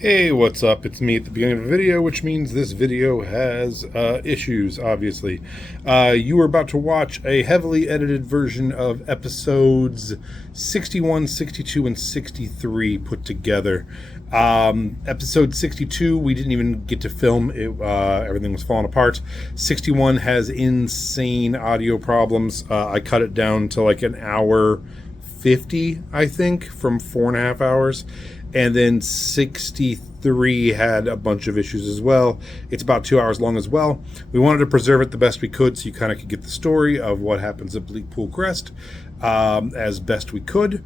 Hey, what's up? It's me at the beginning of the video, which means this video has issues, obviously. You are about to watch a heavily edited version of episodes 61, 62, and 63 put together. Episode 62, we didn't even get to film. Everything was falling apart. 61 has insane audio problems. I cut it down to like an hour 50, I think, from 4.5 hours. And then 63 had a bunch of issues as well. It's about 2 hours long as well. We wanted to preserve it the best we could so you kind of could get the story of what happens at Bleakpool Crest as best we could.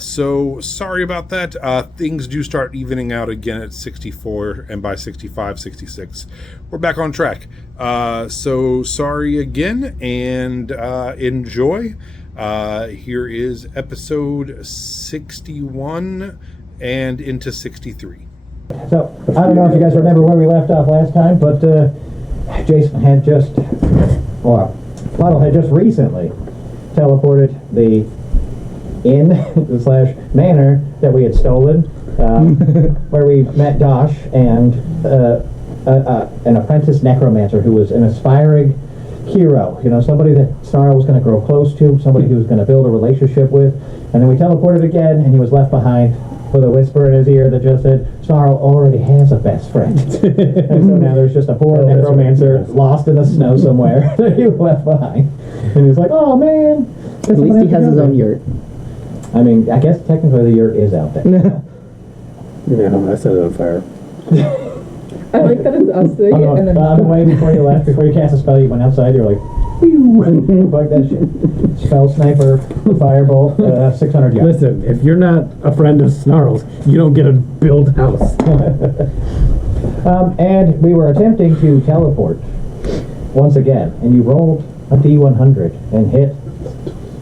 So sorry about that. Things do start evening out again at 64, and by 65, 66, we're back on track. So sorry again, and enjoy. Here is episode 61 and into 63. So, I don't know if you guys remember where we left off last time, but Jason had just, or Lotto had just recently teleported the inn slash manor that we had stolen, where we met Dosh and an apprentice necromancer who was an aspiring hero, you know, somebody that Snarl was going to grow close to, somebody he was going to build a relationship with. And then we teleported again, and he was left behind with a whisper in his ear that just said, Snarl already has a best friend. And so now there's just a poor necromancer lost in the snow somewhere that he left behind. And he's like, oh man. At least he has his own yurt. I mean, I guess technically the yurt is out there. Yeah, I set it on fire. I like that it's us thing. Oh, no, and then by the way, before you left, before you cast a spell, you went outside, you were like, like that shit. Spell sniper, firebolt, 600 yards. Listen, if you're not a friend of Snarl's, you don't get a build house. And we were attempting to teleport once again, and you rolled a D100 and hit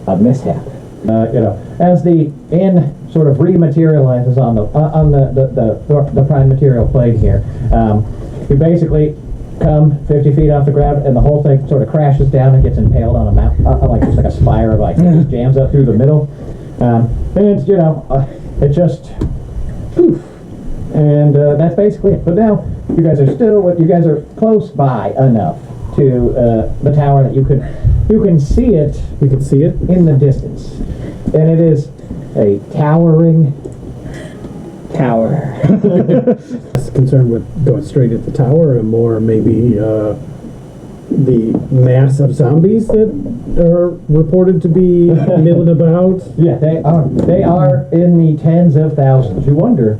a mishap. You know, as the inn sort of rematerializes on the prime material plane here, you basically come 50 feet off the ground, and the whole thing sort of crashes down and gets impaled on a mount, like just like a spire of ice. It just jams up through the middle, and you know, it just poof, and that's basically it. But now you guys are close by enough to the tower that you can see it. We can see it in the distance, and it is a towering tower. Less concerned with going straight at the tower, and more maybe the mass of zombies that are reported to be milling about. Yeah, they are in the tens of thousands. You wonder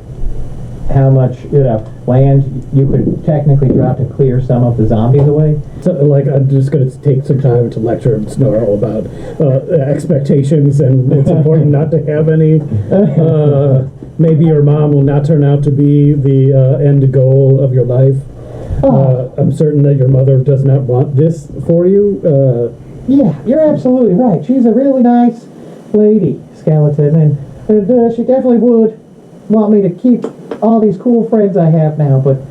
how much, you know, land you could technically drop to clear some of the zombies away. So, like, I'm just going to take some time to lecture Snarl about expectations, and it's important not to have any. Maybe your mom will not turn out to be the end goal of your life. I'm certain that your mother does not want this for you. Yeah, you're absolutely right. She's a really nice lady, Skeleton, and she definitely would want me to keep all these cool friends I have now, but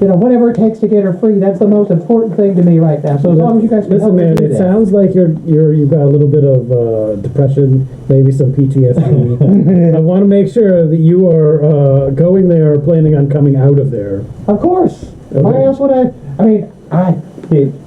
you know, whatever it takes to get her free, that's the most important thing to me right now. So as long as you guys can help me do it that. sounds like you've got a little bit of depression, maybe some PTSD. I want to make sure that you are going there, planning on coming out of there. Of course. Okay. Why else would I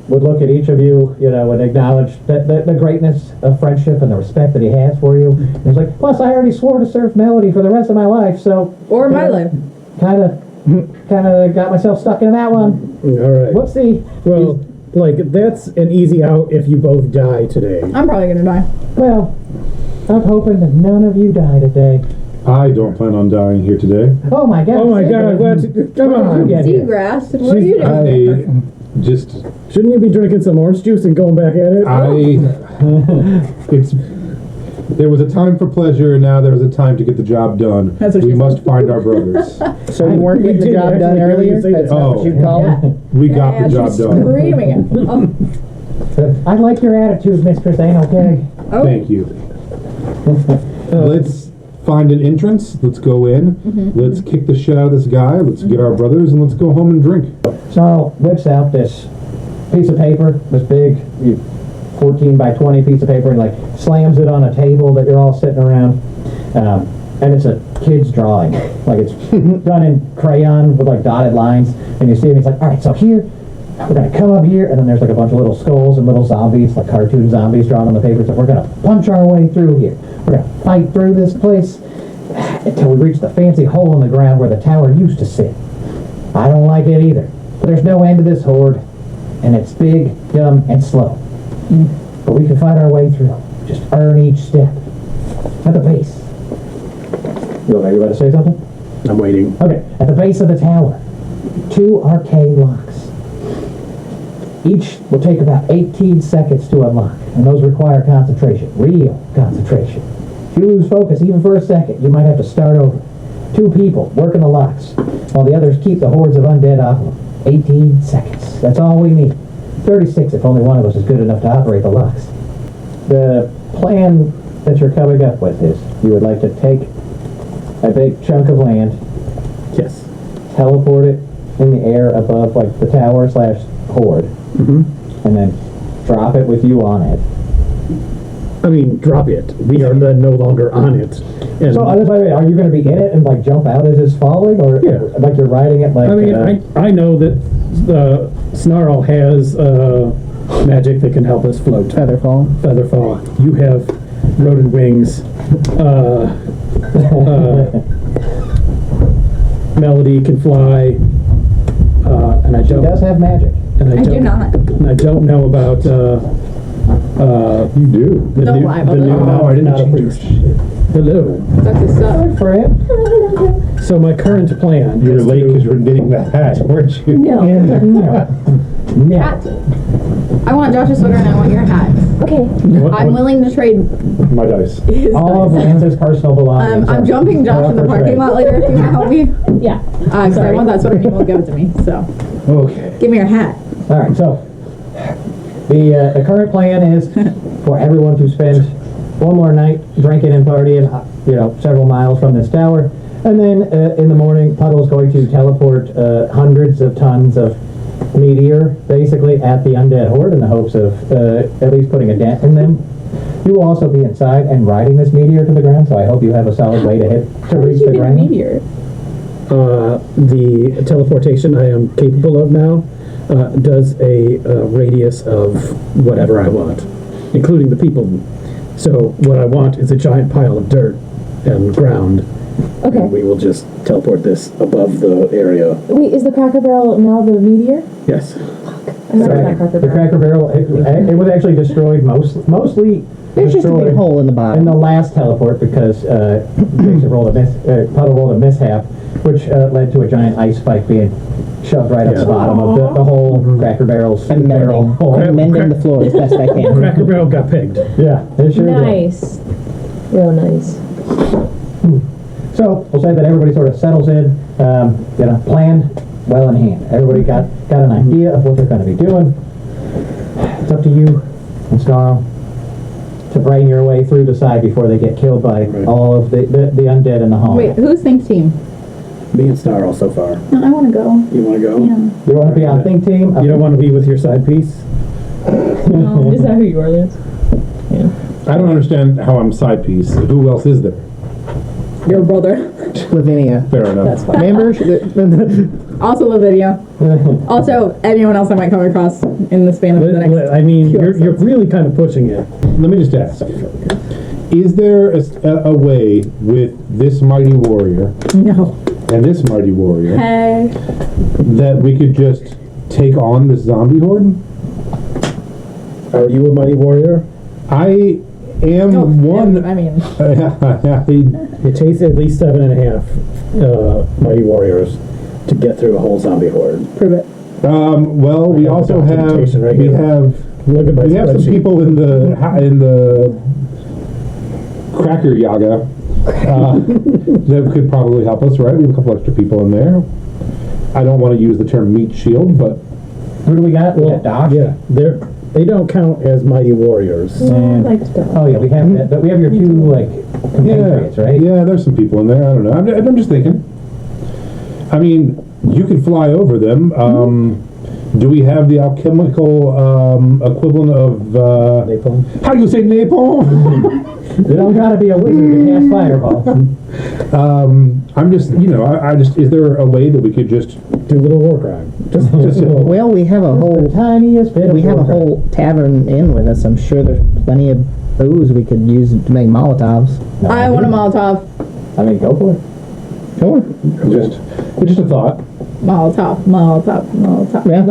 would look at each of you, you know, and acknowledge the greatness of friendship and the respect that he has for you. And he's like, plus I already swore to serve Melody for the rest of my life, so or my life. Kind of got myself stuck in that one. All right. Whoopsie. Well, like, that's an easy out if you both die today. I'm probably gonna die. Well, I'm hoping that none of you die today. I don't plan on dying here today. Oh my God. Oh my God, come on. Seagrass, what are you doing? Shouldn't you be drinking some orange juice and going back at it? There was a time for pleasure, and now there is a time to get the job done. We must find our brothers. So you weren't getting the job done earlier? That's not what you'd call it? We got the job done. Screaming it. I like your attitude, Mistress Ain't Okay. Oh. Thank you. Let's find an entrance. Let's go in. Let's kick the shit out of this guy. Let's get our brothers, and let's go home and drink. Snarl whips out this piece of paper, this big 14 by 20 piece of paper, and like slams it on a table that you're all sitting around. and it's a kid's drawing. Like it's done in crayon with like dotted lines, and you see him, he's like, all right, so here, we're gonna come up here, and then there's like a bunch of little skulls and little zombies, like cartoon zombies drawn on the paper, so we're gonna punch our way through here. We're gonna fight through this place until we reach the fancy hole in the ground where the tower used to sit. I don't like it either, but there's no end to this horde, and it's big, dumb, and slow. But we can fight our way through. Just earn each step. At the base. You about to say something? I'm waiting. Okay, at the base of the tower, 2 arcane locks. Each will take about 18 seconds to unlock, and those require concentration, real concentration. If you lose focus even for a second, you might have to start over. 2 people working the locks, while the others keep the hordes of undead off them. 18 seconds. That's all we need. 36 if only one of us is good enough to operate the locks. The plan that you're coming up with is you would like to take a big chunk of land, Yes. teleport it in the air above like the tower / horde, and then drop it with you on it. I mean, drop it. We are then no longer on it. And So, by the way, are you going to be in it and like jump out as it's falling, or Yeah. like you're riding it like? I mean, I know that Snarl has magic that can help us float. Featherfall. Featherfall. You have rodent wings. Melody can fly. And I She don't. does have magic. And I do not. And I don't know about. You do. The Don't new, lie the about new that. not, I didn't not a change priest. Hello. That's a sub. For him. So my current plan. You were is late to- because you were knitting that hat, weren't you? No. No. Hat. I want Josh's sweater and I want your hat. Okay. I'm willing to trade My dice. his All of dice. Lance's personal belongings. I'm jumping Josh in the parking lot later if you want to help me. Yeah. Because I want that sweater and he won't give it to me. So Okay. give me your hat. All right, so the current plan is for everyone to spend one more night drinking and partying, several miles from this tower, and then in the morning, Puddle's going to teleport hundreds of tons of meteor, basically, at the undead horde in the hopes of at least putting a dent in them. You will also be inside and riding this meteor to the ground, so I hope you have a solid way to reach the ground. Meteor. The teleportation I am capable of now does a radius of whatever I want, including the people. So what I want is a giant pile of dirt and ground. Okay. And we will just teleport this above the area. Wait, is the Cracker Barrel now the meteor? Yes. I remember that Cracker The Barrel. Cracker Barrel, it was actually destroyed mostly There's just a big destroyed hole in the in bottom. the last teleport because Puddle rolled a mishap, which led to a giant ice spike being shoved right up the bottom of the whole Cracker Barrel's I'm barrel mending. hole. I'm mending the floor as best I can. Cracker Barrel got pegged. Yeah, it sure did. Nice. Real nice. So we'll say that everybody sort of settles in, plan well in hand. Everybody got an idea of what they're going to be doing. It's up to you and Snarl to brain your way through the side before they get killed by all of the undead in the hall. Wait, who's Think Team? Me and Snarl so far. No, I want to go. You want to go? Yeah. You want to be on Think Team? You don't want to be with your side piece? No. Is that who you are, Liz? I don't understand how I'm side piece. Who else is there? Your brother. Lavinia. Fair enough. That's fine. Remember? Also Lavinia. Also anyone else I might come across in the span of the next. I mean, few you're episodes. really kind of pushing it. Let me just ask. Is there a way with this mighty warrior No. and this mighty warrior Hey. that we could just take on this zombie horde? Are you a mighty warrior? I am No, one. I mean, It takes at least 7.5 mighty warriors to get through a whole zombie horde. prove it. Well, we I have also the have documentation right we here. have Look at my we have some spreadsheet. people in the Cracker Yaga that could probably help us, right? We have a couple extra people in there. I don't want to use the term meat shield, but Who do we got? We got Dosh. Yeah, they don't count as mighty warriors. And, oh yeah, we have that, but we have your two compatriots, right? Yeah, there's some people in there. I don't know. I'm just thinking. I mean, you could fly over them. Do we have the alchemical equivalent of Napalm. how do you say napalm? You don't gotta be a wizard to cast fireball. I'm just, I just, is there a way that we could just Do a little war crime. just Well, we have a The whole tiniest bit of we have a Warcraft. whole tavern inn with us. I'm sure there's plenty of booze we could use to make Molotovs. No, I want a Molotov. I mean, go for it. Sure. it's just a thought. Molotov. Yeah,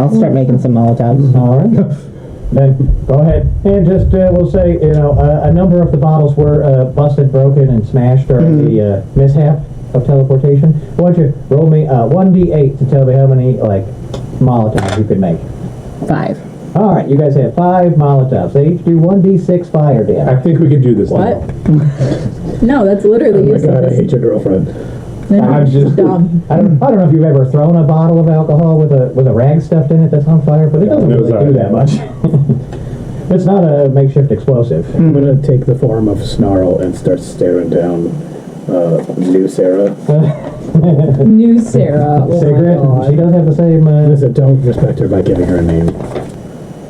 I'll start making some Molotovs. All right. Then go ahead and just we'll say a number of the bottles were busted, broken, and smashed during the mishap of teleportation. Why don't you roll me 1d8 to tell me how many Molotovs you could make? 5. All right, you guys have 5 Molotovs. They each do 1d6 fire I damage. think we could do this. What? No, that's literally Oh my useless. god, I hate your girlfriend. I'm just dumb. I don't know if you've ever thrown a bottle of alcohol with a rag stuffed in it that's on fire, but it doesn't no, really sorry. do that much. It's not a makeshift explosive. I'm gonna take the form of Snarl and start staring down new Sarah. New Sarah. Oh Cigarette. my She god. does have the same. Listen, don't respect her by giving her a name.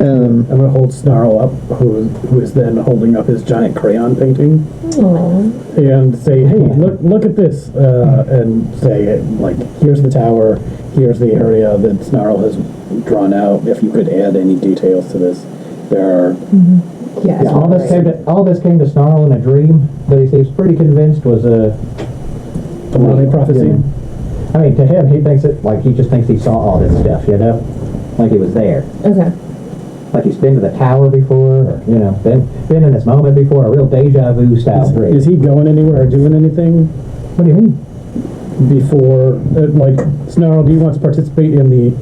I'm gonna hold Snarl up, who is then holding up his giant crayon painting, and say, "Hey, look at this," and say, like, "Here's the tower. Here's the area that Snarl has drawn out. If you could add any details to this, there are." Yeah. All this came to Snarl in a dream that he seems pretty convinced was a Demonic prophecy. I mean, to him, he just thinks he saw all this stuff, like he was there. Okay. Like he's been to the tower before, or, been in this moment before, a real deja vu style dream. Is he going anywhere or doing anything What do you mean? before, like, Snarl? Do you want to participate in the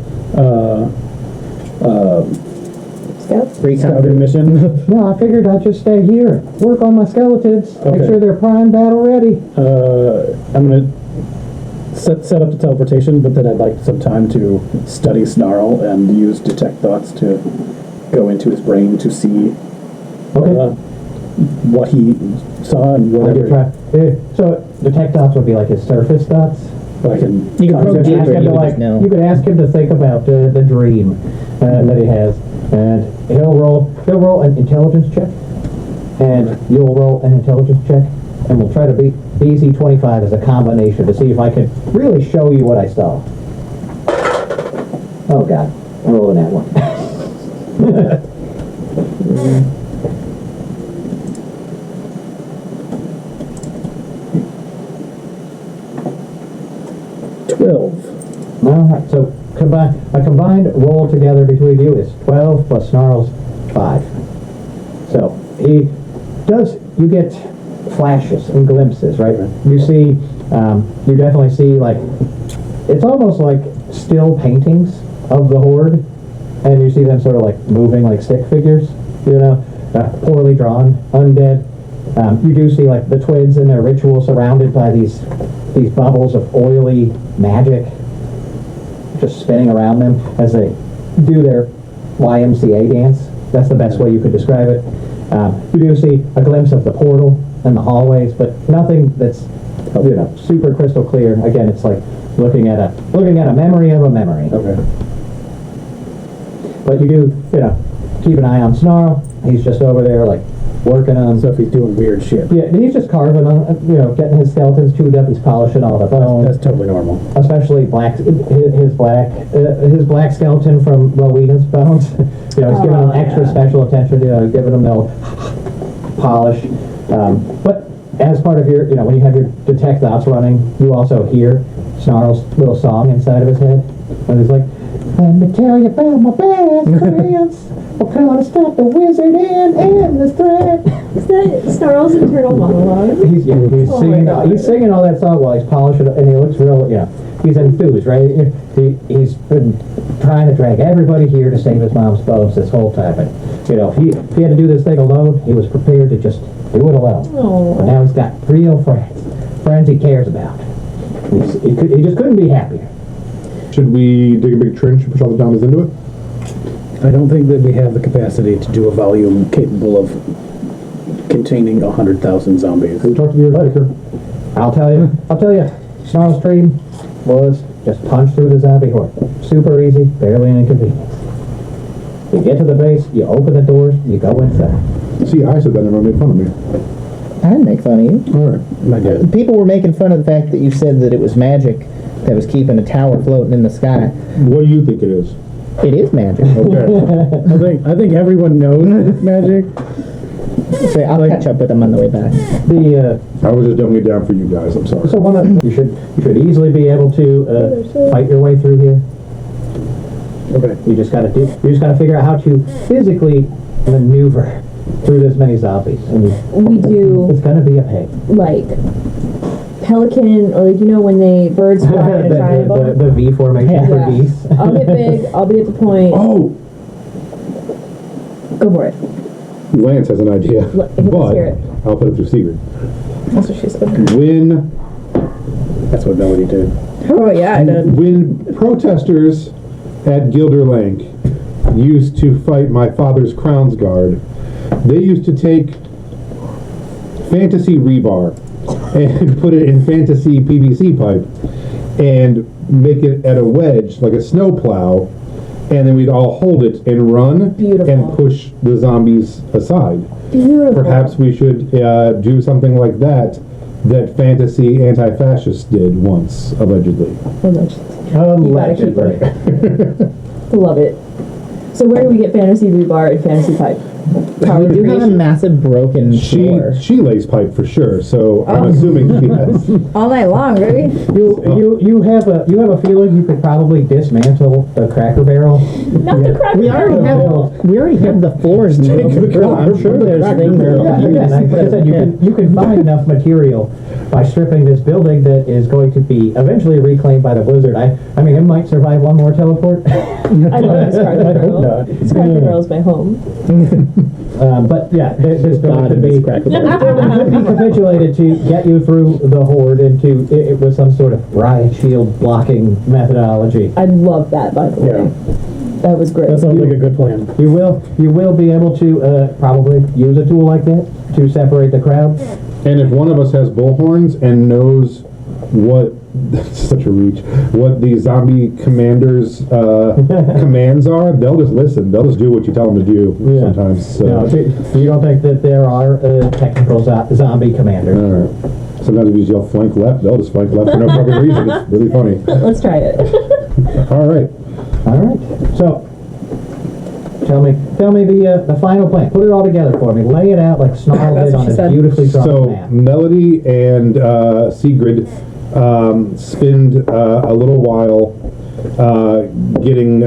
scouting mission? No, I figured I'd just stay here, work on my skeletons, make Okay. sure they're prime battle ready. I'm gonna set up the teleportation, but then I'd like some time to study Snarl and use detect thoughts to go into his brain to see Okay. what he saw and Like you whatever. so detect thoughts would be like his surface thoughts. I can. You can probe Ask deeper. him You to, would just know. you could ask him to think about the dream that he has, and he'll roll an intelligence check, and you'll roll an intelligence check, and we'll try to beat BZ25 as a combination to see if I can really show you what I saw. Oh God, I'm rolling that one. 12. All right, so a combined roll together between you is 12 plus Snarl's 5. So you get flashes and glimpses, right? You see, you definitely see, like, it's almost like still paintings of the Horde, and you see them sort of like moving like stick figures, poorly drawn, undead. You do see like the twins in their ritual surrounded by these bubbles of oily magic just spinning around them as they do their YMCA dance. That's the best way you could describe it. You do see a glimpse of the portal and the hallways, but nothing that's super crystal clear. Again, it's like looking at a memory of a memory. Okay. But you do keep an eye on Snarl. He's just over there like working on. So if he's doing weird shit, Yeah, he's just carving on, getting his skeletons chewed up. He's polishing all the bones. that's totally normal. Especially his black skeleton from Rowena's bones. He's giving them extra special attention. Giving them the polish. But as part of your, when you have your detect thoughts running, you also hear Snarl's little song inside of his head, and he's like, "Let me tell you about my best friends. We're gonna stop the wizard and end this threat." Is that Snarl's internal monologue? He's Oh singing. my God. He's singing all that song while he's polishing it, and he looks real. He's enthused, right? He's been trying to drag everybody here to save his mom's bones this whole time, and if he had to do this thing alone, he was prepared to just do it alone. Oh. But now he's got real friends he cares about. He just couldn't be happier. Should we dig a big trench and push all the zombies into it? I don't think that we have the capacity to do a volume capable of containing 100,000 zombies. Have you talked to your biker? I'll tell you. Snarl's dream was just punch through the zombie horde. Super easy, barely an inconvenience. You get to the base, you open the doors, you go inside. See, I said that never made fun of me. I didn't make fun of you. All right. I did. People were making fun of the fact that you said that it was magic that was keeping a tower floating in the sky. What do you think it is? It is magic. Okay. I think everyone knows it's magic. So I'll catch up with them on the way back. I was just dumbing it down for you guys. I'm sorry. So you should easily be able to fight your way through here. Okay. You just gotta figure out how to physically maneuver through this many zombies. And We do it's gonna be a pain. like pelican, or when birds fly in a triangle. the V formation for Yeah. geese. I'll get big. I'll be at the point. Oh, Go for it. Lance has an idea, Let's but hear it. I'll put it through secret. That's what she said. When That's what Melody did. Oh yeah, I did. when protesters at Gilderlank used to fight my father's Crown's Guard, they used to take fantasy rebar and put it in fantasy PVC pipe and make it at a wedge like a snowplow, and then we'd all hold it and run Beautiful. and push the zombies aside. Beautiful. Perhaps we should do something like that fantasy anti-fascists did once, allegedly. Allegedly. Love it. So where do we get fantasy rebar and fantasy pipe? We do have a massive broken floor. She lays pipe for sure, so I'm assuming she has. All night long, baby. You have a feeling you could probably dismantle the Cracker Barrel. Not the cracker We already have the floors. the I'm sure there's things that Like I said, you can find enough material by stripping this building that is going to be eventually reclaimed by the blizzard. I mean, it might survive one more teleport. I love this Cracker Barrel. not. Cracker Barrel's my home. But yeah, this building could be Cracker capitulated to get you through the horde into it with some sort of riot shield blocking methodology. I love that, by the way. That was great. That sounds like a good plan. You will be able to probably use a tool like that to separate the crowd. And if one of us has bullhorns and knows what that's such a reach, what the zombie commanders commands are, they'll just listen. They'll just do what you tell them to do sometimes. So. No, you don't think that there are technical zombie commanders? All right. Sometimes if you yell flank left, they'll just flank left for no fucking reason. It's really funny. Let's try it. All right. So, tell me the final plan. Put it all together for me. Lay it out like Snarl did on a beautifully drawn So map. Melody and Sigrid spend a little while getting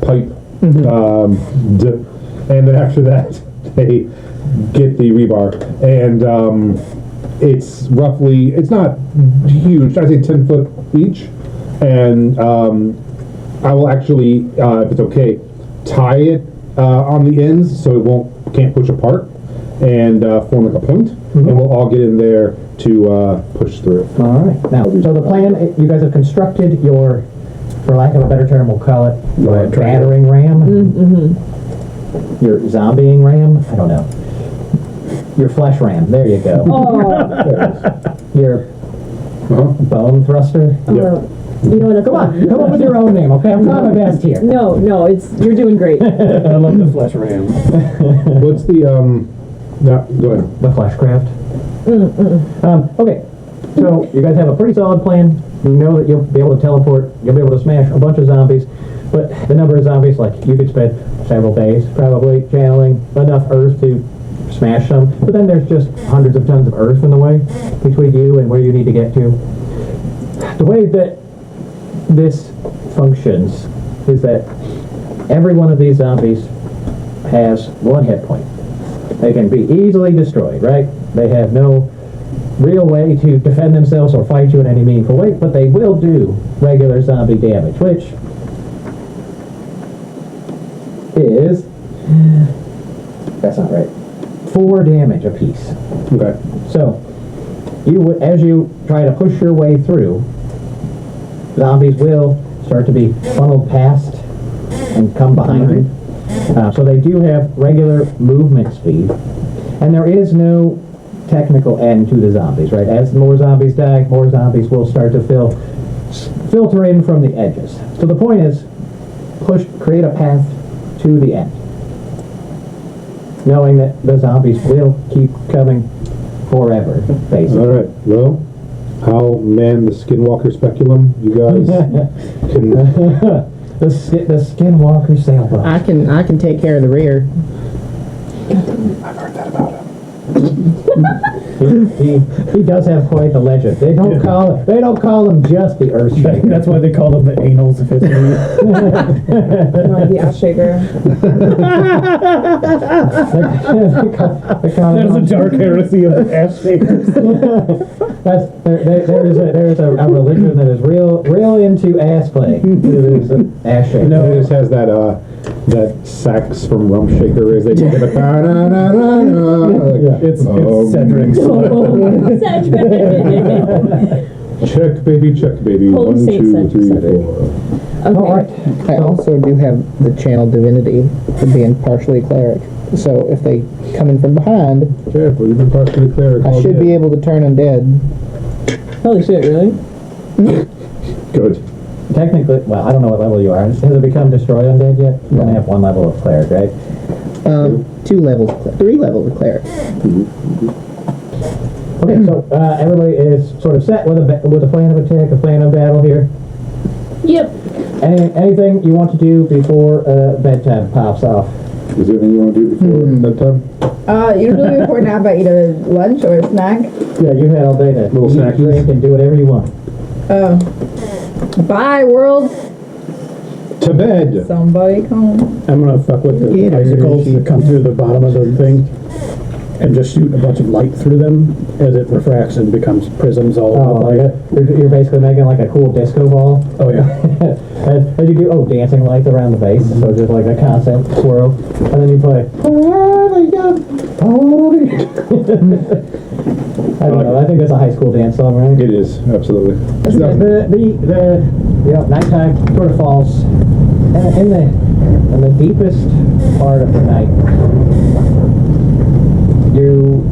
pipe, and then after that they get the rebar, and it's roughly, it's not huge, I'd say 10 foot each, and I will actually, if it's okay, tie it on the ends so it can't push apart and form like a point, and we'll all get in there to push through. All right. Now, so the plan, you guys have constructed your, for lack of a better term, we'll call it your battering ram, your zombieing ram. I don't know. Your flesh ram. There you go. Your bone thruster. You know what? Come on with your own name, okay? I'm trying my best here. No, you're doing great. I love the flesh ram. What's the no, go ahead. The fleshcraft. Okay, so you guys have a pretty solid plan. You know that you'll be able to teleport, you'll be able to smash a bunch of zombies, but the number of zombies, like, you could spend several days probably channeling enough earth to smash some, but then there's just hundreds of tons of earth in the way between you and where you need to get to. The way that this functions is that every one of these zombies has one hit point. They can be easily destroyed, right? They have no real way to defend themselves or fight you in any meaningful way, but they will do regular zombie damage, which is, that's not right, 4 damage apiece. Okay. So, as you try to push your way through, zombies will start to be funneled past and come behind you. So they do have regular movement speed, and there is no technical end to the zombies, right? As more zombies die, more zombies will start to fill filter in from the edges. So the point is, create a path to the end, knowing that the zombies will keep coming forever, basically. All right. Well, I'll man the Skinwalker speculum. You guys can. the Skinwalker sailboat. I can take care of the rear. I've heard that about him. He does have quite the legend. They don't call him just the Earthshaker. That's why they call him the anals of history. Like the ass shaker. There's a dark heresy of ass shakers. There's a religion that is real into ass play. It is an ass shaker. No, it just has that sax from Rump Shaker as they get the It's Cedric. Check baby, check baby. Holy 1, Saint 2, Cedric. 3, 4. Okay. All right. I also do have the channel divinity for being partially cleric. So if they come in from behind, Careful, you've been partially cleric. I should be able to turn undead. Holy shit, really? Good. Technically, well, I don't know what level you are. Has it become Destroy Undead yet? You only have one level of cleric, right? 2 levels, 3 levels of cleric. Okay, so everybody is sort of set with a plan of attack, a plan of battle here. Yep. Anything you want to do before bedtime pops off? Is there anything you want to do before bedtime? Usually before nap, I eat a lunch or a snack. Yeah, you've had all day to Little eat, snackies. drink, and do whatever you want. Oh. Bye, world. To bed. Somebody come. I'm gonna fuck with the icicles that come through the bottom of the thing and just shoot a bunch of light through them as it refracts and becomes prisms all over the place. You're basically making like a cool disco ball. Oh yeah. as you do, dancing lights around the base, so just like a constant swirl. And then you play, I don't know, I think that's a high school dance song, right? It is, absolutely. The nighttime sort of falls in the deepest part of the night. You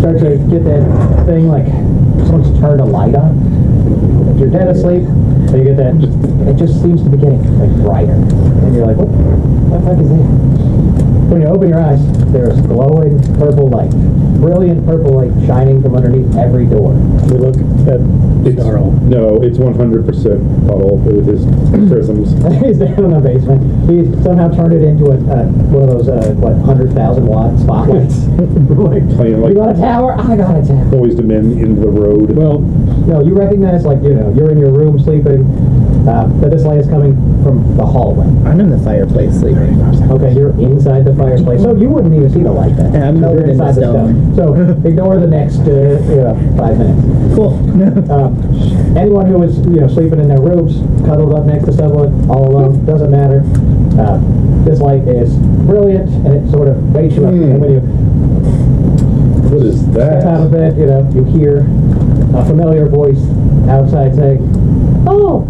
start to get that thing like someone's turned a light on. If you're dead asleep, so you get that. It just seems to be getting like brighter, and you're like, what the fuck is that? When you open your eyes, there's glowing purple light, brilliant purple light shining from underneath every door. We look at Snarl. No, it's 100% Puddle with his prisms. He's down in the basement. He somehow turned it into one of those 100,000 watt spotlights. Playing like You got a tower? I got a tower. poised to men into the road. Well, No, you recognize, you're in your room sleeping, but this light is coming from the hallway. I'm in the fireplace sleeping. Okay, you're inside the fireplace, so you wouldn't even see the light then. Yeah, I'm You're melted into inside the stone. So ignore the next 5 minutes. Cool. Anyone who is sleeping in their rooms, cuddled up next to someone, all alone, doesn't matter. This light is brilliant, and it sort of wakes you up. And when you What is step out of that? bed, you hear a familiar voice outside saying, "Oh,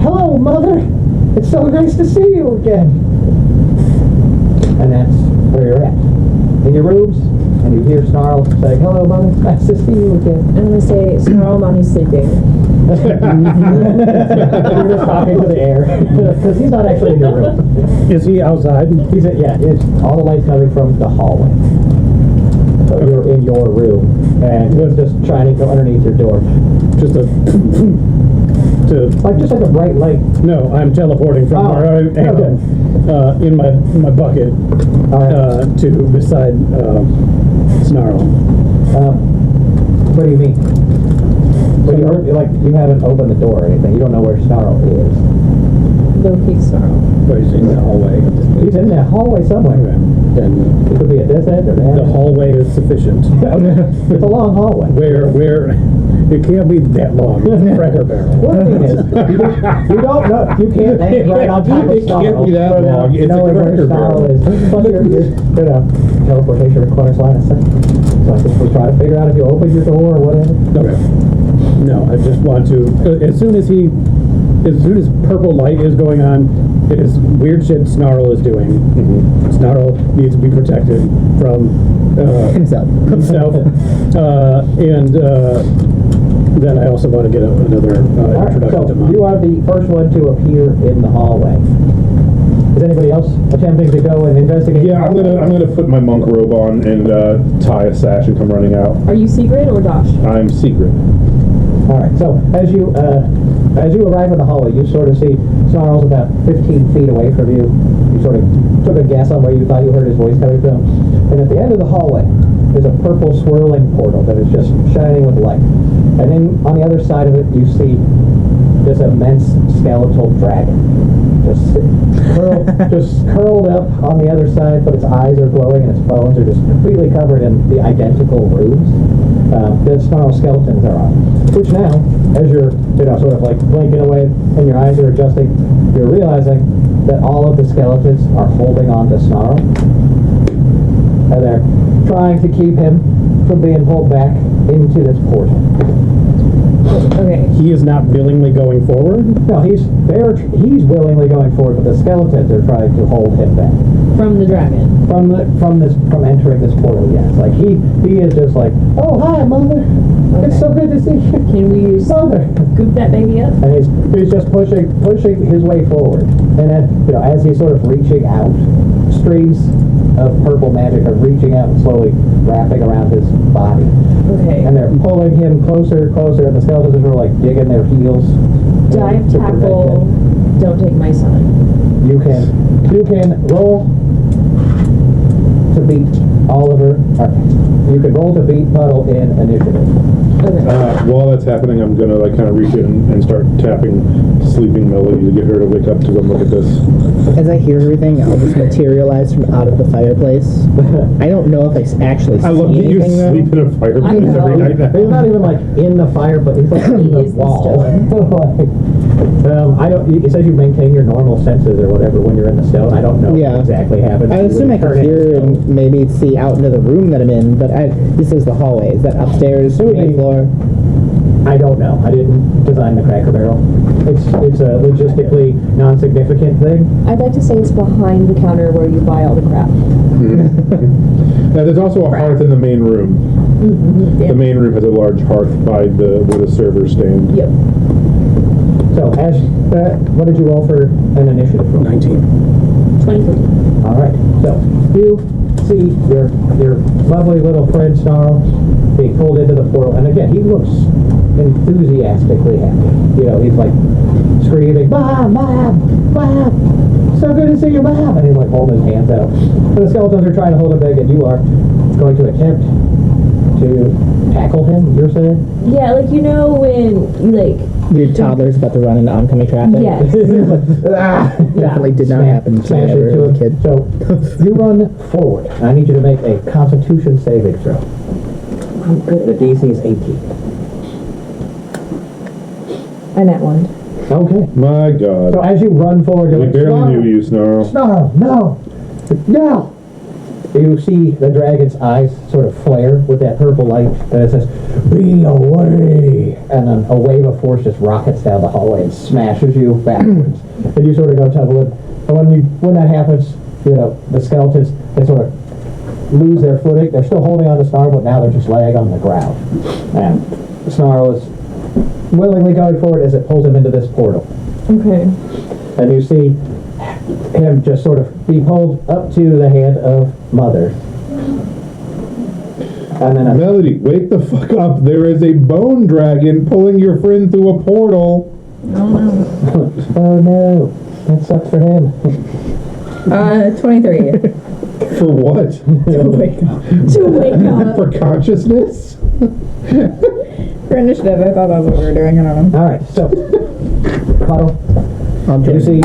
hello, Mother. It's so nice to see you again." And that's where you're at. In your rooms, and you hear Snarl saying, "Hello, Mother. Nice to see you again." I'm gonna say, Snarl, mommy's sleeping. You're just talking to the air because he's not actually in your room. is he outside? It's all the lights coming from the hallway. So you're in your room, and he's just trying to go underneath your door. Just Just like a bright light. No, I'm teleporting from where I am in my bucket All right. to beside Snarl. What do you mean? But you haven't opened the door or anything. You don't know where Snarl is. Low-key Snarl. But he's in the hallway. He's in that hallway somewhere. Then It could be at this end or that. the hallway is sufficient. It's a long hallway. Where it can't be that long. Cracker Barrel. What I mean is, you don't know. You can't hang right on top of It Snarl. can't be that long. It's a knowing where Cracker Snarl Barrel. is. Plus, teleportation requires line of sight. So I think we'll try to figure out if you open your door or whatever. Okay. No, I just want to. As soon as purple light is going on, it is weird shit Snarl is doing. Mm-hmm. Snarl needs to be protected from Himself. himself. Then I also want to get another All right, introduction to so Mom. you are the first one to appear in the hallway. Is anybody else attempting to go and investigate? Yeah, I'm gonna put my monk robe on and tie a sash and come running out. Are you secret or Dosh? I'm secret. All right. So as you arrive in the hallway, you sort of see Snarls about 15 feet away from you. You sort of took a guess on where you thought you heard his voice coming from, and at the end of the hallway, there's a purple swirling portal that is just shining with light. And then on the other side of it, you see this immense skeletal dragon, just curled up on the other side, but its eyes are glowing and its bones are just completely covered in the identical runes that Snarl skeletons are on. Which now, as you're sort of like blinking away and your eyes are adjusting, you're realizing that all of the skeletons are holding on to Snarl, and they're trying to keep him from being pulled back into this portal. Okay. He is not willingly going forward. No, he's willingly going forward, but the skeletons are trying to hold him back From the dragon. from entering this portal. Yes, like he is just like, oh hi mother, it's so good to see you, Can we mother. scoop that baby up? And he's just pushing his way forward, and then as he's sort of reaching out, streams of purple magic are reaching out and slowly wrapping around his body. Okay. And they're pulling him closer and closer, and the skeletons are sort of like digging their heels. Dive, to prevent tackle, him. don't take my son. You can roll to beat Oliver. Or you can roll to beat Puddle in initiative. Okay. While that's happening, I'm gonna like kind of reach in and start tapping Sleeping Melody to get her to wake up to come look at this. As I hear everything, I'll just materialize from out of the fireplace. I don't know if I actually see I love that you anything though. sleep in a fireplace every night now. He's not even like in the fire, but he's like in the He is the wall. I don't. It says you maintain your normal senses or whatever when you're in the stone. I don't know Yeah. what exactly happens. I You assume I would can turn into hear stone. and maybe see out into the room that I'm in, but this is the hallway. Is that upstairs, It would main be- floor? I don't know. I didn't design the Cracker Barrel. It's a logistically non-significant thing. I'd like to say it's behind the counter where you buy all the crap. Now, there's also a hearth in the main room. Yeah. The main room has a large hearth by where the servers stand. Yep. So, Ash, what did you roll for an initiative roll? 19. 23. All right. So you see your lovely little friend Snarl being pulled into the portal, and again he looks enthusiastically happy. He's like screaming, "Mom, Mom, Mom! So good to see you, Mom!" And he's like holding his hands out. And the skeletons are trying to hold him back, and you are going to attempt to tackle him. You're saying? Yeah, like when you Your toddler's about to run into oncoming traffic. Yes. Definitely did not happen to me Smash ever into as a him. kid. So you run forward. I need you to make a Constitution saving throw. The DC is 18. I'm at one. Okay. My God. So as you run forward, you're We like, barely Snarl, knew you, Snarl. Snarl, no, no. You see the dragon's eyes sort of flare with that purple light, and it says, "Be away!" And then a wave of force just rockets down the hallway and smashes you backwards. And you sort of go tumbling. And when that happens, the skeletons, they sort of lose their footing. They're still holding on to Snarl, but now they're just laying on the ground. And Snarl is willingly going forward as it pulls him into this portal. Okay. And you see him just sort of be pulled up to the hand of Mother. And then Melody, wake the fuck up. There is a bone dragon pulling your friend through a portal. oh no, that sucks for him. 23. For what? To wake up. To wake up. For consciousness? For initiative, I thought that's what we were doing. I don't know. All right, so Puddle, you see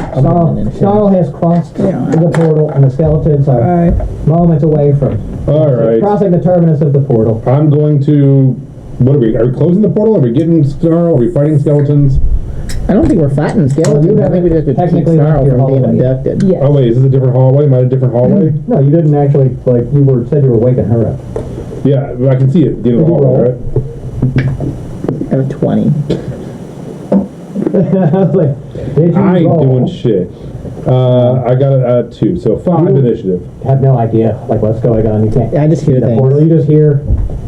Snarl has crossed the portal, and the skeletons are moments away from All right. crossing the terminus of the portal. I'm going to... What are we closing the portal? Are we getting Snarl? Are we fighting skeletons? I don't think we're fighting skeletons. you I think we just have to keep technically Snarl left your from being hallway. abducted. Yes. Oh wait, is this a different hallway? Am I in a different hallway? No, you didn't actually, you said you were waking her up. Yeah, I can see it at the end of the Did you hallway, roll? right? I have 20. I was like, did you I ain't roll? doing shit. I got a 2, so 5 You- initiative. Have no idea what's going on. You can't I just hear see the things. portal. You just hear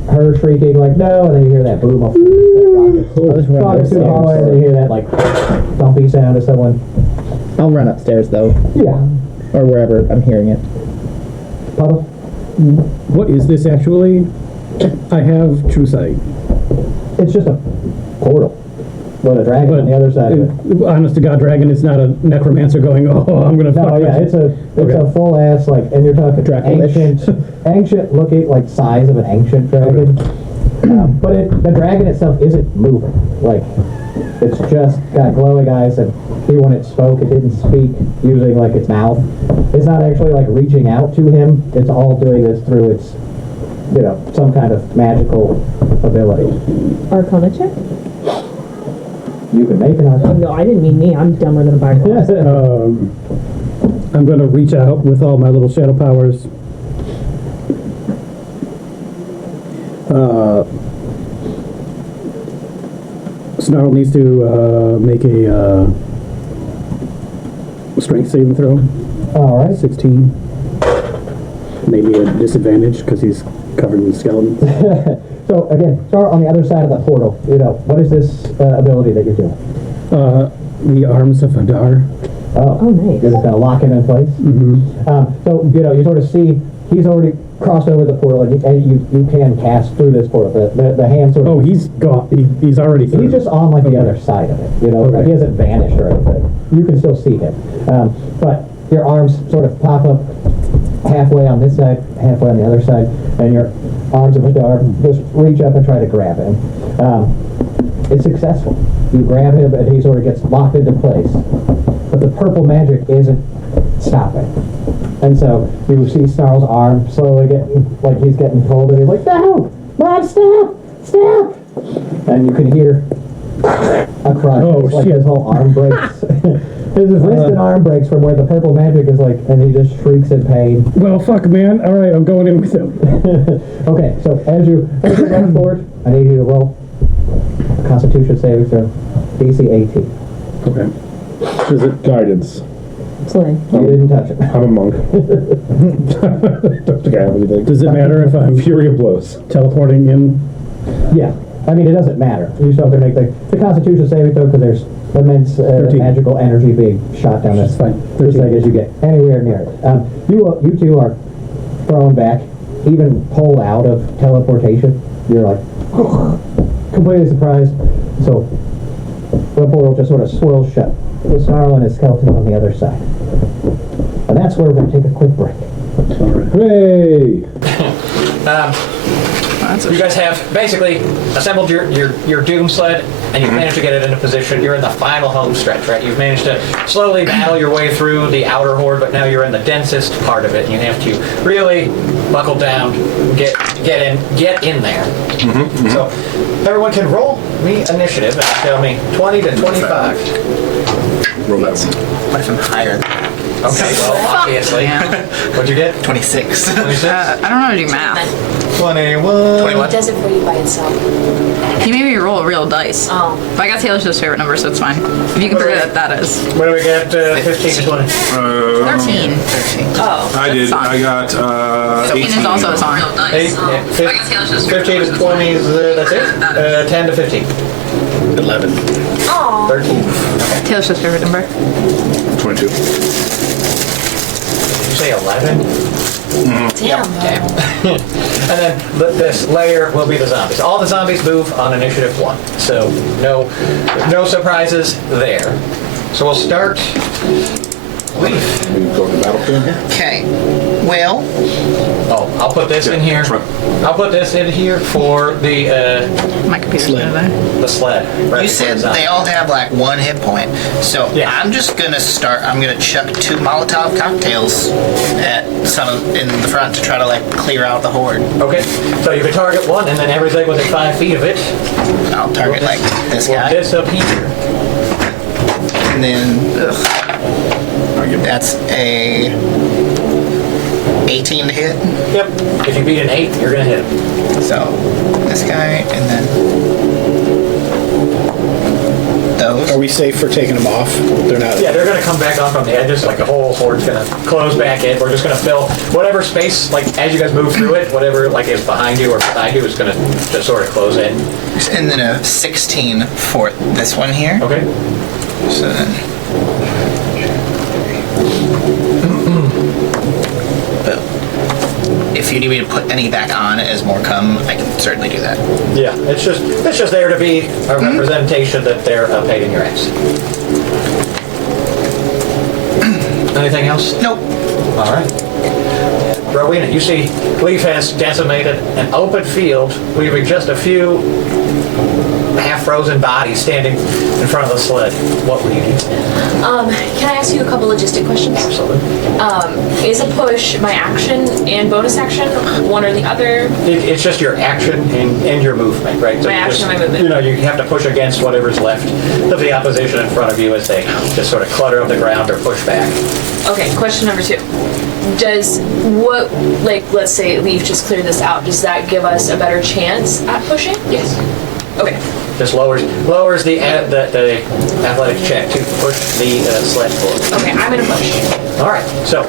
her shrieking like no, and then you hear that boom of rockets through the hallway, and then you hear that like thumpy sound of someone. I'll run upstairs though, Yeah. or wherever I'm hearing it. Puddle. What is this actually? I have true sight. It's just a portal. With a dragon on the other side of it. Honest to God, dragon is not a necromancer going, oh, I'm gonna No, fuck yeah, this." it's a full ass like, and you're talking ancient looking like size of an ancient dragon. But the dragon itself isn't moving. Like it's just got glowing eyes, and when it spoke, it didn't speak using like its mouth. It's not actually like reaching out to him. It's all doing this through its, some kind of magical ability. Arcana check? You can make an Oh, arcana. no, I didn't mean me. I'm dumber than a bag of rocks. I'm gonna reach out with all my little shadow powers. Snarl needs to make a strength saving throw. All right. 16. Maybe a disadvantage because he's covered in skeletons. So again, start on the other side of the portal. What is this ability that you're doing? The arms of Hadar. Oh, nice. You're just gonna lock him in place. So you sort of see he's already crossed over the portal, and you can cast through this portal. The hand sort of. Oh, he's gone. He's already through. He's just on like the other side of it. Okay. He hasn't vanished or anything. You can still see him, but your arms sort of pop up halfway on this side, halfway on the other side, and your arms of Hadar just reach up and try to grab him. It's successful. You grab him, and he sort of gets locked into place. But the purple magic isn't stopping. And so you see Snarl's arm slowly getting, like he's getting pulled, and he's like, no! Mom, stop! Stop! And you can hear a crunch. Oh, it's like shit. his whole arm breaks. His wrist and arm breaks from where the purple magic is like, and he just shrieks in pain. Well, fuck, man. All right, I'm going in with him. Okay, so as you run forward, I need you to roll a Constitution saving throw, DC 18. Okay. Is it guidance? Slay. You didn't touch it. I'm a monk. Don't think I have anything. Does it matter if I'm Fury of blows. teleporting in? Yeah, I mean, it doesn't matter. You still have to make the Constitution saving throw because there's immense 13. magical energy being shot down this. Fine. Just 13. like as you get anywhere near it. You two are thrown back, even pulled out of teleportation. You're like completely surprised. So the portal just sort of swirls shut with Snarl and his skeleton on the other side. And that's where we're going to take a quick break. All right. Hooray! You guys have basically assembled your doom sled, and you've managed to get it into position. You're in the final home stretch, right? You've managed to slowly battle your way through the outer horde, but now you're in the densest part of it, and you have to really buckle down, get in there. So everyone can roll me initiative and tell me 20 to 25. Roll that one. What if I'm higher than that? Okay, well, obviously. What'd you get? 26. 26? I don't know how to do math. 21. 21. It does it for you by itself. He made me roll real dice. Oh. But I got Taylor's favorite number, so it's fine. If you can figure that that is. What do we get? 15 to 20. 13. 13. Oh. I did. I got 13 18. is also his arm. 15 to 20 is, that's it? 10 to 15. 11. Oh. 13. Taylor's favorite number. 22. Did you say 11? Damn. And then this layer will be the zombies. All the zombies move on initiative 1. So no surprises there. So we'll start. Leaf. We go to the battlefield. Okay. Well, I'll put this in here. I'll put this in here for the My computer's over there. the sled. Right you said before the they all have like 1 hit point. So Yeah. I'm just going to start. I'm going to chuck 2 Molotov cocktails at in the front to try to like clear out the horde. Okay. So you can target one, and then everything within 5 feet of it. I'll target like this will guy. disappear. And then that's a 18 to hit. Yep. If you beat an 8, you're gonna hit him. So this guy and then those. Are we safe for taking them off? They're not. Yeah, they're going to come back on from the edges, like the whole hord's going to close back in. We're just going to fill whatever space, like as you guys move through it, whatever like is behind you or beside you is going to just sort of close in. And then a 16 for this one here. Okay. So then. But if you need me to put any back on as more come, I can certainly do that. Yeah, it's just there to be a representation that they're a pain in your ass. Anything else? Nope. All right. Rowena, you see Leaf has decimated an open field, leaving just a few half-frozen bodies standing in front of the sled. What would you do? Can I ask you a couple logistic questions? Absolutely. Is a push my action and bonus action, one or the other? It's just your action and your movement, right? So My action and my movement. You know, you have to push against whatever's left of the opposition in front of you as they just sort of clutter up the ground or push back. Okay, question number 2. Does what, like, let's say Leaf just cleared this out, does that give us a better chance at pushing? Yes. Okay. Just lowers the athletic check to push the sled forward. Okay, I'm gonna push. All right, so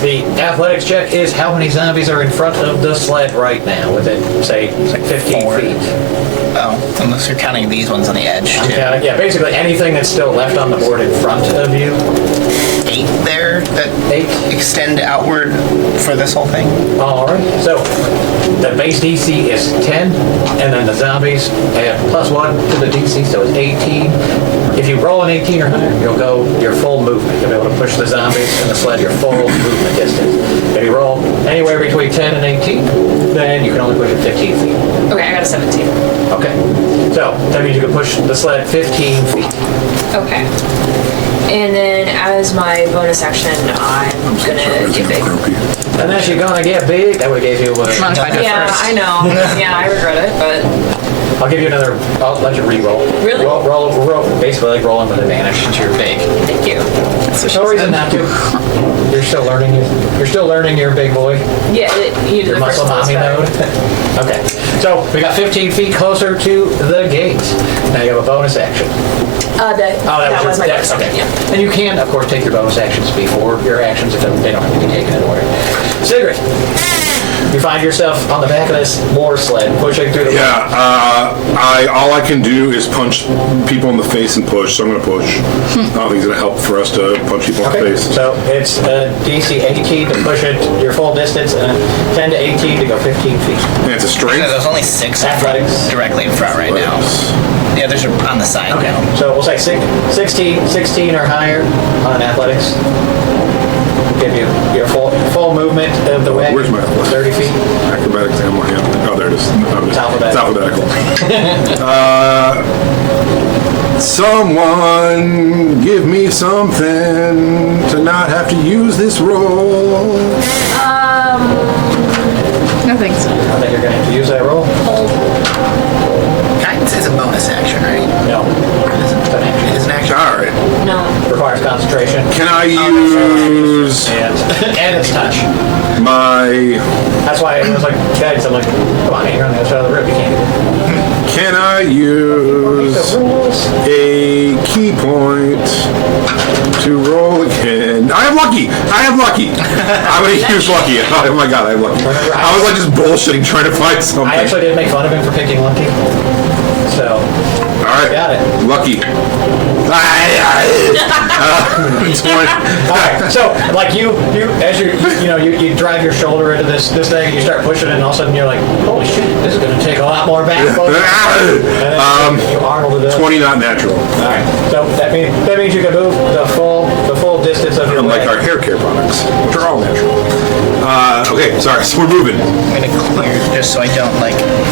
the athletics check is how many zombies are in front of the sled right now within, say, 15 feet. Oh, unless you're counting these ones on the edge, too. Yeah, basically anything that's still left on the board in front of you. 8 there that extend outward for this whole thing. All right, so the base DC is 10, and then the zombies have +1 to the DC, so it's 18. If you roll an 18 or higher, you'll go your full movement. You'll be able to push the zombies and the sled your full movement distance. If you roll anywhere between 10 and 18, then you can only push it 15 feet. Okay, I got a 17. Okay, so that means you can push the sled 15 feet. Okay. And then as my bonus action, I'm gonna get big. Unless you're gonna get big, that would give you a... Yeah, I know. Yeah, I regret it, but... I'll give you another, I'll let you re-roll. Really? Roll, basically like rolling with advantage since you're big. Thank you. There's no reason not to. You're still learning your big boy. Yeah, your muscle mommy mode. Okay, so we got 15 feet closer to the gate. Now you have a bonus action. That was my bonus action, yeah. And you can, of course, take your bonus actions before your actions if they don't have to be taken in order. Sigrid, you find yourself on the back of this war sled pushing through the... Yeah, all I can do is punch people in the face and push, so I'm going to push. I don't think it's going to help for us to punch people in the face. So it's DC 18 to push it your full distance and 10 to 18 to go 15 feet. And it's a strength? No, there's only 6 athletics directly in front right now. Yeah, there's on the side now. So we'll say 16 or higher on athletics. Give you your full movement of the way. Where's my 30 feet. Acrobatics and one hand. Oh, there it is. It's alphabetical. Someone give me something to not have to use this roll. No thanks. I think you're going to have to use that roll. Guidance is a bonus action, right? No. It is an action. All right. No. Requires concentration. Can I use... And it's touch. My... That's why it was like, guys, I'm like, come on, you're on the other side of the room, you can't. Can I use a key point to roll again? I have lucky! I'm going to use lucky. Oh my god, I have lucky. I was like just bullshitting trying to find something. I actually did make fun of him for picking lucky. So... Alright. Got it. Lucky. Alright, so like you as you drive your shoulder into this thing, you start pushing it, and all of a sudden you're like, holy shit, this is going to take a lot more backbone. You Arnold it up. 20 not natural. Alright, so that means you can move the full distance of your Unlike leg. our hair care products, which are all natural. Okay, sorry, so we're moving. I'm going to clear just so I don't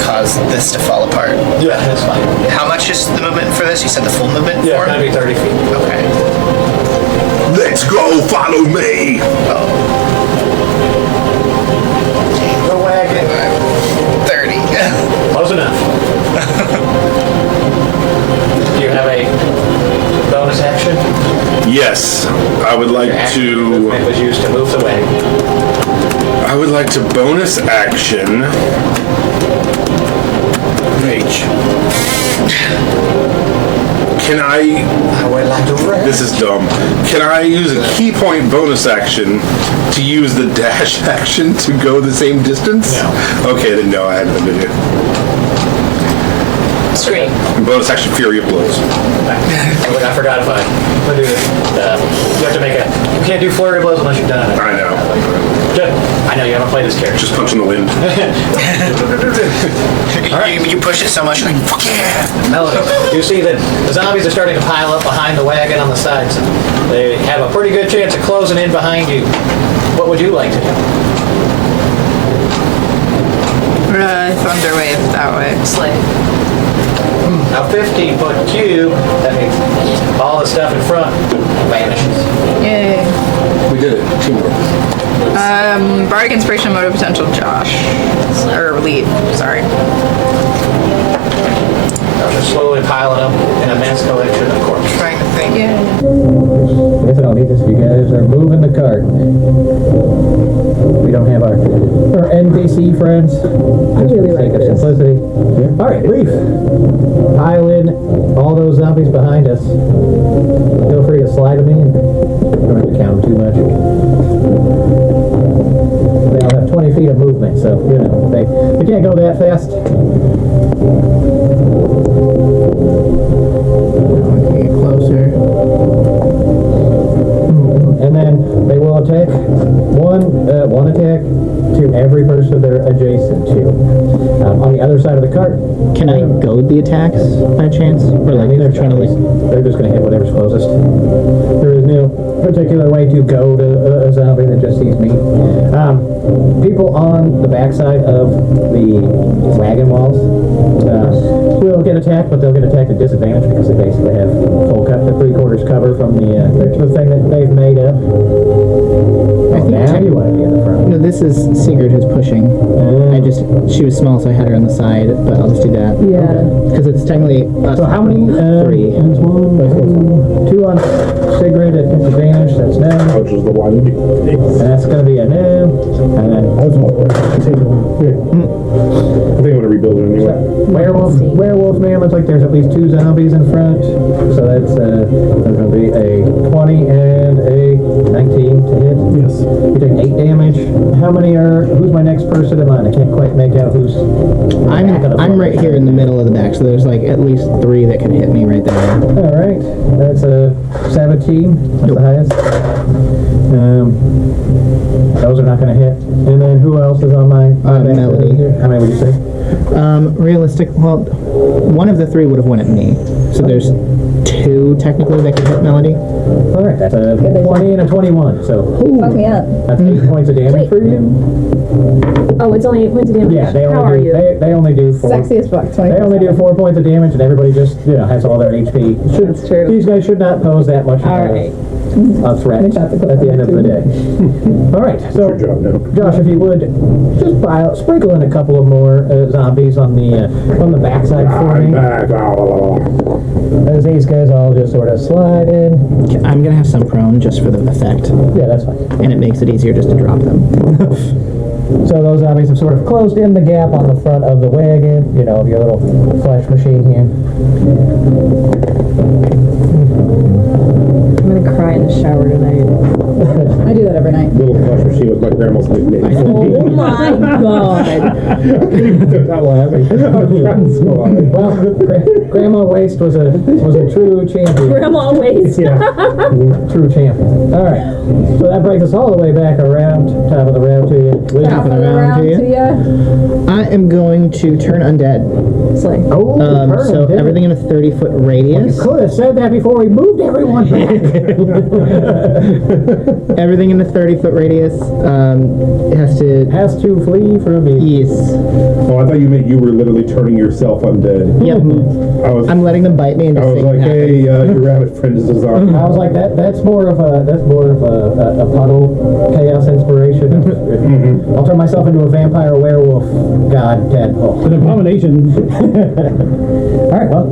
cause this to fall apart. Yeah, that's fine. How much is the movement for this? You said the full movement? Yeah, for it's it? going to be 30 feet. Okay. Let's go, follow me. The wagon. 30. Close enough. Do you have a bonus action? Yes, I would like to... It was used to move the wagon. I would like to bonus action... Can I This is dumb. Can I use a key point bonus action to use the dash action to go the same distance? No. Okay, then no, I haven't done it. Scream. Bonus action, Fury of Blows. I forgot if I do this. You have to make a. You can't do flurry of blows unless you've done it. I know. I know you haven't played this character. Just punch in the wind. You push it so much, you're like, fuck yeah! Melody, you see that the zombies are starting to pile up behind the wagon on the sides. They have a pretty good chance of closing in behind you. What would you like to do? Thunderwave that way. Slay. Now 15-foot cube, that means all the stuff in front vanishes. Yay. We did it. Teamwork. Bardic Inspiration, Motive Potential, Josh. Or Lead, sorry. They're slowly piling up an immense collection of corpses. Trying to think. Yeah. I guess I don't need this if you guys are moving the cart. We don't have our NPC friends. I really like this. Simplicity. Alright, Leaf. Pile in all those zombies behind us. Feel free to slide them in. Don't have to count them too much. They all have 20 feet of movement, so, you know, they can't go that fast. Okay, closer. And then they will attack one attack to every person they're adjacent to. On the other side of the cart. Can I goad the attacks by chance? Or like they're trying to like... They're just going to hit whatever's closest. There is no particular way to goad a zombie that just sees me. People on the backside of the wagon walls will get attacked, but they'll get attacked at disadvantage because they basically have full cut to 3/4 cover from the thing that they've made up. Now you want to be in the front. No, this is Sigurd who's pushing. She was small, so I had her on the side, but I'll just do that. Yeah. Because it's technically us. So how many? 3. There's 1, 2 on Sigrid at disadvantage. That's no. Which is the one. And that's going to be a no. And then I think I'm going to rebuild it anyway. werewolf man looks like there's at least 2 zombies in front. So that's going to be a 20 and a 19 to hit. Yes. You take 8 damage. How many are? Who's my next person in line? I can't quite make out who's. I'm right here in the middle of the back, so there's like at least 3 that can hit me right there. All right, that's a 17. That's the highest. Those are not going to hit. And then who else is on my Melody. How many would you say? Realistic. Well, one of the 3 would have went at me, so there's 2 technically that can hit Melody. All right, that's a 20 and a 21. So Fuck me up. that's 8 points of damage for you. Oh, it's only 8 points of damage. Yeah, they How only are do. you? They only do 4. Sexy as fuck. 20%. They only do 4 points of damage, and everybody just has all their HP. That's true. These guys should not pose that much All right. a threat at the end of the day. All right, so Good job, no. Josh, if you would just sprinkle in a couple of more zombies on the backside for me, as these guys all just sort of slide in. I'm gonna have some prone just for the effect, Yeah, that's fine. and it makes it easier just to drop them. So those zombies have sort of closed in the gap on the front of the wagon, of your little flash machine here. I'm gonna cry in the shower tonight. I do that every night. Little flush machine was my grandma's nickname. Oh my god. Not laughing. I was trying so hard. Well, Grandma Waste was a true champion. Grandma waste. Yeah, true champion. All right, so that brings us all the way back around, top of the round to you. Top of the round to you. I am going to turn undead. Slay. Oh, So everything in a 30-foot radius. You could have said that before we moved everyone back. Everything in a 30-foot radius has to flee from me. Yes. Oh, I thought you meant you were literally turning yourself undead. Yep. I'm letting them bite me and I just was say, like, hey, your rabbit friend is a zombie. I was like, that's more of a puddle chaos inspiration. I'll turn myself into a vampire werewolf god tadpole. An abomination. All right, well,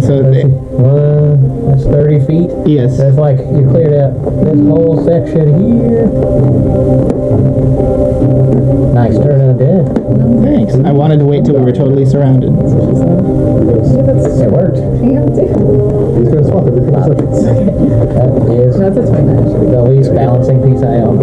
So that's 30 feet. yes. That's like you cleared out this whole section here. Nice turn of the dead. Thanks. I wanted to wait till we were totally surrounded. It worked. He's gonna swap every couple seconds. That is That's a twin, actually. the least balancing piece I own.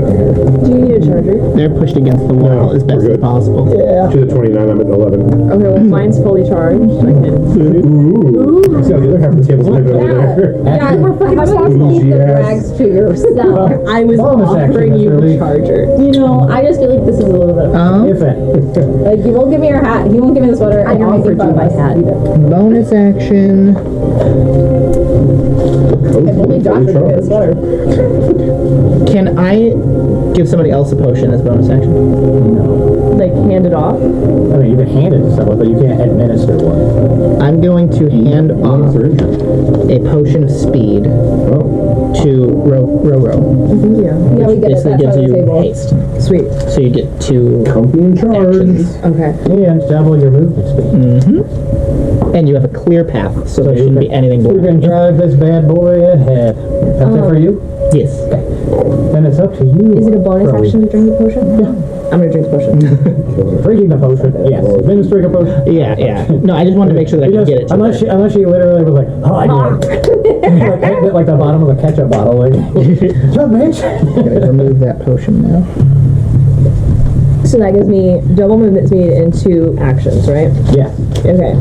Do you need a charger? They're pushed against the wall as best we're as good. possible. Yeah. To the 29, I'm at 11. Okay, well, mine's fully charged. I can. Ooh. See how the other half of the table's over there. Yeah, we're fucking responsible. keep the Yes. rags to yourself. I was Bonus action, offering you Mr. the Lee. charger. You know, I just feel like this is a little bit of If it. like you won't give me your hat, he won't give me the sweater, and you're making fun of my hat. Bonus action. If only Josh would give me the sweater. Can I give somebody else a potion as bonus action? Like hand it off. I mean, you can hand it to someone, but you can't administer one. I'm going to hand off They're injured. a potion of speed Oh. to Ro. Yeah, we get Basically it. That's gives on the you table. haste. Sweet. So you get 2 Company in charge. actions. Okay. And double your movement speed. And you have a clear path, so there you shouldn't can- be anything You can blocking you. drive this bad boy ahead. That's it for you? Yes. Then it's up to you. Is it a bonus Crowley. action to drink the potion? Yeah. I'm gonna drink the potion. Drinking the potion, yes. Administering a potion. Yeah. No, I just wanted to make sure that I could get it to unless she literally was like, oh, I do it. like the bottom of a ketchup bottle. Like, jump, bitch. Okay, remove that potion now. So that gives me double movement speed and 2 actions, right? Yeah. Okay.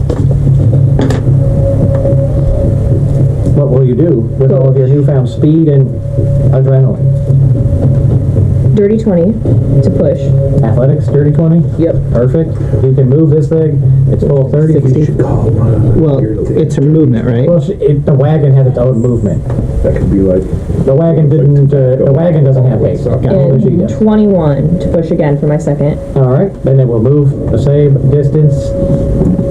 What will you do with all of your newfound speed and adrenaline? Dirty 20 to push. Athletics, dirty 20? Yep. Perfect. You can move this thing. It's full 30. 60. Well, it's her movement, right? Well, the wagon has its own movement. That could be like. The wagon didn't. The wagon doesn't have haste. Only she And does. 21 to push again for my second. All right. Then it will move the same distance.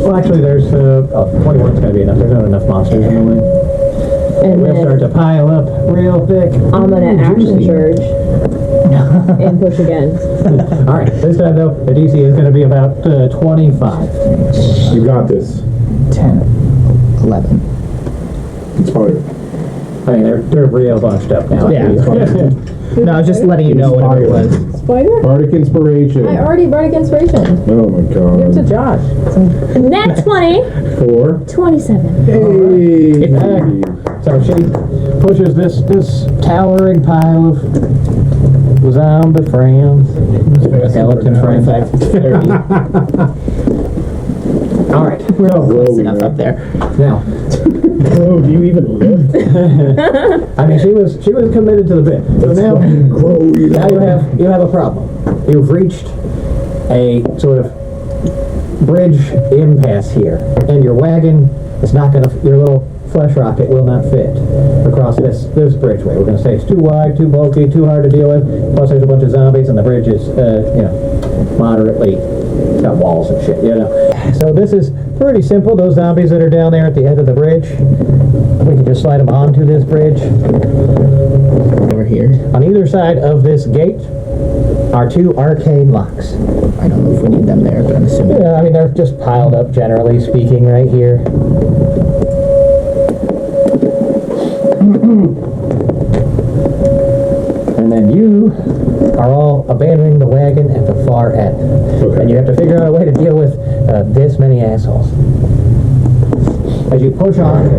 Well, actually, there's 21 is going to be enough. There's not enough monsters in the way. And We'll start then to pile up real thick. I'm gonna action Juicy. surge and push again. All right. This time though, the DC is going to be about 25. You got this. 10. 11. Inspired. I mean, they're real bunched up now. Yeah. No, I was just letting you know whatever it was. Spider? Bardic inspiration. I already bardic inspiration. Oh my god. Give it to Josh. Net 20. 4. 27. Hey. So she pushes this towering pile of zombie friends, skeleton friends. All right. We're close enough up there. Now, Bro, do you even live? I mean, she was committed to the bit. So now you have a problem. You've reached a sort of bridge impasse here, and your wagon is not going to. Your little flesh rocket will not fit across this bridgeway. We're going to say it's too wide, too bulky, too hard to deal with. Plus, there's a bunch of zombies, and the bridge is, moderately got walls and shit. So this is pretty simple. Those zombies that are down there at the end of the bridge, we can just slide them onto this bridge. Over here. On either side of this gate are 2 arcane locks. I don't know if we need them there, but I'm assuming. Yeah, I mean, they're just piled up, generally speaking, right here. And then you are all abandoning the wagon at the far end. Okay. And you have to figure out a way to deal with this many assholes. As you push on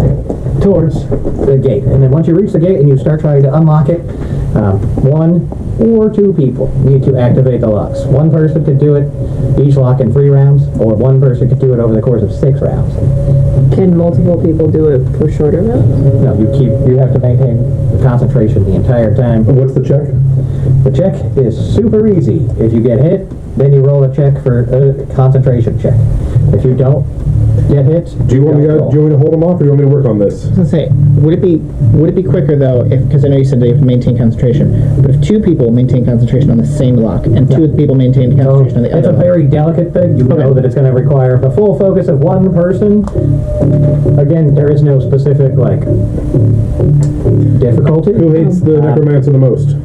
towards the gate. And then once you reach the gate and you start trying to unlock it, 1 or 2 people need to activate the locks. 1 person could do it each lock in 3 rounds, or 1 person could do it over the course of 6 rounds. Can multiple people do it for shorter rounds? No, you have to maintain concentration the entire time. What's the check? The check is super easy. If you get hit, then you roll a check for a concentration check. If you don't get hit, Do you want me to hold them off, or do you want me to work on this? I was gonna say, would it be quicker though, because I know you said they have to maintain concentration, but if 2 people maintain concentration on the same lock and 2 people maintain concentration on the It's other a lock? very delicate thing. You know that it's going to require the full focus of 1 person. Again, there is no specific difficulty. Who hates the necromancer the most?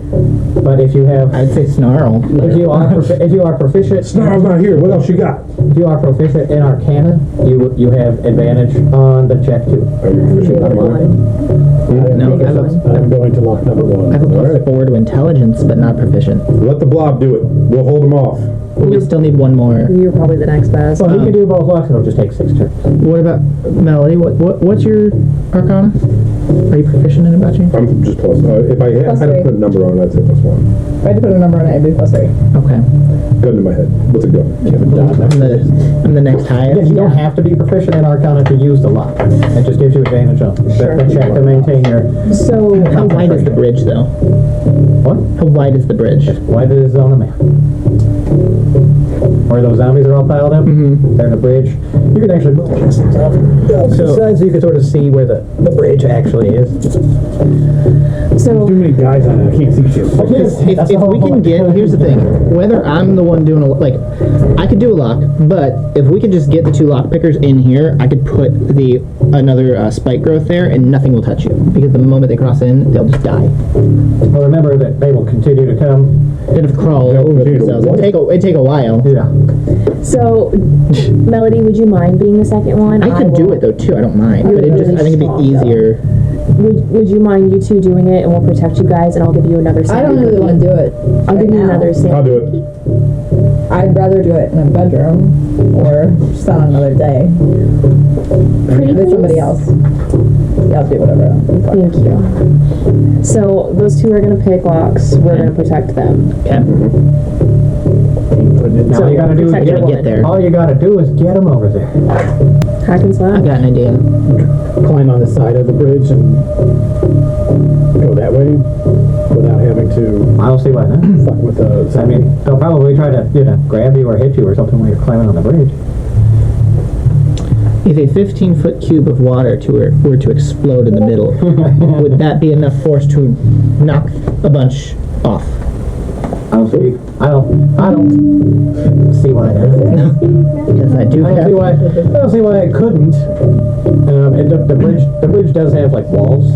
But if you have, I'd say Snarl. if you are proficient, Snarl's not here. What else you got? if you are proficient in Arcana, you have advantage on the check too. Are you proficient in One. Arcana? No, Make it fun. I'm going to lock number one. I have a plus Alright. 4 to intelligence, but not proficient. Let the blob do it. We'll hold him off. We still need one more. You're probably the next best. Well, he can do both locks, it'll just take 6 turns. What about Melody? What's your Arcana? Are you proficient in it, Bachi? I'm just plus. If I had to three. put a number on it, I'd say plus 1. If I had to put a number on it, I'd be +3. Okay. Gun to my head. What's it go? I'm the next highest. Yeah, you don't have to be proficient in Arcana to use the lock. It just gives you advantage on the check to maintain your... So, How wide is the bridge, though? What? How wide is the bridge? Wide it is on the map. Where those zombies are all piled up, they're in the bridge. You can actually move these things up so you can sort of see where the bridge actually is. so Too many guys on it. I can't see shit. If we can get, here's the thing, whether I'm the one doing I could do a lock, but if we could just get the 2 lock pickers in here, I could put another spike growth there and nothing will touch you. Because the moment they cross in, they'll just die. Well, remember that they will continue to come. They'd have to crawl over themselves. It'd take a while. Yeah. So, Melody, would you mind being the second one? I could do it though too, I don't mind. But I think it'd be easier. Would you mind you two doing it, and we'll protect you guys, and I'll give you another I don't really want to do it. I'll give you another sample. I'll do it. I'd rather do it in a bedroom or just on another day. Pretty With somebody else. Yeah, I'll do whatever. Thank you. So, those 2 are going to pick locks. We're going to protect them. Okay. All you gotta do is get there. All you gotta do is get them over there. Hack and I slash. got an idea. Climb on the side of the bridge and go that way without having to I don't see why not. fuck with the... I mean, they'll probably try to, grab you or hit you or something when you're climbing on the bridge. If a 15-foot cube of water were to explode in the middle, would that be enough force to knock a bunch off? I don't see why not. Because I do I don't see why it couldn't. And the bridge does have like walls,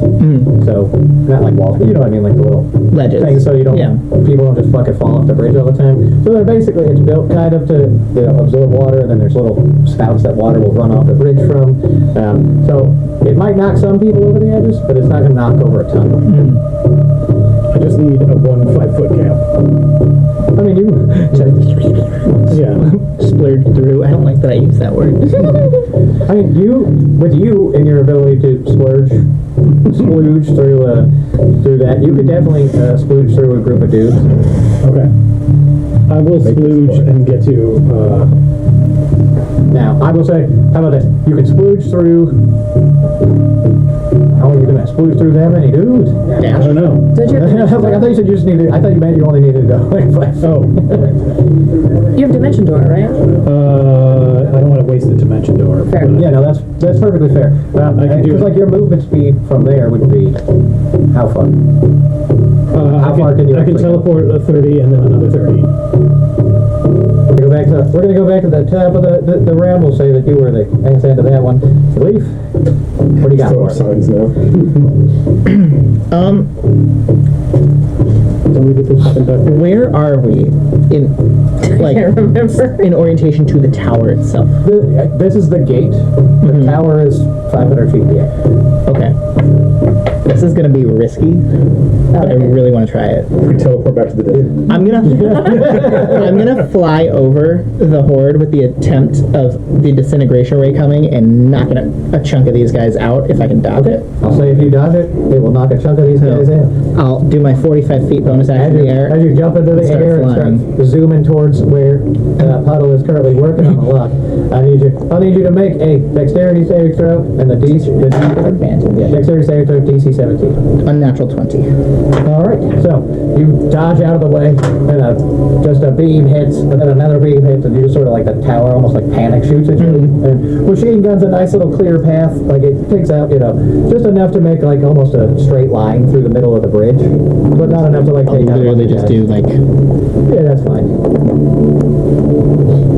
so not like walls, but you know what I mean, like the little ledges. things, so you don't people don't just fucking fall off the bridge all the time. So they're basically it's built kind of to absorb water, and then there's little spouts that water will run off the bridge from. So it might knock some people over the edges, but it's not going to knock over a ton. I just need a 1 5-foot gap. I mean, you splurge through. I don't like that I use that word. I mean, with you and your ability to splooge through that, you could definitely splooge through a group of dudes. Okay. I will splooge and get to... Now, I will say, how about this? You can splooge through... How are you going to splooge through that many dudes? I don't know. I thought you said you just needed... I thought you meant you only needed to go like 5. Oh. You have Dimension Door, right? I don't want to waste the Dimension Door. Fair. Yeah, no, that's perfectly fair. Because like your movement speed from there would be... How far? How far can you I can teleport a 30 and then another 30. We're going to go back to the top of the round. We'll say that you were the end of that one. Leaf, what do you got for us? Signs now. Where are we in in orientation to the tower itself? This is the gate. The tower is 500 feet away. Okay. This is gonna be risky, but I really want to try it. We teleport back to the day. I'm gonna fly over the horde with the attempt of the disintegration ray coming and knocking a chunk of these guys out if I can dodge it. I'll say if you dodge it, it will knock a chunk of these guys in. I'll do my 45 feet bonus action in the air. As you jump into the air and start zooming towards where Puddle is currently working on the lock, I'll need you to make a dexterity saving throw and the dexterity saving throw DC 17. Unnatural 20. Alright, so you dodge out of the way, and just a beam hits, and then another beam hits, and you just sort of like the tower almost like panic shoots at you. And machine gun's a nice little clear path, like it takes out, just enough to make like almost a straight line through the middle of the bridge, but not enough to like take out. Literally just do like... Yeah, that's fine.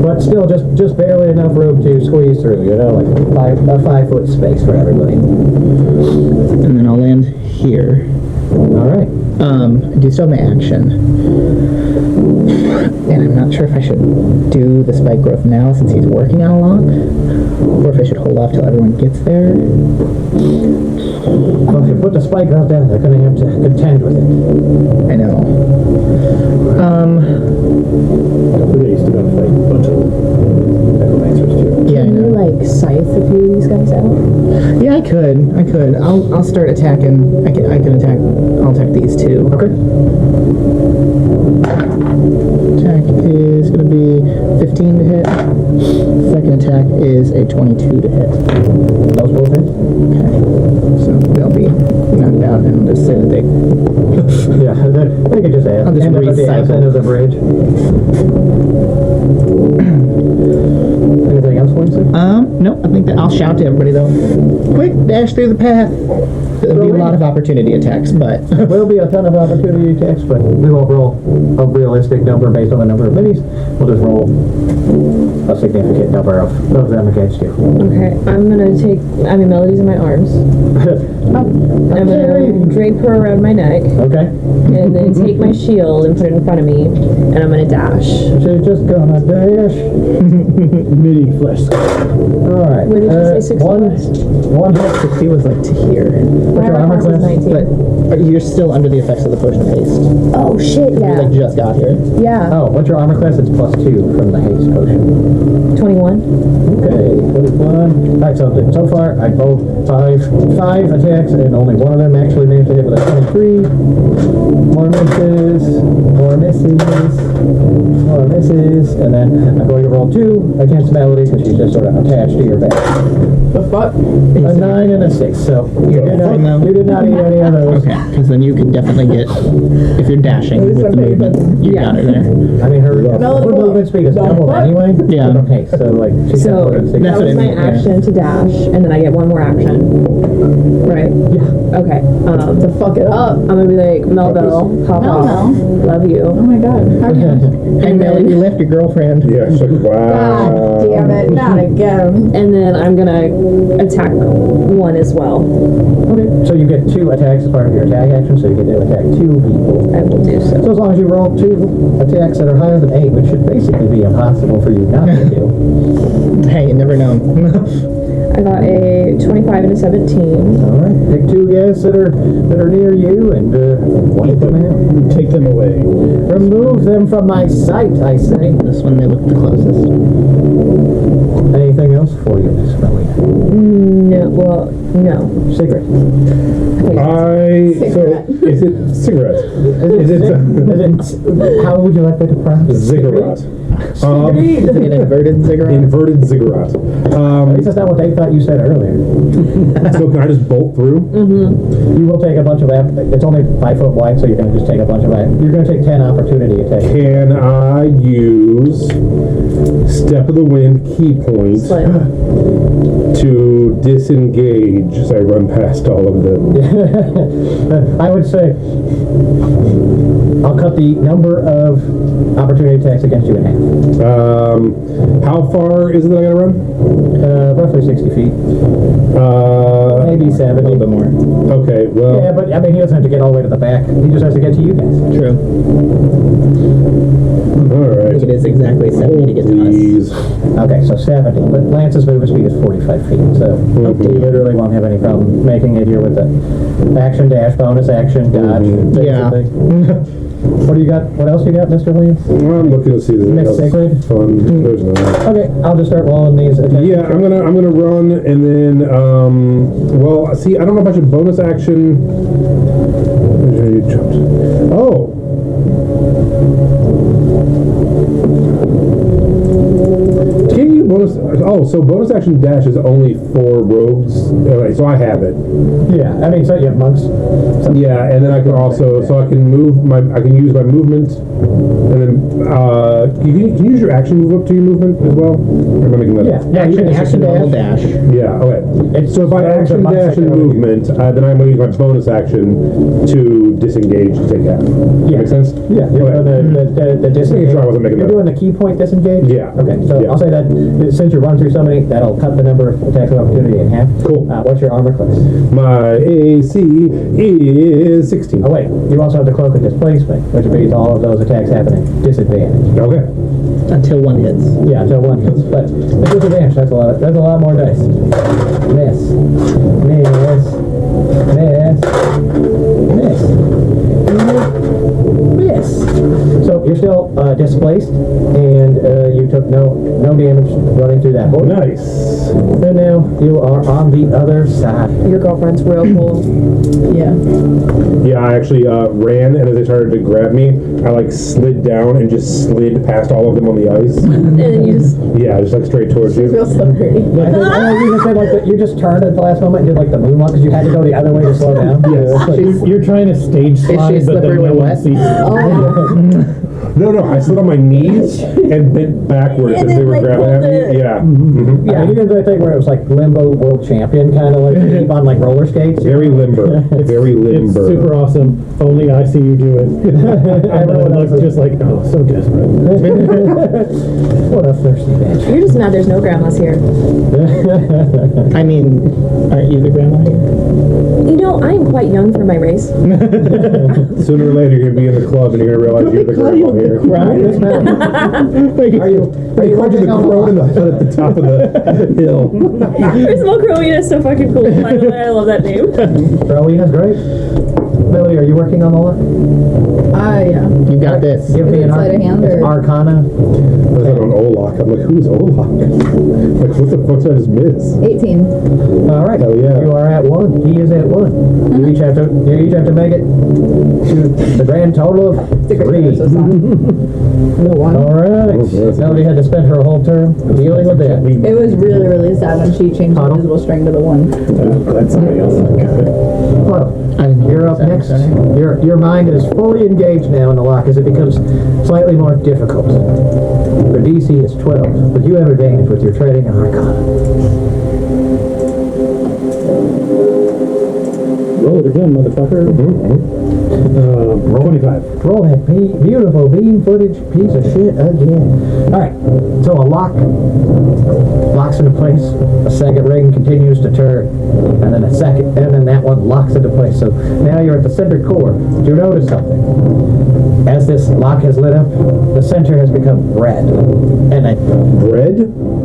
But still, just barely enough room to squeeze through, like a 5-foot space for everybody. And then I'll land here. All right. I do still have my action. And I'm not sure if I should do the spike growth now since he's working on a lock, or if I should hold off till everyone gets there. Well, if you put the spike growth down, they're going to have to contend with it. I know. Don't forget, you still got to fight a bunch of necromancers too. Yeah, I Can you, know. like, scythe a few of these guys out? Yeah, I could. I'll start attacking. I can attack. I'll attack these two. Okay. Attack is going to be 15 to hit. Second attack is a 22 to hit. Those both hit? Okay. So they'll be knocked out and just say that they. Yeah, they could just add. I'll just end up at the recycle. end of the bridge. Anything else for you, sir? No, I think that I'll shout to everybody though. Quick, dash through the path. There'll be a lot of opportunity attacks, but There will be a ton of opportunity attacks, but we won't roll a realistic number based on the number of minis. We'll just roll a significant number of them against you. Okay, I'm gonna take, Melody's in my arms. I'm gonna drape her around my neck, Okay. and then take my shield and put it in front of me, and I'm gonna dash. She's just gonna dash. Mini flesh. Alright. Where did you say 60 one hit. 60 was like to here. What's your armor class? 19. But you're still under the effects of the potion of haste. Oh shit, You like yeah. just got here. Yeah. Oh, what's your armor class? It's +2 from the haste potion. 21. Okay, 21. Alright, so far I rolled five attacks, and only one of them actually managed to hit with a 23. More misses, more misses, and then I'm going to roll 2 against Melody because she's just sort of attached to your back. The fuck? A 9 and a 6, so you did not eat any of those. Okay, because then you can definitely get, if you're dashing with the movement, you got her there. I mean, her movement speed is double anyway. Yeah. Okay, so like she's So got that That's what was I my mean, yeah. action to dash, and then I get one more action. Right? Yeah. Okay. To fuck it up. I'm gonna be like, Melville, ha ha, Melville? love you. Oh my god. How do you? Hey, Melly, you left your girlfriend. Yeah, she's like, wow. God damn it. Not again. And then I'm gonna attack one as well. Okay, so you get 2 attacks as part of your attack action, so you get to attack 2 people. I will do so. So as long as you roll 2 attacks that are higher than 8, which should basically be impossible for you not to do. Hey, you never know. I got a 25 and a 17. All right, pick 2 guys that are near you and wipe them out. Take them away. Remove them from my sight, I say. This one, they look the closest. Anything else for you, Miss Melly? No, well, no. Cigarette. So, is it cigarette? How would you like that to pronounce? Ziggurat. Is it an inverted ziggurat? Inverted ziggurat. At least that's not what they thought you said earlier. So can I just bolt through? You will take a bunch of it's only 5 foot wide, so you're going to just take a bunch of you're going to take 10 opportunity attacks. Can I use Step of the Wind key point to disengage as I run past all of them? I would say I'll cut the number of opportunity attacks against you in half. How far is it that I gotta run? Roughly 60 feet. Maybe 70. A little bit more. Okay, well. Yeah, but I mean, he doesn't have to get all the way to the back. He just has to get to you guys. True. Alright. I think it is exactly 70 to get to us. Please. Okay, so 70. But Lance's movement speed is 45 feet, so you literally won't have any problem making it here with the action dash, bonus action, dodge. Yeah. What do you got? What else you got, Mr. Williams? Well, I'm looking to see Mixed this sacred? fun. There's none. Okay, I'll just start rolling these attacks. Yeah, I'm gonna run and then well, see, I don't know if I should bonus action. You jumped. Oh. Can you bonus? Oh, so bonus action dash is only for rogues. Okay, so I have it. Yeah, I mean, so you have monks. Yeah, and then I can also, so I can move I can use my movement, and then can you use your action move up to your movement as well? Or am I making that up? Yeah, you can action Normal dash. dash. Yeah, okay. It's So if I rogues action and monks dash that can and only- movement, then I'm going to use my bonus action to disengage to take half. Yeah. Make sense? Yeah, you're Okay. doing the disengage. Making sure I wasn't making You're that doing up. the key point disengage? Yeah. Okay, so Yeah. I'll say that since you're running through so many, that'll cut the number of attacks of opportunity in half. Cool. What's your armor class? My AC is 16. Oh wait, you also have the cloak of displacement, which means all of those attacks happen at disadvantage. Okay. Until one hits. Yeah, until one hits. But at disadvantage, that's a lot more dice. Miss. Miss. Miss. Miss. So you're still displaced, and you took no damage running through that hole. Nice. And now you are on the other side. Your girlfriend's real cool. Yeah. Yeah, I actually ran, and as they started to grab me, I like slid down and just slid past all of them on the ice. And then you just Yeah, just like straight towards you. Real slippery. You just turned at the last moment and did like the moonwalk because you had to go the other way to slow down. Yes. You're trying to stage slide, but then no one sees. No, I slid on my knees and bent backwards as they were grabbing at me. Yeah. Mm-hmm. Yeah, you did the thing where it was like limbo world champion kind of like keep on like roller skates. Very limber. Very It's limber. super awesome. Only I see you do it. Everyone looks just like, oh, so desperate. What a thirsty bitch. you're just mad there's no grandmas here. I mean, aren't you the grandma here? You know, I am quite young for my race. Sooner or later, you're going to be in the club and you're going to realize you're the grandma here. Are you They called you the crone in the hood at the top of the hill. First of all, Crowina is so fucking cool. By the way, I love that name. Crowina's great. Melody, are you working on the lock? Yeah. You got this. Give me an Sleight of hand or? Arcana. I was like on Olak. I'm like, who's Olak? Like, what the fuck did I just miss? 18. All right. Hell yeah. You are at 1. He is at 1. You each have to make it to the grand total of 3. No one. All right. Melody had to spend her whole turn dealing with that. It was really, really sad when she changed the invisible string to the 1. Glad somebody else got it. Well, you're up next. Your mind is fully engaged now in the lock as it becomes slightly more difficult. The DC is 12, but you have advantage with your trading and Arcana. Roll it again, motherfucker. 25. Roll that beautiful bean footage piece of shit again. All right, so a lock locks into place. A second ring continues to turn, and then a second, and then that one locks into place. So now you're at the center core. You notice something. As this lock has lit up, the center has become red. And Bread?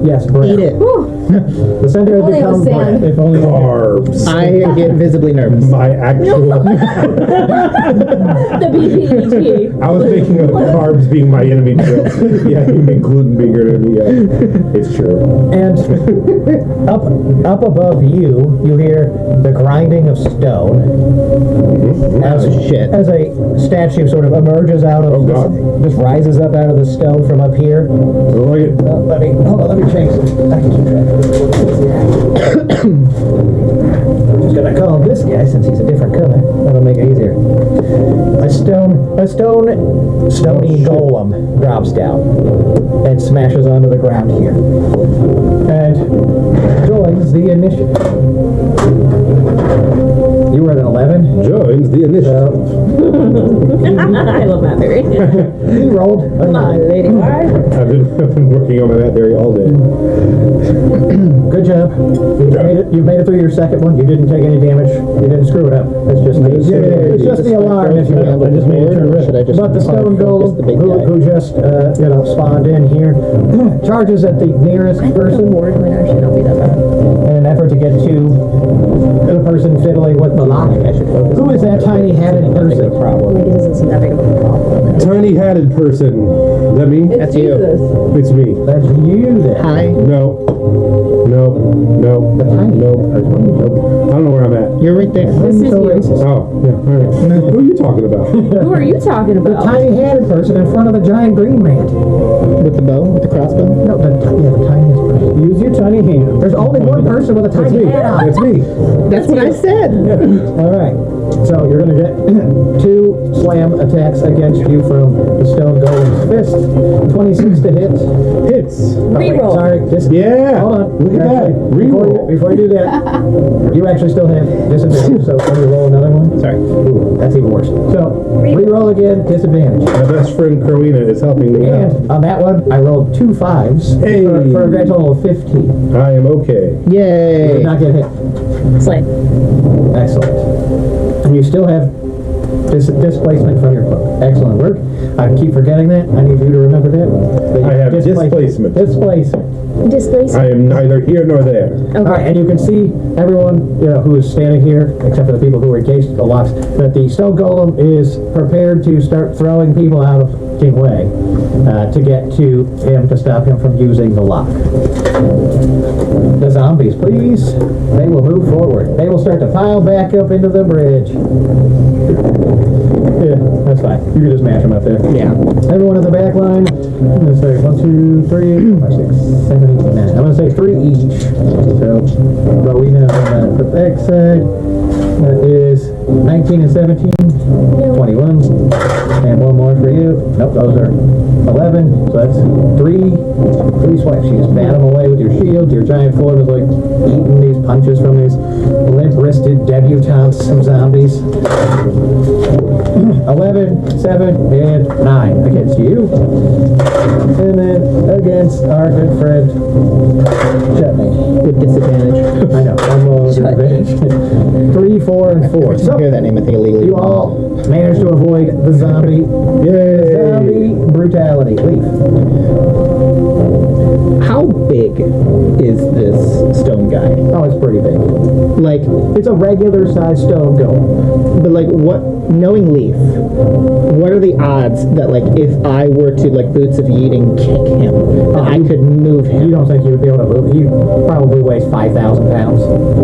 yes, bread. Eat it. The center has Only it was become sand. bread. If only Carbs. I get visibly nervous. My actual... The BPEG. I was thinking of carbs being my enemy too. Yeah, you make gluten being your enemy. Yeah, it's true. And up above you, you hear the grinding of stone. As a statue sort of emerges out of, just rises up out of the stone from up here. Let me change this. I can keep track. I'm just gonna call this guy since he's a different color. That'll make it easier. A stony golem drops down and smashes onto the ground here and joins the initiative. You were at an 11. Joins the initiative. I love Matt Berry. He rolled a My 9. lady. I've been working on my Matt Berry all day. Good job. You've made it through your second one. You didn't take any damage. You didn't screw it up. It's just the alarm, if you will. I just made it turn red. But the stone golem, who just spawned in here, charges at the nearest person Ward might actually not be that bad. in an effort to get to the person fiddling with the lock. Who is that tiny hatted person? Maybe it doesn't seem that big of a problem. Tiny hatted person. Is that me? It's Jesus. It's me. That's you then. Hi. No. The tiny Nope. I don't know where I'm at. You're right there. This is so you. racist. Oh, yeah. All right. Who are you talking about? Who are you talking The about? tiny hatted person in front of the giant green man. With the bow? With the crossbow? No, the tiniest person. Use your tiny hand. There's only one person with a That's tiny me. hat on. That's me. That's what I said. All right. So you're going to get 2 slam attacks against you from the stone golem's fist. 26 to hit. Hits. Oh, wait, Reroll. sorry. Yeah. Hold on. Look at that. Reroll. Before you do that, you actually still have disadvantage. So let me roll another one. Sorry. Ooh, that's even worse. So reroll again, disadvantage. My best friend Crowina is helping me out. And on that one, I rolled 2 5s Hey. for a grand total roll of 15. I am okay. You Yay! did not get hit. Slay. Excellent. And you still have displacement from your cloak. Excellent work. I keep forgetting that. I need you to remember that. I have displacement. Displacement. Displacement. I am neither here nor there. Okay. All right, and you can see everyone, who is standing here, except for the people who are engaged in the locks, that the stone golem is prepared to start throwing people out of King Wei to get to him to stop him from using the lock. The zombies, please. They will move forward. They will start to pile back up into the bridge. Yeah, that's fine. You can just mash them up there. Yeah. Everyone in the back line. I'm going to say 1, 2, 3, 4, 5, 6, 7, 8, 9. I'm going to say 3 each. So, Rowena on the back side. That is 19 and 17. 21. And one more for you. Nope, those are 11. So that's 3 swipes. You just bat them away with your shield. Your giant form is like eating these punches from these limp-wristed debutantes, some zombies. 11, 7, and 9 against you. And then against our good friend Chutney. With disadvantage. I know, one more with disadvantage. 3, 4, and 4. I So, hear that name, I think illegally. you all managed to avoid the zombie. Zombie brutality. Leaf. How big is this stone guy? Oh, it's pretty big. Like, It's a regular sized stone golem. but like, what? Knowing Leaf, what are the odds that like if I were to like Boots of Yeeting kick him, that I could move him? You don't think you would be able to move? He probably weighs 5,000 pounds.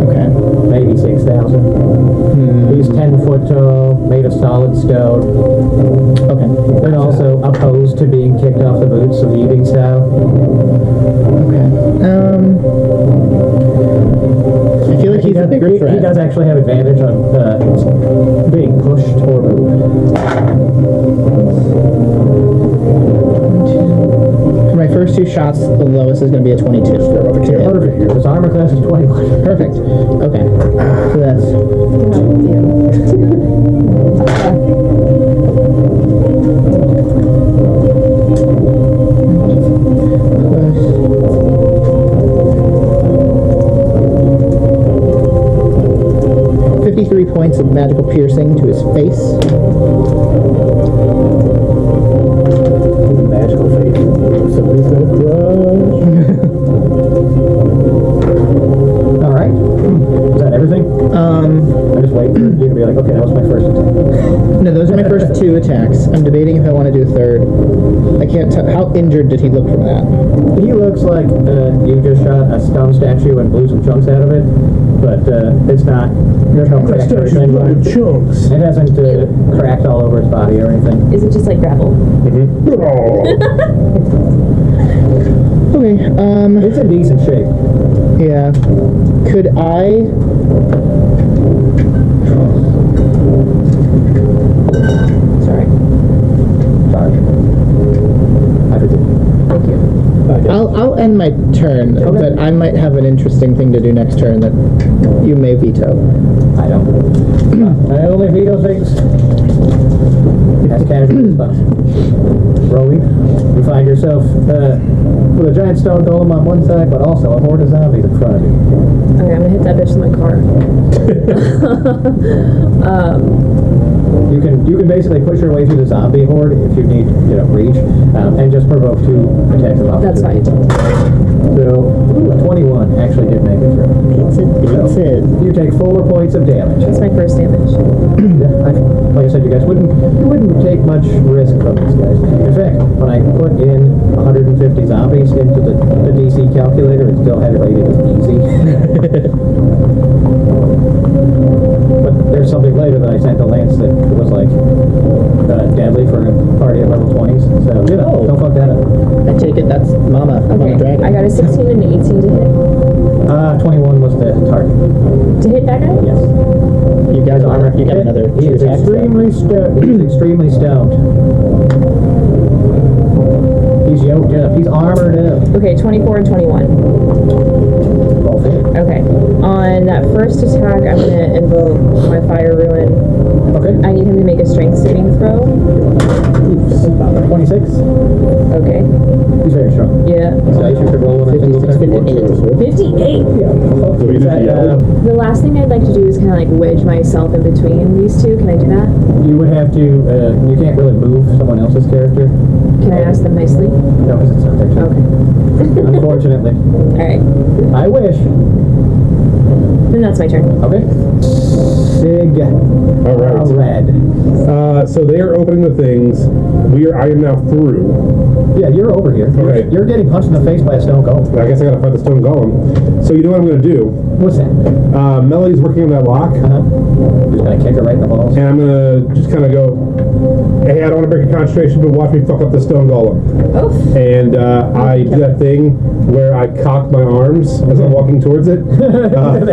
Okay. Maybe 6,000. He's 10 foot tall, made of solid stone. Okay. And also opposed to being kicked off the Boots of Yeeting style. Okay. I feel like he's a bigger threat. He does actually have advantage on being pushed or moved. For my first 2 shots, the lowest is going to be a 22. Perfect. His armor class is 21. Perfect. Okay. So that's. Points of magical piercing to his face. Magical face. Somebody's gonna crush. All right. Is that everything? I just wait for you to be like, okay, that was my first attack. No, those are my first 2 attacks. I'm debating if I want to do a third. I can't tell. How injured did he look from that? He looks like you just shot a stone statue and blew some chunks out of it, but it's not. There's no cracks or anything. Chunks. It hasn't cracked all over its body or anything. Is it just like gravel? Okay. It's in decent shape. Yeah. Could I? Sorry. I forget. Thank you. I'll end my turn, but I might have an interesting thing to do next turn that you may veto. I don't. I only veto things. That's casual response. Rowie, you find yourself with a giant stone golem on one side, but also a horde of zombies in front of you. Okay, I'm gonna hit that bitch with my car. You can basically push your way through the zombie horde if you need, reach, and just provoke 2 attacks of opportunity. That's fine. So, a 21 actually did make it through. It's it. You take 4 points of damage. That's my first damage. Like I said, you guys wouldn't take much risk from these guys. In fact, when I put in 150 zombies into the DC calculator, it still had it rated as easy. But there's something later that I sent to Lance that was like deadly for a party at level 20s. So don't fuck that up. I take it that's Mama. Okay, Mama Dragon. I got a 16 and an 18 to hit. 21 was the target. To hit that guy? Yes. You got armor. You got another. He is extremely stoned. He's yoked up. He's armored up. Okay, 24 and 21. Both hit. Okay. On that first attack, I'm gonna invoke my Fire Ruin. Okay. I need him to make a strength saving throw. 26. Okay. He's very strong. Yeah. So you should roll on a single 56, turn. 68. The last thing I'd like to do is kind of like wedge myself in between these two. Can I do that? You would have to, you can't really move someone else's character. Can I ask them nicely? No, because it's not their turn. Okay. Unfortunately. Alright. I wish. Then that's my turn. Okay. Sig. All right. Red. So they are opening the things. I am now through. Yeah, you're over here. Okay. You're getting punched in the face by a stone golem. I guess I gotta fight the stone golem. So you know what I'm gonna do? What's that? Melody's working on that lock. Just gonna kick her right in the balls. And I'm gonna just kind of go, hey, I don't want to break your concentration, but watch me fuck up the stone golem. Oof. And I do that thing where I cock my arms as I'm walking towards it. The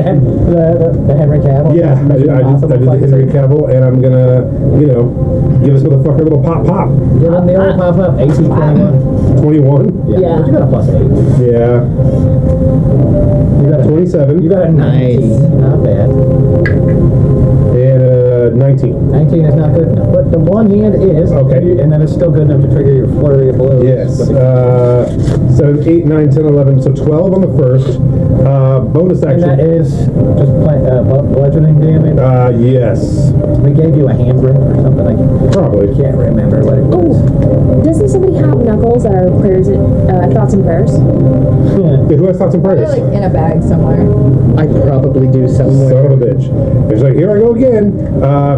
Henry Cavill. Yeah, I did the Henry Cavill, and I'm gonna, give this motherfucker a little pop. Give him the old pop up. AC 21. 21? Yeah. But you got a +8. Yeah. You got a 27. You got a 19. Not bad. And 19. 19 is not good enough. But the one hand is. Okay. And then it's still good enough to trigger your flurry of blows. Yes. 7, 8, 9, 10, 11. So 12 on the first. Bonus action. And that is just bludgeoning damage? Yes. We gave you a handbrake or something. Probably. Can't remember what it was. Oh, doesn't somebody have knuckles that are prayers, thoughts and prayers? Yeah, who has thoughts and prayers? Probably like in a bag somewhere. I probably do somewhere. Son of a bitch. It's like, here I go again.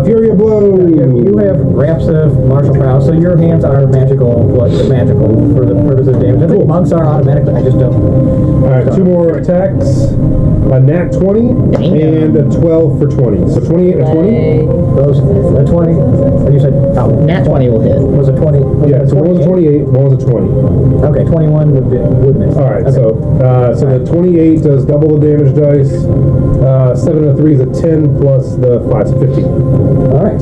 Fury of blow. You have ramps of martial prowess, so your hands are magical for the purpose of damage. I think monks are automatically. I just don't. Alright, 2 more attacks. A nat 20 and a 12 for 20. So 28 and 20? Those, a 20. And you said, Nat 20 will hit. Was a 20? Yeah, so one was a 28, one was a 20. Okay, 21 would miss. Alright, okay. so the 28 does double the damage dice. 7 and a 3 is a 10 plus the 5, so 15. Alright.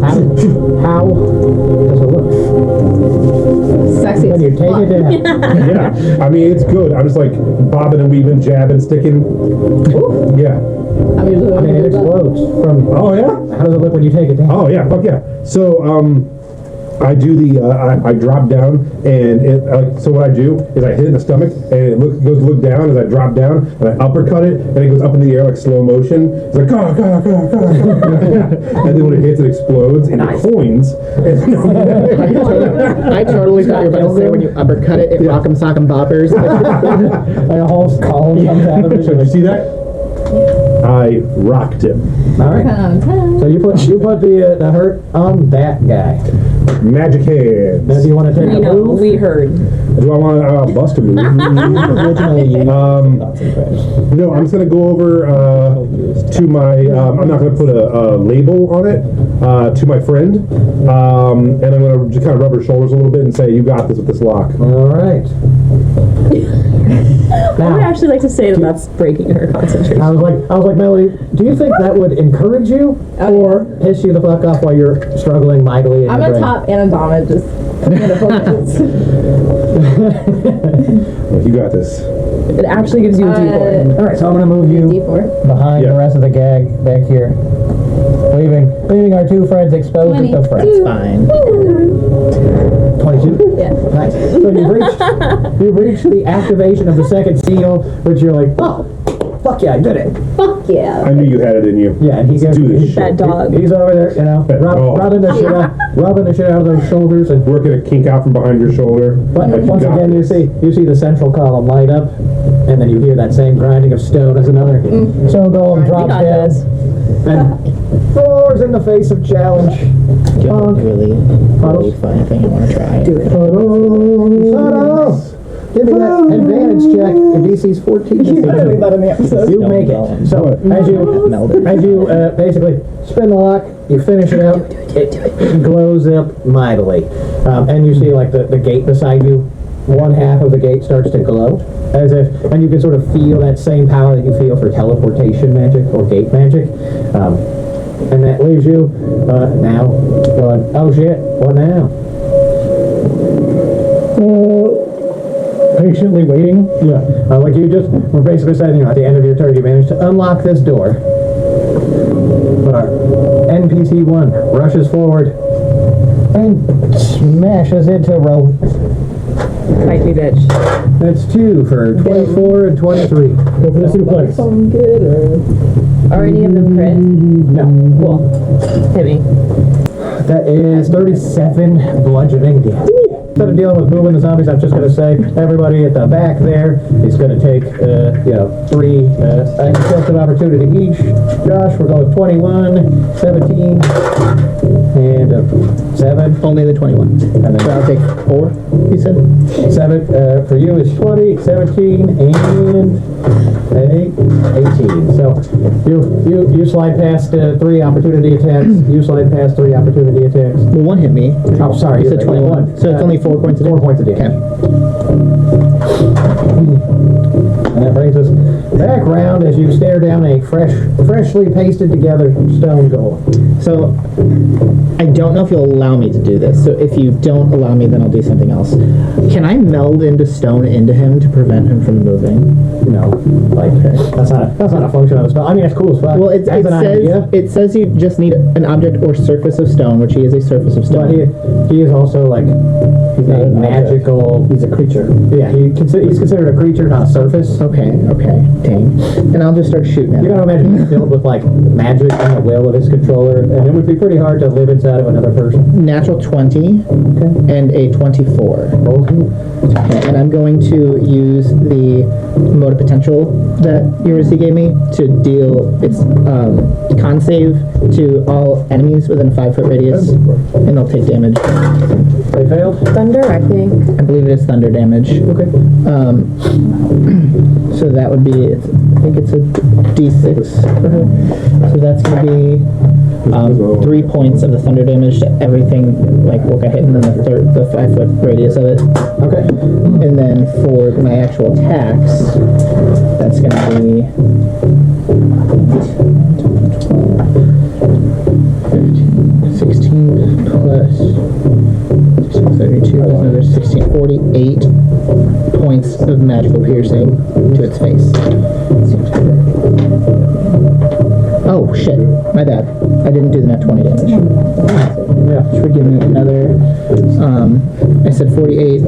How does it look? Sexy. When you take it down. Yeah, I mean, it's good. I'm just like bobbing and weaving, jabbing, sticking. Yeah. I mean, it explodes from. Oh, yeah? How does it look when you take it down? Oh, yeah, fuck yeah. So, I do the, I drop down, and so what I do is I hit it in the stomach, and it goes to look down as I drop down, and I uppercut it, and it goes up in the air like slow motion. It's like, and then when it hits, it explodes, and it coins. I totally thought you were about to say when you uppercut it, it rock'em sock'em boppers. Like a whole column comes out of it. So, did you see that? I rocked him. All right. So you put the hurt on that guy. Magic hands. Now, do you want to take a move? We heard. Do I want to bust a move? No, I'm just going to go over to my, I'm not going to put a label on it, to my friend, and I'm going to just kind of rub her shoulders a little bit and say, you got this with this lock. All right. I would actually like to say that that's breaking her concentration. I was like, Melody, do you think that would encourage you or piss you the fuck off while you're struggling mightily? I'm a top anatomist. You got this. It actually gives you a D4. All right, so I'm going to move you behind the rest of the gag back here, leaving our two friends exposed at the front. That's fine. 22? Yeah. Nice. So you've reached the activation of the second seal, which you're like, oh, fuck yeah, I did it. Fuck yeah. I knew you had it in you. Yeah, and do this shit. That dog. He's over there, rubbing the shit out of those shoulders and working a kink out from behind your shoulder. But once again, you see the central column light up, and then you hear that same grinding of stone as another stone golem drops down and roars in the face of challenge. Really funny thing you want to try. Do it. Give me that advantage check. Your DC's 14. You better do that in the episode. You make it. So as you basically spin the lock, you finish it out. It glows up mightily, and you see like the gate beside you. One half of the gate starts to glow, as if, and you can sort of feel that same power that you feel for teleportation magic or gate magic. And that leaves you now going, oh shit, what now? Patiently waiting. Yeah. Like you just were basically saying, at the end of your turn, you managed to unlock this door. But our NPC 1 rushes forward and smashes into Fight me, bitch. That's 2 for 24 and 23. Go for the suplex. Are any of them crit? No. Cool. Hit me. That is 37 bludgeoning damage. Instead of dealing with moving the zombies, I'm just going to say everybody at the back there is going to take, 3 attempts of opportunity each. Josh, we're going with 21, 17, and 7. Only the 21. And then So I'll take 4, you said? 7 for you is 20, 17, and 18. So you slide past 3 opportunity attacks. You slide past 3 opportunity attacks. Well, 1 hit me. Oh, sorry. You said 21. So it's only 4 points of damage. 4 points of damage. And that brings us back round as you stare down a freshly pasted together stone golem. So I don't know if you'll allow me to do this. So if you don't allow me, then I'll do something else. Can I meld into stone into him to prevent him from moving? No, like that's not a function of a spell. I mean, it's cool as fuck. Well, it says you just need an object or surface of stone, which he is a surface of stone. But he is also like he's a magical. He's a creature. Yeah, he's considered a creature, not a surface. Okay, dang. And I'll just start shooting at him. You gotta imagine he's filled with like magic and the will of his controller, and it would be pretty hard to live inside of another person. Natural 20 and a 24. Okay, and I'm going to use the mode of potential that Urusy gave me to deal its con save to all enemies within a 5-foot radius, and they'll take damage. They failed? Thunder, I think. I believe it is thunder damage. Okay. So that would be, I think it's a d6. So that's going to be 3 points of the thunder damage to everything, like what got hit in the 5-foot radius of it. Okay. And then for my actual attacks, that's going to be 15, 16 plus 32 is another 16, 48 points of magical piercing to its face. Oh shit, my bad. I didn't do the net 20 damage. Yeah. Which would give me another, I said 48,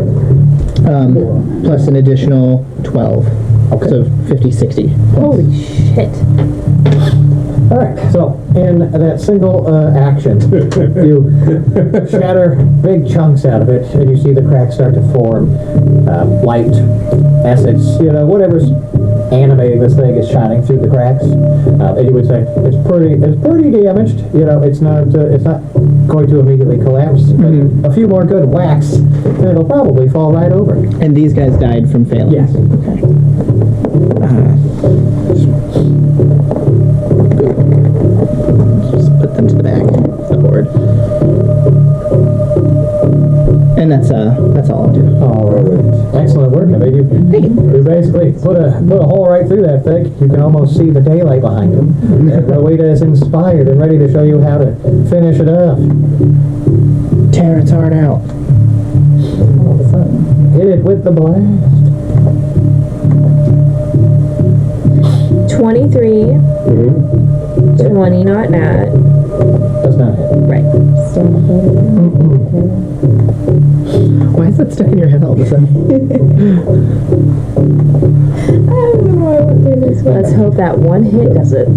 plus an additional 12. Okay. So 50, 60 points. Holy shit. Alright, so in that single action, you shatter big chunks out of it, and you see the cracks start to form. Light, essence, whatever's animating this thing is shining through the cracks. And you would say it's pretty damaged. It's not going to immediately collapse. But a few more good whacks, and it'll probably fall right over. And these guys died from failing? Yes. Okay. Just put them to the back of the board. And that's all I'll do. All right. Excellent work. I mean, you basically put a hole right through that thing. You can almost see the daylight behind him. And Rowena is inspired and ready to show you how to finish it up. Tear its heart out. Hit it with the blast. 23. 20 not nat. Does not hit. Right. Why is that stuck in your head all of a sudden? Let's hope that one hit does it. I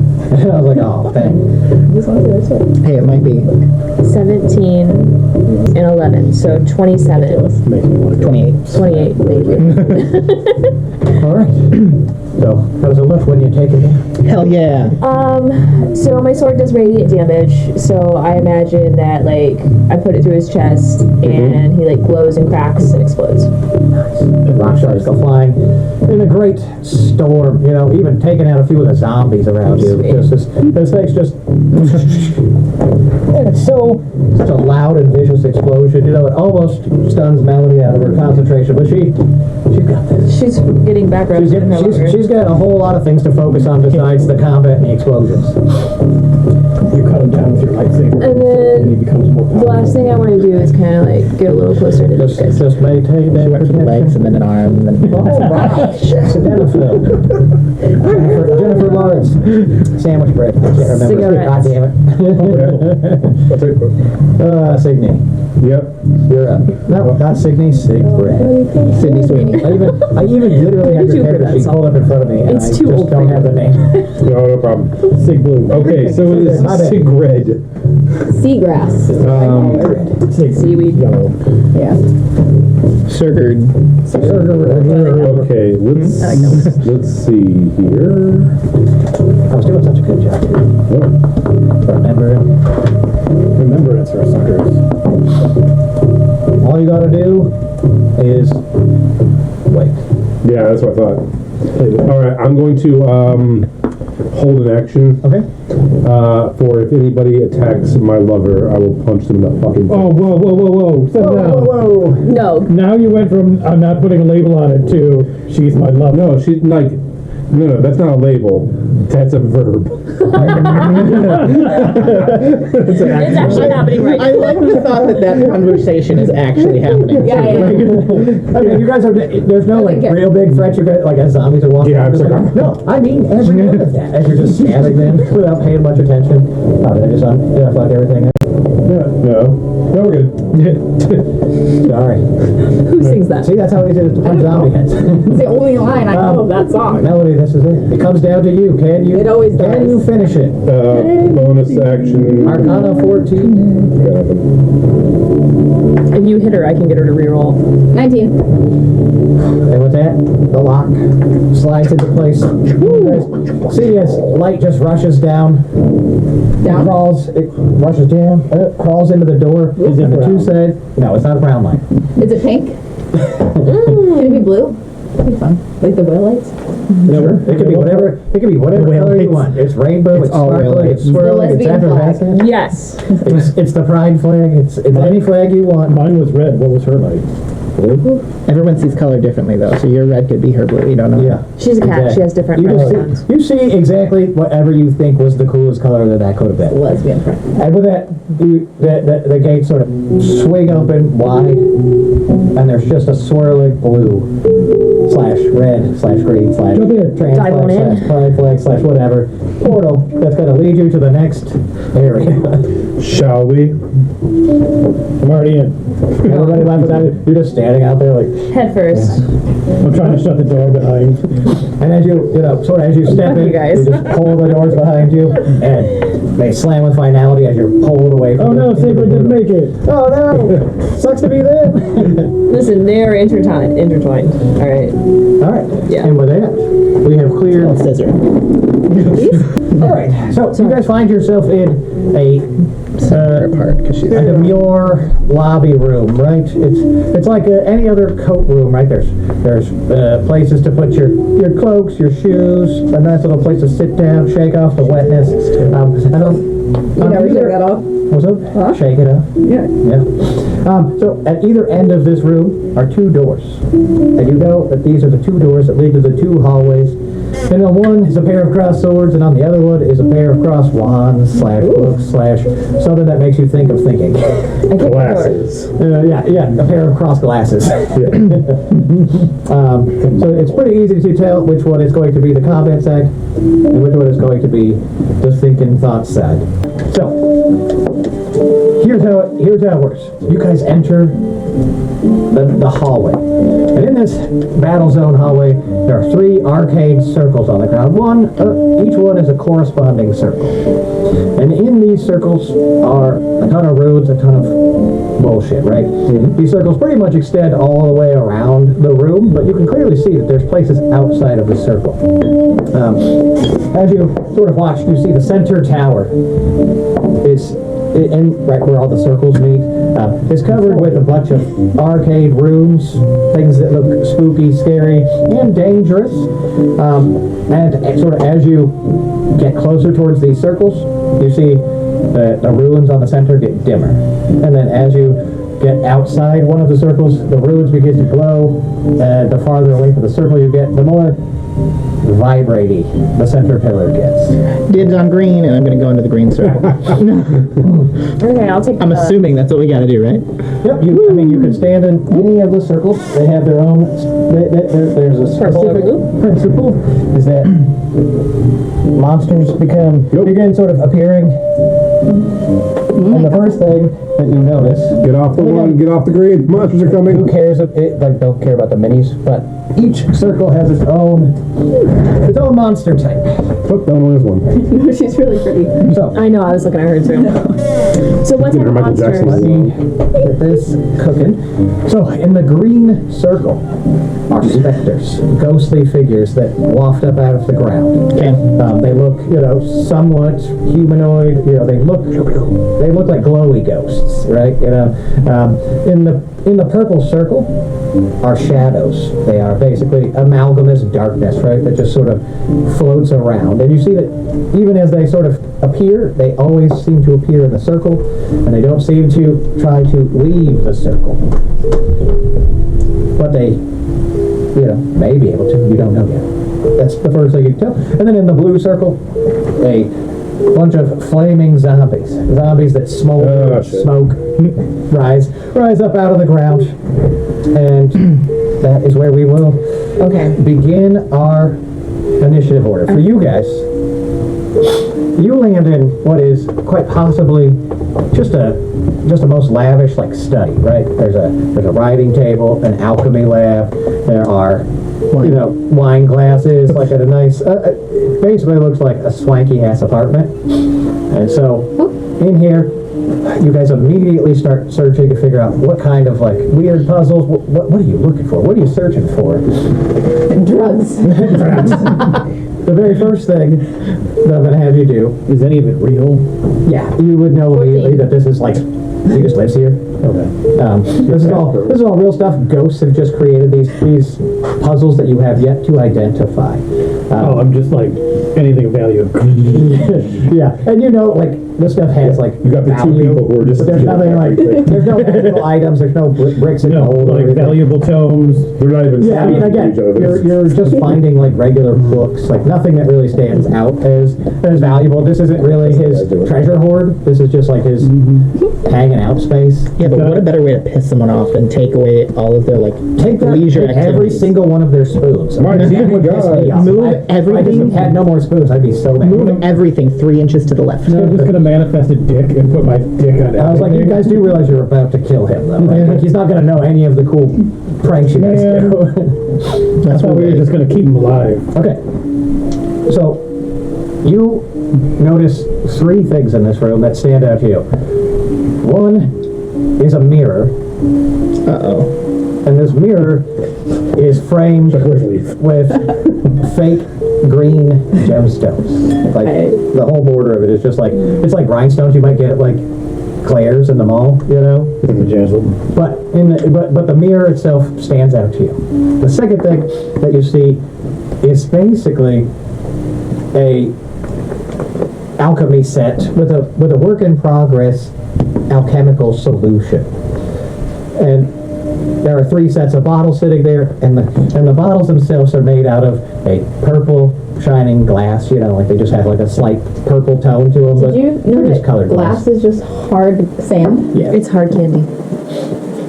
was like, oh, dang. Hey, it might be 17 and 11, so 27. 28. 28, thank you. All right. So, how does it look when you take it down? Hell yeah. So my sword does radiant damage, so I imagine that, like, I put it through his chest, and he, like, glows and cracks and explodes. Nice. And rock shards go flying in a great storm, even taking out a few of the zombies around you. Just this thing's just... and it's such a loud and vicious explosion, it almost stuns Melody out of her concentration, but she's got this. She's getting background. She's got a whole lot of things to focus on besides the combat and the explosions. You cut him down with your lightsaber, And then he becomes more powerful. the last thing I want to do is kind of like get a little closer to these guys. Just maintain that protection. Legs and then an arm and then... Oh, right. Jennifer Lawrence. Sandwich bread. I can't remember. Cigarettes. God damn it. Sydney. Yep. You're up. No, not Sydney. Sigrid. Sydney Sweeney. I even literally have your character sheet pulled up in front of me, and It's I too just old don't for have the name. No problem. Sig Blue. Okay, so it is Sigrid. Seagrass. Seaweed. Yellow. Yeah. Sigurd. Okay, let's see here. I was doing such a good job. Remembrance for suckers. All you gotta do is wait. Yeah, that's what I thought. All right, I'm going to hold an action. Okay. For if anybody attacks my lover, I will punch them in the fucking. Oh, whoa. Sit down. Whoa. No. Now you went from I'm not putting a label on it to she's my love. No, she's like. No, that's not a label. That's a verb. It's actually happening right now. I like the thought that conversation is actually happening. Yeah. I mean, you guys have, there's no like real big threats, you guys, like as zombies are walking. Yeah, I'm sorry. No, I mean every bit of that. As you're just stabbing them without paying much attention. Oh, did I just fuck everything? No, we're good. Sorry. Who sings that? See, that's how easy it is to punch zombie heads. It's the only line I know of that song. Melody, this is it. It comes down to you. Can you? It always does. Can you finish it? Bonus action. Arcana 14. If you hit her, I can get her to reroll. 19. And with that, the lock slides into place. See as light just rushes down. Down? It rushes down, crawls into the door. Is it on the two brown? sides. No, it's not a brown light. Is it pink? Can it be blue? That'd be fun. Like the whale lights? Sure. It could be whatever. It could be whatever color you want. It's rainbow. It's all sparkling. whale It's lights. swirling. It's The lesbian effervescent. Yes. It's the pride flag. It's any flag you want. Mine was red. What was her light? Blue. Everyone sees color differently though, so your red could be her blue. You don't know. Yeah. She's a cat. Exactly. She has different You red just tones. see, you see exactly whatever you think was the coolest color that could have been. Lesbian friend. And with that, the gates sort of swing open wide, and there's just a swirling blue / red / green / trans Dive on in. / pride flag / whatever portal that's going to lead you to the next area. Shall we? I'm already in. Everybody laughs at you. You're just standing out there like. Head first. I'm trying to shut the door behind. And as you step in, you guys. you just pull the doors behind you, and they slam with finality as you're pulled away from Oh no, the Sigrid didn't make it. Oh no! Sucks to be them. Listen, they're intertwined. All right. All right. Yeah. And with that, we have cleared. Oh, scissor. All right. So you guys find yourself in a Apart because she's. a demure lobby room, right? It's like any other coat room, right? There's places to put your cloaks, your shoes, a nice little place to sit down, shake off the wetness. I don't. You never took that off? What's up? Huh? Shake it up. Yeah. Yeah. So at either end of this room are two doors, and you know that these are the two doors that lead to the two hallways. And on one is a pair of crossed swords, and on the other one is a pair of crossed wands / books / something that makes you think of thinking. Glasses. Yeah, a pair of crossed glasses. So it's pretty easy to tell which one is going to be the combat side and which one is going to be the thinking thoughts side. So here's how it works. You guys enter the hallway. And in this battle zone hallway, there are 3 arcade circles on the ground. Each one is a corresponding circle. And in these circles are a ton of runes, a ton of bullshit, right? Mm-hmm. These circles pretty much extend all the way around the room, but you can clearly see that there's places outside of the circle. As you sort of watch, you see the center tower is right where all the circles meet. It's covered with a bunch of arcade rooms, things that look spooky, scary, and dangerous. And sort of as you get closer towards these circles, you see the ruins on the center get dimmer. And then as you get outside one of the circles, the ruins begin to glow. The farther away from the circle you get, the more vibrating the center pillar gets. Dibs on green, and I'm going to go into the green circle. Okay, I'll take. I'm assuming that's what we got to do, right? Yep. You can stand in any of the circles. They have their own. There's a specific principle. Is that monsters begin sort of appearing And the first thing that you notice, Get off the one, get off the grid. Monsters are coming. who cares if it, like, don't care about the minis, but each circle has its own monster type. Oh, that one is one. No, she's really pretty. So, I know, I was looking at her too. So what type Her of Michael Jackson monsters? song. get this cooking. So, in the green circle are specters, ghostly figures that waft up out of the ground. Okay. They look, somewhat humanoid. They look like glowy ghosts, right? In the purple circle are shadows. They are basically amalgamous darkness, right? That just sort of floats around. And you see that even as they sort of appear, they always seem to appear in the circle, and they don't seem to try to leave the circle. But they, may be able to. You don't know yet. That's the first thing you can tell. And then in the blue circle, a bunch of flaming zombies. Zombies that smolder, smoke, rise up out of the ground. And that is where we will begin our initiative order. For you guys, you land in what is quite possibly just a most lavish study, right? There's a writing table, an alchemy lab. There are wine glasses, at a nice. It basically looks like a swanky ass apartment. And so in here, you guys immediately start searching to figure out what kind of weird puzzles. What are you looking for? What are you searching for? Drugs. The very first thing that I'm going to have you do, Is any of it real? yeah, you would know immediately that this is he just lives here. Okay. This is all real stuff. Ghosts have just created these puzzles that you have yet to identify. I'm just anything of value. Yeah, and this stuff has You got the two value, people who are just. but there's nothing there's no magical items. There's no bricks and No, gold. or anything. valuable tomes. They're not even. Yeah, I mean, again, each other. you're just finding regular books, nothing that really stands out as valuable. This isn't really his treasure hoard. This is just his hanging out space. Yeah, but what a better way to piss someone off than take away all of their Take leisure every activities. single one of their spoons. My That dear would piss me God. off. Move If I everything. just had no more spoons, I'd be so mad. Move everything 3 inches to the left. I'm just gonna manifest a dick and put my dick on it. I was like, you guys do realize you're about to kill him, though, right? He's not going to know any of the cool pranks you guys do. That's why we were just gonna keep him alive. Okay. So, you notice 3 things in this room that stand out to you. One is a mirror. Uh-oh. And this mirror is framed with fake green gemstones. The whole border of it is just it's like rhinestones you might get at Claire's in the mall, But but the mirror itself stands out to you. The second thing that you see is basically a alchemy set with a work in progress alchemical solution. And there are 3 sets of bottles sitting there, and the bottles themselves are made out of a purple shining glass. They just have a slight purple tone to them. Did you know just that colored glass is just hard sand? Yeah. It's hard candy.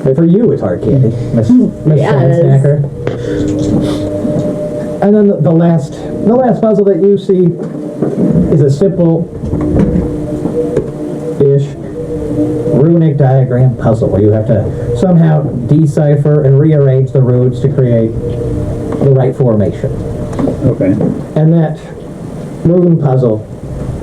And for you, it's hard candy, Miss Yeah, it is. Snacker. And then the last puzzle that you see is a simple-ish runic diagram puzzle where you have to somehow decipher and rearrange the runes to create the right formation. Okay. And that rune puzzle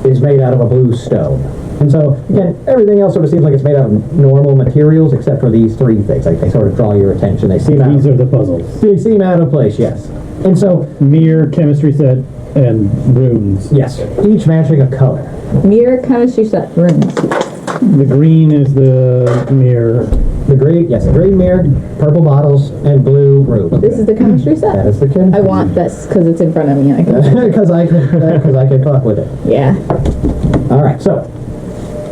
is made out of a blue stone. And so, again, everything else sort of seems like it's made out of normal materials except for these 3 things. They sort of draw your attention. These are the puzzles. They seem out of place, yes. And so... Mirror, chemistry set, and runes. Yes, each matching a color. Mirror chemistry set runes. The green is the mirror. The green mirror, purple bottles, and blue runes. This is the chemistry set? That is the chemistry. I want this because it's in front of me and I can. Because I can fuck with it. Yeah. All right, so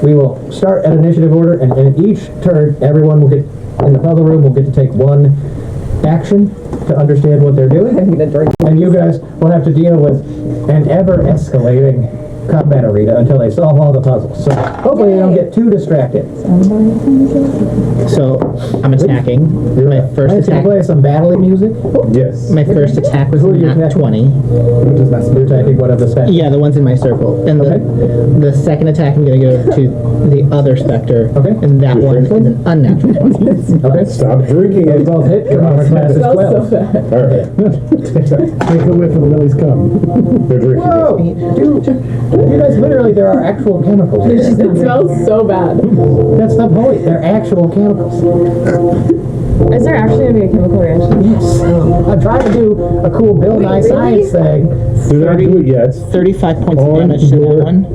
we will start at initiative order, and in each turn, everyone will get in the puzzle room. Will get to take 1 action to understand what they're doing. I'm gonna drink. And you guys will have to deal with an ever-escalating combat arena until they solve all the puzzles. So hopefully they don't get too distracted. So I'm attacking. My first Can attack. play some battle music? Yes. My first attack was Who are you nat attacking? 20. You're attacking one of the specs. Yeah, the ones in my circle. And the second attack, I'm going to go to the other specter. Okay. And that one is an unnatural 20. Okay. Stop drinking They it. both hit. Your armor class is 12. All right. Take a whiff of Lily's cum. They're drinking Whoa! Dude, you guys, literally, there are actual chemicals. It smells so bad. That's the point. They're actual chemicals. Is there actually gonna be a chemical reaction? Yes. I'm trying to do a cool Bill Nye science thing. it. Do not do it yet. 35 points of On damage to your- that one.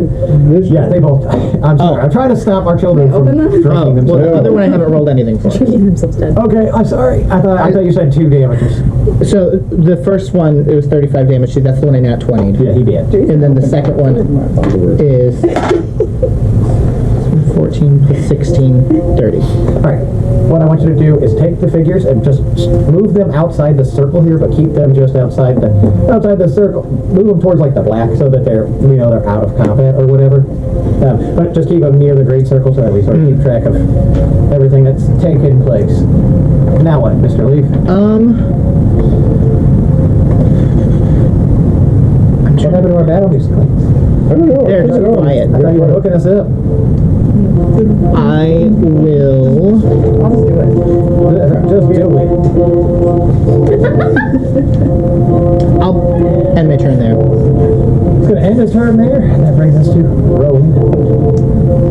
Yeah, they both. I'm sorry. I'm trying to stop our children from drinking Oh, well, themselves. the other one I haven't rolled anything for. Drinking themselves dead. Okay, I'm sorry. I thought you said 2 damages. So the first one, it was 35 damage. That's the one I nat 20'd. Yeah, he did. And then the second one is 14 plus 16, 30. All right. What I want you to do is take the figures and just move them outside the circle here, but keep them just outside the circle. Move them towards like the black so that they're they're out of combat or whatever. But just keep them near the great circle so that we sort of keep track of everything that's taken place. Now what, Mr. Leaf? What happened to our battle music? I don't know. They're just quiet. I thought you were hooking us up. I will. I'll just do it. Just do it. I'll end my turn there. It's going to end his turn there, and that brings us to Rowan.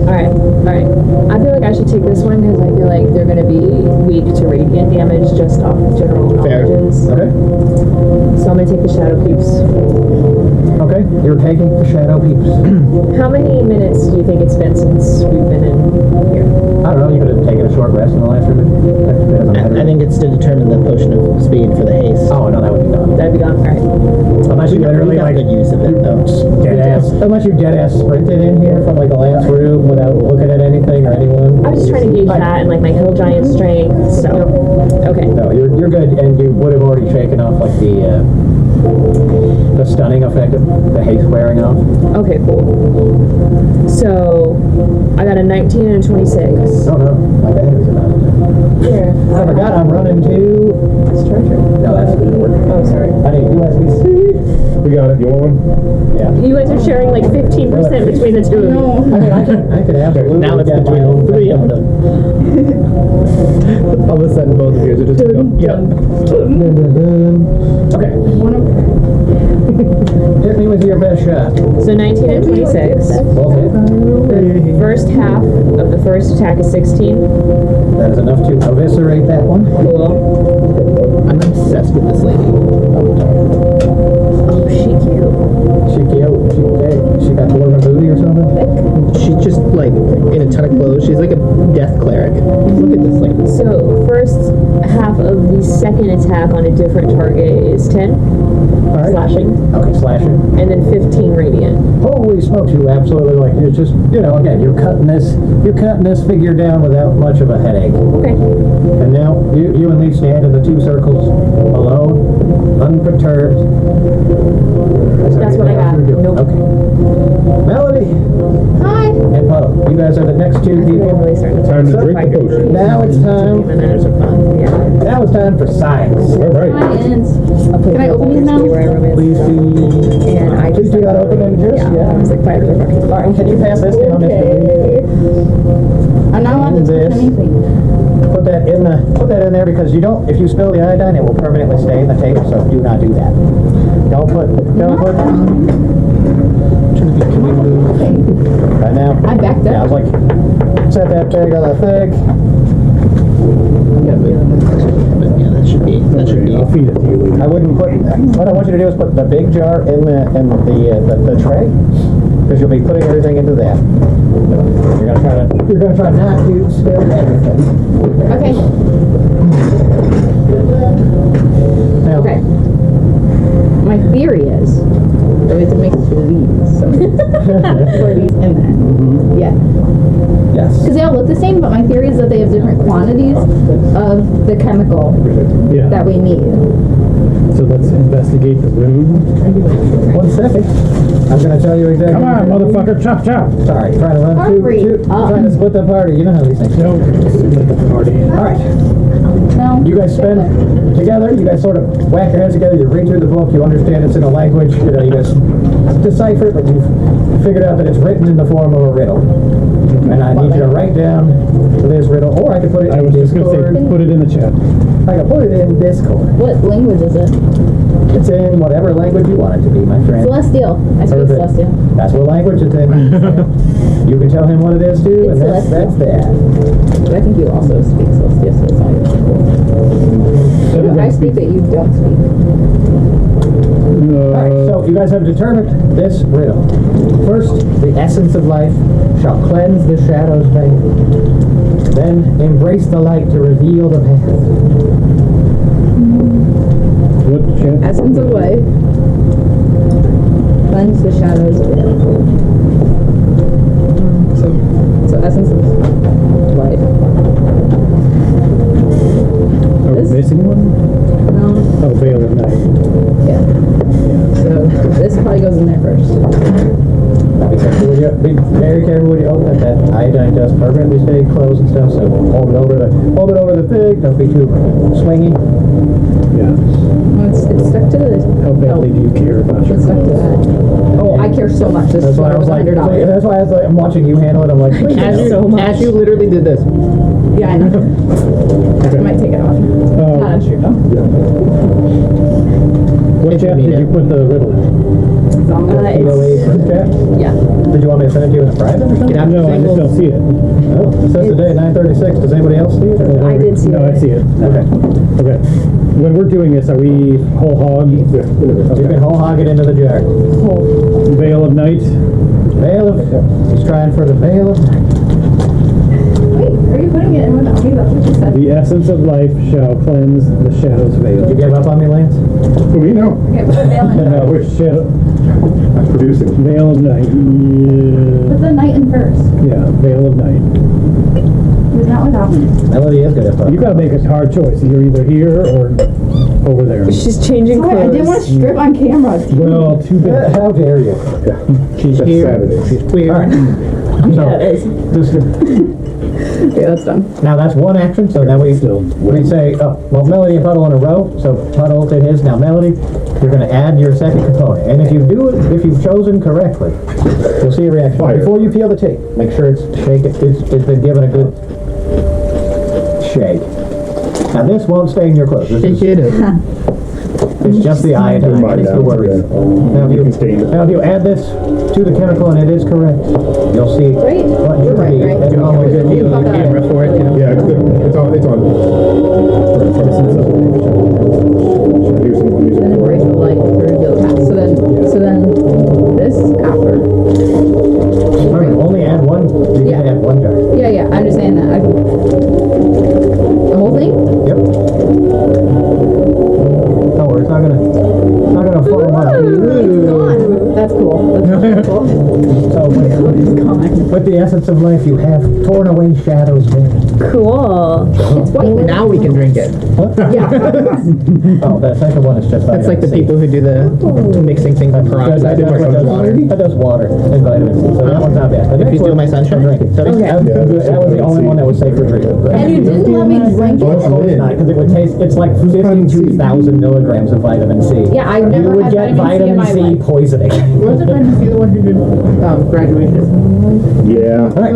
Alright. I feel like I should take this one because I feel like they're gonna be weak to radiant damage just off of general knowledges. Okay. So I'm gonna take the Shadow Peeps. Okay, you're taking the Shadow Peeps. How many minutes do you think it's been since we've been in here? I don't know, you could have taken a short rest in the last room. I think it's to determine the potion of speed for the haste. Oh, no, that would be gone. That'd be gone. Alright. Unless you literally, We got like, good use of it, though. unless you dead-ass sprinted in here from, like, the last room without looking at anything or anyone. I was just trying to gauge that and like my hill giant strength, so. Okay. No, you're good, and you would have already shaken off, like, the stunning effect of the haste wearing off. Okay, cool. So, I got a 19 and a 26. Oh, no, my batteries are not in there. Here. I forgot I'm running to... This charger. No, that's not gonna work. Oh, sorry. I need USB-C. We got it. You want one? Yeah. You guys are sharing like 15% between the two of you. I mean, I could absolutely Now it's get my between own 3 of them. All of a sudden, both of you are just go, yep. Okay. Hit me with your best shot. So 19 and 26. Both hit. The first half of the first attack is 16. That is enough to eviscerate that one. Cool. I'm obsessed with this lady. Oh, she cute. She got dwarven booty or something? She's just like in a ton of clothes. She's like a death cleric. Look at this lady. So, first half of the second attack on a different target is 10. Alright. Slashing. Okay, slashing. And then 15 radiant. Holy smokes, you absolutely you're just, again, you're cutting this figure down without much of a headache. Okay. And now, you and Leaf stand in the 2 circles, alone, unperturbed. That's what I got. Nope. Okay. Melody Hi. and Puddle, you guys are the next 2 people. Really starting to Time to drink the potion. Now it's time. Yeah. Now it's time for science. All right. Can I open these now? Please do. And I Please do not open them just yet. I was like, fire the bucket. All right, can you pass this down, Mr. Leaf? I'm not allowed to touch This. anything. Put that in there because if you spill the iodine, it will permanently stay in the table. So do not do that. Don't put. Right now. I backed Yeah, I up. was like, set that pig on the thing. Yeah, that should be. I'll feed it to you later. I wouldn't put. What I want you to do is put the big jar in the tray, because you'll be putting everything into that. You're gonna try not to spill everything. Okay. Now, Okay. My theory is that we have to mix these. So pour these in there. Yeah. Yes. Because they all look the same, but my theory is that they have different quantities of the chemical Yeah. that we need. So let's investigate the room. 1 second. I'm gonna tell you exactly. Come on, motherfucker, chop chop. Sorry, trying to run trying to split the party. You know how these things. No, split the party. All right. No. You guys spend together. You guys sort of whack your heads together. You read through the book. You understand it's in a language. You know, you guys decipher it, but you've figured out that it's written in the form of a riddle. And I need you to write down this riddle, or I could put it in Discord. Say, put it in the chat. I can put it in Discord. What language is it? It's in whatever language you want it to be, my friend. Celestial. I speak Perfect. Celestial. That's what language it's in. You can tell him what it is too, and that's that. But I think you also speak Celestial, so it's not even cool. I speak that you don't speak. Alright, so you guys have determined this riddle. First, the essence of life shall cleanse the shadow's veil. Then embrace the light to reveal the path. Essence of life. Cleanse the shadows veil. So essence of life. Are we missing one? No. Oh, Veil of Night. Yeah. So this probably goes in there first. Be very careful when you open it. That iodine does permanently stay closed and stuff, so hold it over the thing. Don't be too swingy. Yeah. Oh, it's stuck to the. How badly do you care about your It's stuck to that. Oh, I care so much. This That's why I was was like, $100. that's why I was like, I'm watching you handle it. I'm like, please, As you literally did this. Yeah, I know. I might take it off. Not sure though. What chat did you put the riddle in? Yeah. Did you want me to send it to you in a private or something? No, I just don't see it. Oh, it says today at 9:36. Does anybody else see it? Or? I did see No, it. I see it. Okay. Okay. When we're doing this, are we whole hog? You can whole hog it into the jar. Veil of Night? Veil of... He's trying for the veil of night. Wait, are you putting it in without me? That's what you said. The essence of life shall cleanse the shadow's veil. Did you give up on me, Lance? For me, no. Okay, put the veil in. No, which shadow? I'm producing. Veil of Night. Put the night in first. Yeah, Veil of Night. It's not without me. Melody is good at that. You gotta make a hard choice. You're either here or over there. She's changing Sorry, I didn't want to strip on camera. Well, too bad. How dare you? She's That's here. Saturday. She's queer. All right. So, Yeah, it is. Okay, that's done. now that's one action, so now we say, oh, well, Melody and Puddle in a row, so Puddle did his, now Melody, you're going to add your second component, and if you do it, if you've chosen correctly, you'll see a reaction. Fire. Before you peel the tape, make sure it's been given a good shake. Now this won't stain your clothes. This is, it's just the iodine, Mind it's the out, worries. yeah. Now You can stain it. if you add this to the chemical and it is correct, you'll see Right? what We're right, right? and always Good view of the camera for it, too. Yeah, it's good. It's on. It's on. Use some music Then for embrace it. the light to reveal the path. So then this after. Remember, only add one. You Yeah. can add one jar. Yeah, yeah, I understand that. The whole thing? Yep. Don't worry, it's not gonna fall out. It's gone. That's cool. That's cool. So with the essence of life, you have torn away shadows. Cool. It's white. Now we can drink it. Yeah. Oh, the second one is just. That's like the people who do the mixing things in peroxide or some water. That does water and vitamin C, so that one's not bad. The If next you do one, my sunshine, drink it. okay. That was the only one that was safe for drinking. And you didn't let me drink it? Because it would taste. It's like 52,000 milligrams of vitamin C. Yeah, I've You never would had get vitamin C in my life. poisoning. Was it vitamin C the one who did graduation? Yeah. All right.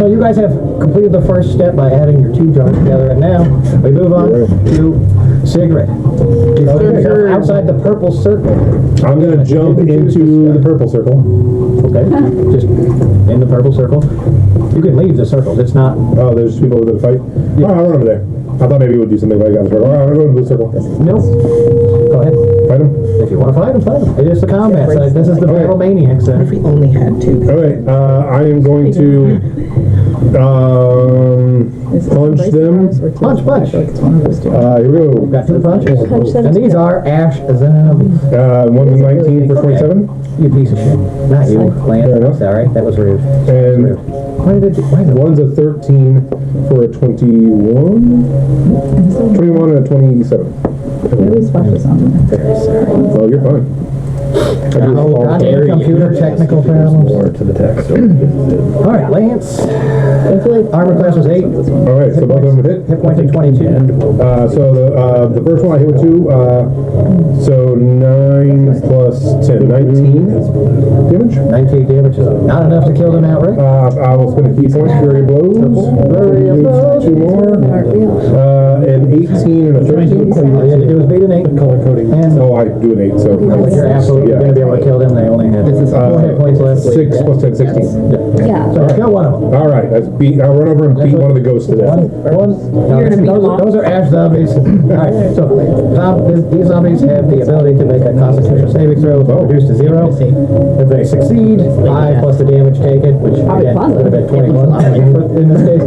So you guys have completed the first step by adding your two jars together, and now we move on to cigarette. Outside the purple circle. I'm gonna jump into the purple circle. Okay. Just in the purple circle. You can leave the circles. It's not. Oh, there's people with a fight. Yeah. Oh, I'll run over there. I thought maybe it would do something like that. All right, I'm going to the blue circle. No. Go ahead. Fight him. If you want to fight them, fight them. It is the combat side. This is the battle maniac What side. if we only had two? Okay, I am going to punch them. Punch. It's one of those two. Here we go. Got two punches. And these are Ash Zombies. One's 19 for 27. You piece of shit. Not you, Fair enough. Lance. Sorry, that was rude. And Why did it? Why did one's a 13 for a 21. 21 and a 27. We always watch this on. Very sorry. Oh, you're fine. Oh, goddamn computer technical problems. More to the text. All right, Lance. I feel like Armor class was 8. All right, so both of them hit. Hit points at 22. So the first one I hit with 2. So 9 plus 10, 19 damage. 19 damage is not enough to kill them outright. I will spend a key point. Flurry blows. Flurry of blows. 2 more. An 18 and a 13. All you had to do was beat an 8. Color coding. And Oh, I do an 8. So you're absolutely going to be able to kill them. They only have 4 hit points left. 6 plus 10, 16. Yeah. So kill one of them. All right, I'll run over and beat one of the ghosts to death. You're gonna beat them all? Those are ash zombies. Alright, so these zombies have the ability to make a constitution saving throw, reduced to 0. If they succeed, 5 plus the damage taken, which again would have been 21 in this case.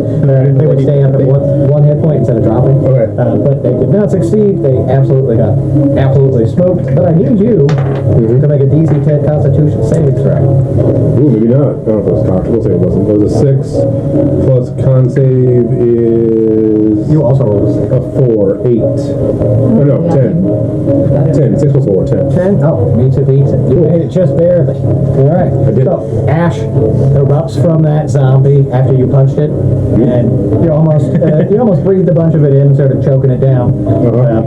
They would stay up at 1 hit point instead of dropping. Okay. But they did not succeed. They absolutely got smoked. But I need you to make a DC 10 constitution saving throw. Ooh, maybe not. I don't know if it was cocked. We'll say it wasn't. It was a 6 plus con save is You also rolled a 4, 8. Oh no, 10. 10. 6 plus 4, 10. 10? Oh, meets it. You made it just barely. Alright. I did. So, ash erupts from that zombie after you punched it, and you almost breathed a bunch of it in and started choking it down.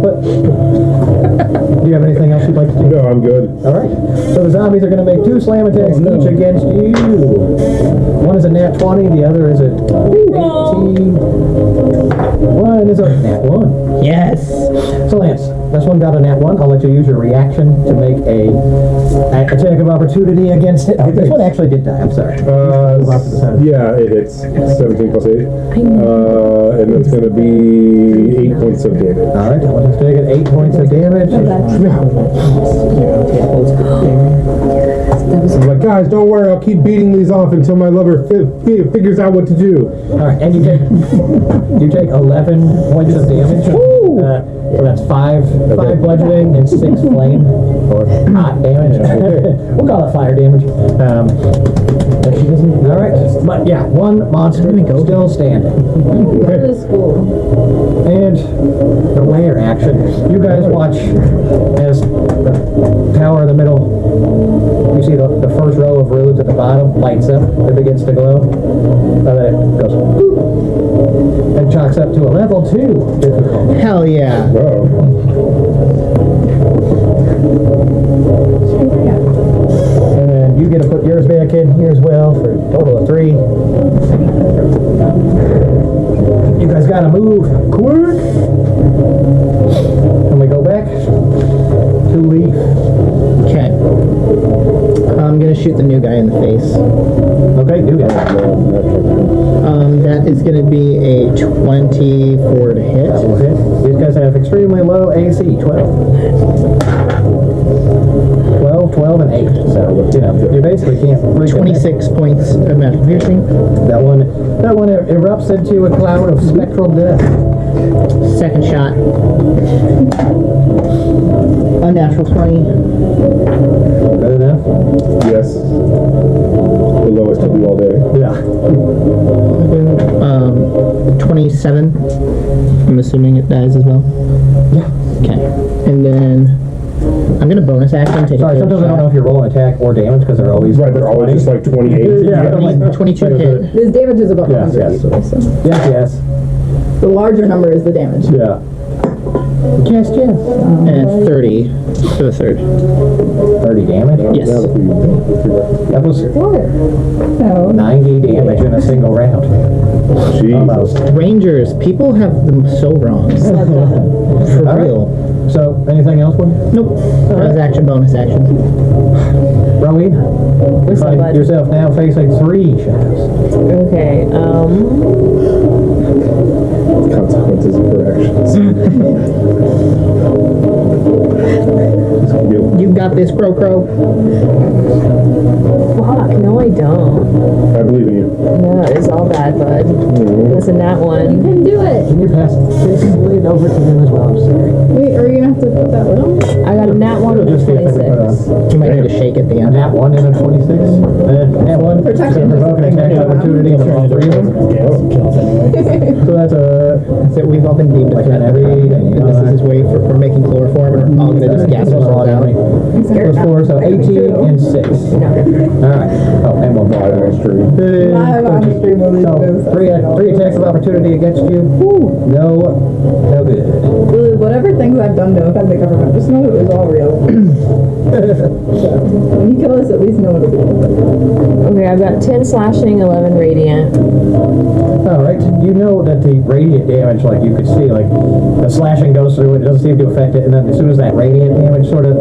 But do you have anything else you'd like to do? No, I'm good. Alright. So the zombies are going to make 2 slam attacks each against you. One is a nat 20, the other is a 18. One is a nat 1. Yes. So Lance, this one got a nat 1. I'll let you use your reaction to make a attack of opportunity against it. Oh, this one actually did die. I'm sorry. Yeah, it hits 17 plus 8. And it's going to be 8 points of damage. All right, I'll just take it 8 points of damage. I'm like, guys, don't worry. I'll keep beating these off until my lover figures out what to do. All right, and you take 11 points of damage. So that's 5 bludgeoning and 6 flame or hot damage. We'll call it fire damage. But she doesn't. All right, but yeah, 1 monster still standing. Go to school. And the layer action. You guys watch as the tower in the middle. You see the first row of runes at the bottom lights up. It begins to glow. Then it goes boop, and chalks up to a level 2 difficulty. Hell yeah. And then you get to put yours back in here as well for a total of 3. You guys gotta move quick. And we go back to Leaf. Okay. I'm gonna shoot the new guy in the face. Okay, do that. That is gonna be a 24 to hit. That will hit. These guys have extremely low AC, 12. 12, and 8. So, you basically can't break 26 points of magic piercing. That one erupts into a cloud of spectral death. Second shot. Unnatural 20. Good enough? Yes. The lowest to do all day. Yeah. 27. I'm assuming it dies as well. Yeah. Okay. And then I'm gonna bonus action take Sorry, a sometimes I don't know if you're rolling attack or damage because they're always Right, they're always just like 28. Yeah, 22 hit. This damage is about Yes, 100 yes. usually, so. Yes. The larger number is the damage. Yeah. Yes. And 30 to the third. 30 damage? Yes. That was No. 90 damage in a single round. Almost. Rangers, people have them so wrong. For All right. real. So, anything else, Woody? Nope. Bonus action. Rowena, you What's find that? yourself now facing 3 shadows. Okay, Consequences of her actions. You got this, Crow. fuck, no I don't. I believe in you. No, it's all bad, bud. Listen, that one. You can do it. Can you pass this lead over to them as well? I'm sorry. Wait, Are you gonna have to put that lid on? I got a nat 1 and a 26. You might need to shake at the end. Nat 1 and a 26. Nat 1. Protection. Provoke an attack opportunity on all three of them. So that's a. So we've all been deemed to threat every, and this is his way for making chloroform, and we're all gonna just gas ourselves out. Plus 4, so 18 and 6. Alright. Oh, and 1 more. Live on the stream of these moves. So, three attacks of opportunity against you. No good. Really, whatever things I've done to offend the government, just know it was all real. When you kill us, at least know it'll be real. Okay, I've got 10 slashing, 11 radiant. Alright, you know that the radiant damage, like you could see, like the slashing goes through it, doesn't seem to affect it, and then as soon as that radiant damage sort of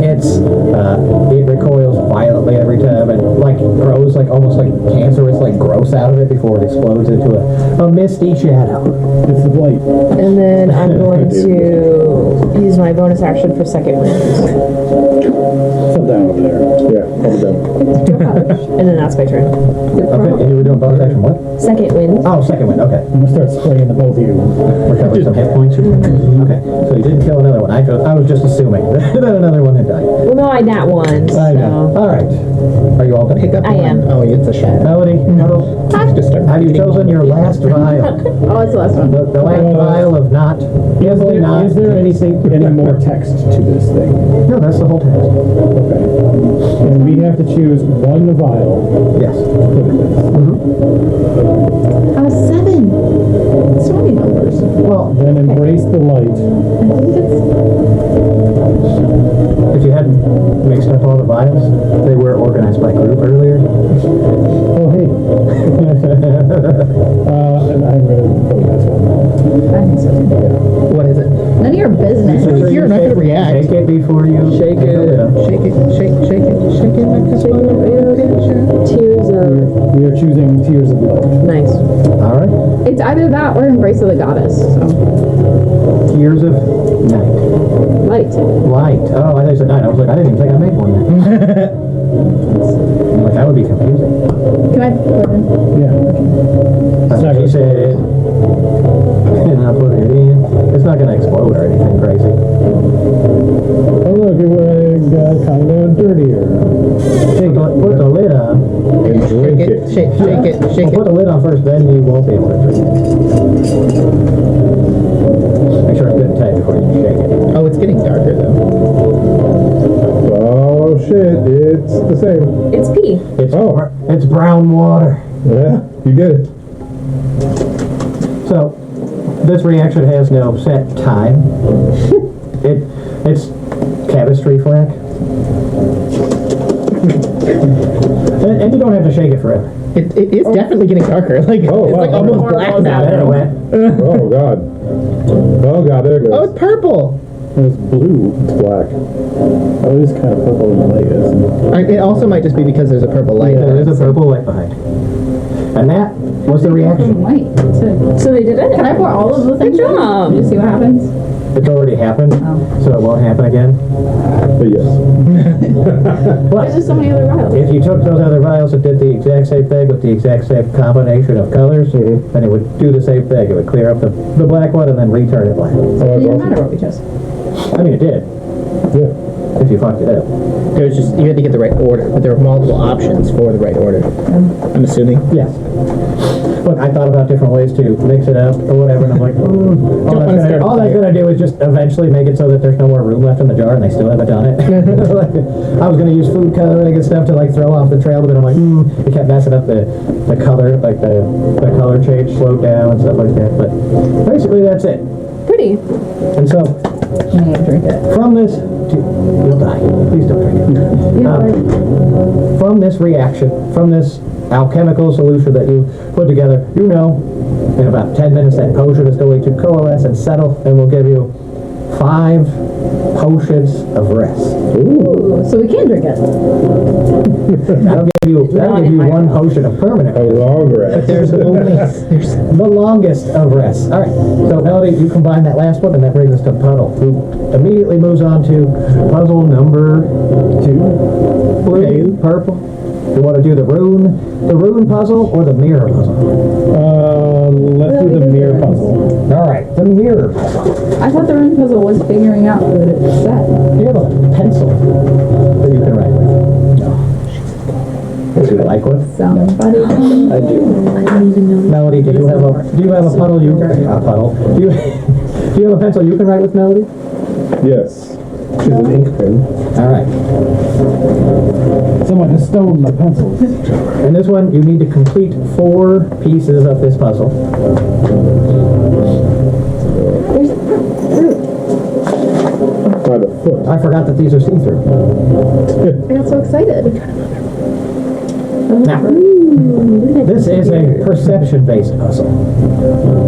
hits, it recoils violently every time and like grows like almost like cancerous like growth out of it before it explodes into a misty shadow. It's the blight. And then I'm going to use my bonus action for second wind. Sit down over there. Yeah, hold it down. And then that's my turn. Okay, and you were doing bonus action what? Second wind. Oh, second wind, okay. I'm gonna start spraying the both of you. Recover some hit points. Okay, so you didn't kill another one. I was just assuming that another one had died. Well, no, I nat 1. So. I know. Alright. Are you all done? Pick up I am. Oh, it's a shadow. Melody, Huddle, have you chosen your last vial? Oh, it's the last one. The last vial of not. Is there any more text to this thing? No, that's the whole text. Okay. And we have to choose one vial. Yes. to put in this. 7. So many numbers. Well, Then embrace the light. I think it's. if you hadn't mixed up all the vials, they were organized by group earlier. Oh, hey. And I'm gonna put this one. I think so too. What is it? None of your business. You're not gonna react. Shake it before you Shake it. Shake it. Shake it. Like a Tears of. We are choosing Tears of Light. Nice. All right. It's either that or Embrace of the Goddess. So. Tears of night. Light. Light. Oh, I thought you said night. I was like, I didn't even think I made one then. Like, that would be confusing. Can I put it in? Yeah. That's what she said. And I'll put it in. It's not going to explode or anything crazy. Oh, look, it got kind of dirtier. Put the lid on. Shake it. Shake it. Shake Put the lid on first, then you won't be able to drink it. Make sure it's good and tight before you shake it. Oh, it's getting darker though. Oh shit, it's the same. It's pee. It's brown water. Yeah, you get it. So, this reaction has no set time. It's chemistry flack. And you don't have to shake it forever. It is definitely getting darker. Like it's like almost black now. There it went. Oh god. Oh god, there it Oh, goes. it's purple. It's blue. It's black. Oh, it is kind of purple in the light, isn't it? It also might just be because there's a purple light. There is a purple light behind. And that was the reaction. Light. So they did it? Can I pour all of the things? Good job. Just see what happens. It's already happened, so it won't happen again. But yes. There's just so many other vials. If you took those other vials and did the exact same thing with the exact same combination of colors, then it would do the same thing. It would clear up the black one and then return it black. It didn't matter what we chose. I mean, it did. Yeah. If you fucked it up. There's just you had to get the right order, but there were multiple options for the right order. I'm assuming. Yes. Look, I thought about different ways to mix it up or whatever, and I'm like, all that's gonna do is just eventually make it so that there's no more room left in the jar, and they still haven't done it. Like, I was gonna use food coloring and stuff to like throw off the trail, but then I'm like, it kept messing up the color, like the color change slowed down and stuff like that. But basically, that's it. Pretty. And so, I'm gonna drink it. from this, you'll die. Please don't drink it. From this reaction, from this alchemical solution that you put together, you know, in about 10 minutes that potion is going to coalesce and settle, and will give you 5 potions of rest. Ooh, so we can drink it. That'll give you 1 potion of permanent A rest. long rest. There's The longest of rests. All right. So Melody, you combine that last one, and that brings us to Puddle, who immediately moves on to puzzle number 2. Blue, purple. You want to do the rune puzzle or the mirror puzzle? Let's do the mirror puzzle. All right, the mirror puzzle. I thought the ring puzzle was figuring out that it's set. Do you have a pencil that you can write with? No. Would you like one? Somebody. I do. I don't even know. Melody, do you have a puddle you a puddle? Do you have a pencil you can write with, Melody? Yes. She's an ink pen. All right. Someone has stolen my pencils. And this one, you need to complete 4 pieces of this puzzle. There's fruit. By the foot. I forgot that these are see-through. I got so excited. Now, this is a perception-based puzzle.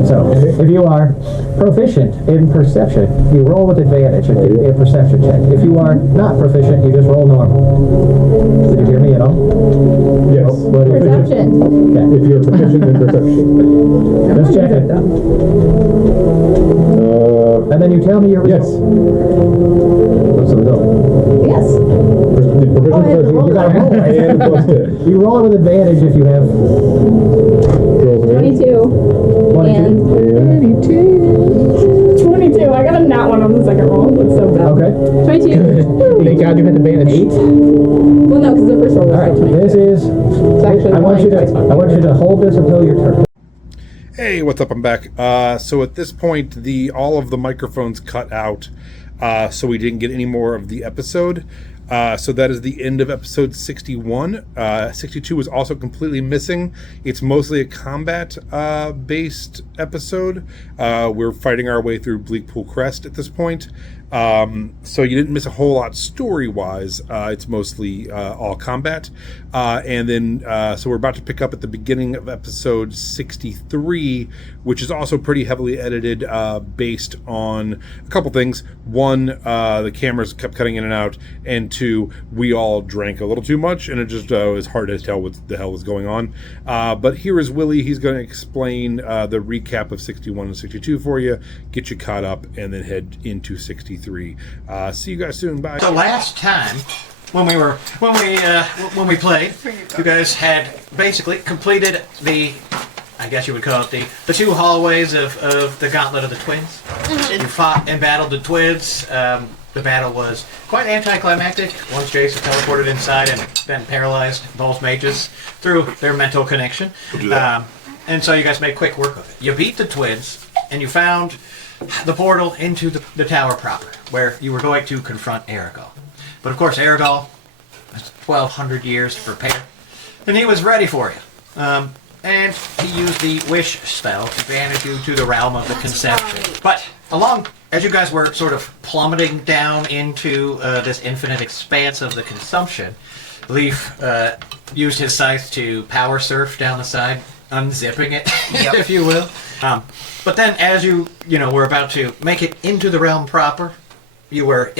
So, if you are proficient in perception, you roll with advantage and do a perception check. If you are not proficient, you just roll normal. Did you hear me at all? Yes. Perception. Okay. If you're proficient in perception. Let's check it. And then you tell me your result. Yes. What's the result? Yes. Proficient Oh, I have to person, roll you got it. a roll and plus 10. You roll it with advantage if you have Rolls an 22. 22. 22. I got a nat one on the second roll. That's so bad. Okay. 22. Thank God you had advantage. 8. Well, no, because the first roll was All right. 22. This is. It's actually I want you to hold this until your turn. Hey, what's up? I'm back. So at this point, all of the microphones cut out, so we didn't get any more of the episode. So that is the end of episode 61. 62 was also completely missing. It's mostly a combat based episode. We're fighting our way through Bleakpool Crest at this point. So you didn't miss a whole lot story-wise. It's mostly all combat. And then, so we're about to pick up at the beginning of episode 63, which is also pretty heavily edited based on a couple things. One, the cameras kept cutting in and out. And 2, we all drank a little too much, and it just was hard to tell what the hell was going on. But here is Willie. He's going to explain the recap of 61 and 62 for you, get you caught up, and then head into 63. See you guys soon. Bye. The last time when we played, you guys had basically completed I guess you would call it the 2 hallways of the Gauntlet of the Twins. You fought and battled the twins. The battle was quite anticlimactic once Jason teleported inside and then paralyzed both mages through their mental connection. We'll do that. And so you guys made quick work of it. You beat the twins, and you found the portal into the tower proper, where you were going to confront Aragol. But of course, Aragol has 1,200 years to prepare, and he was ready for you. And he used the wish spell to banish you to the realm of the conception. Right. But as you guys were sort of plummeting down into this infinite expanse of the consumption, Leaf used his scythe to power surf down the side, unzipping it, if you will. But then, as you were about to make it into the realm proper, you were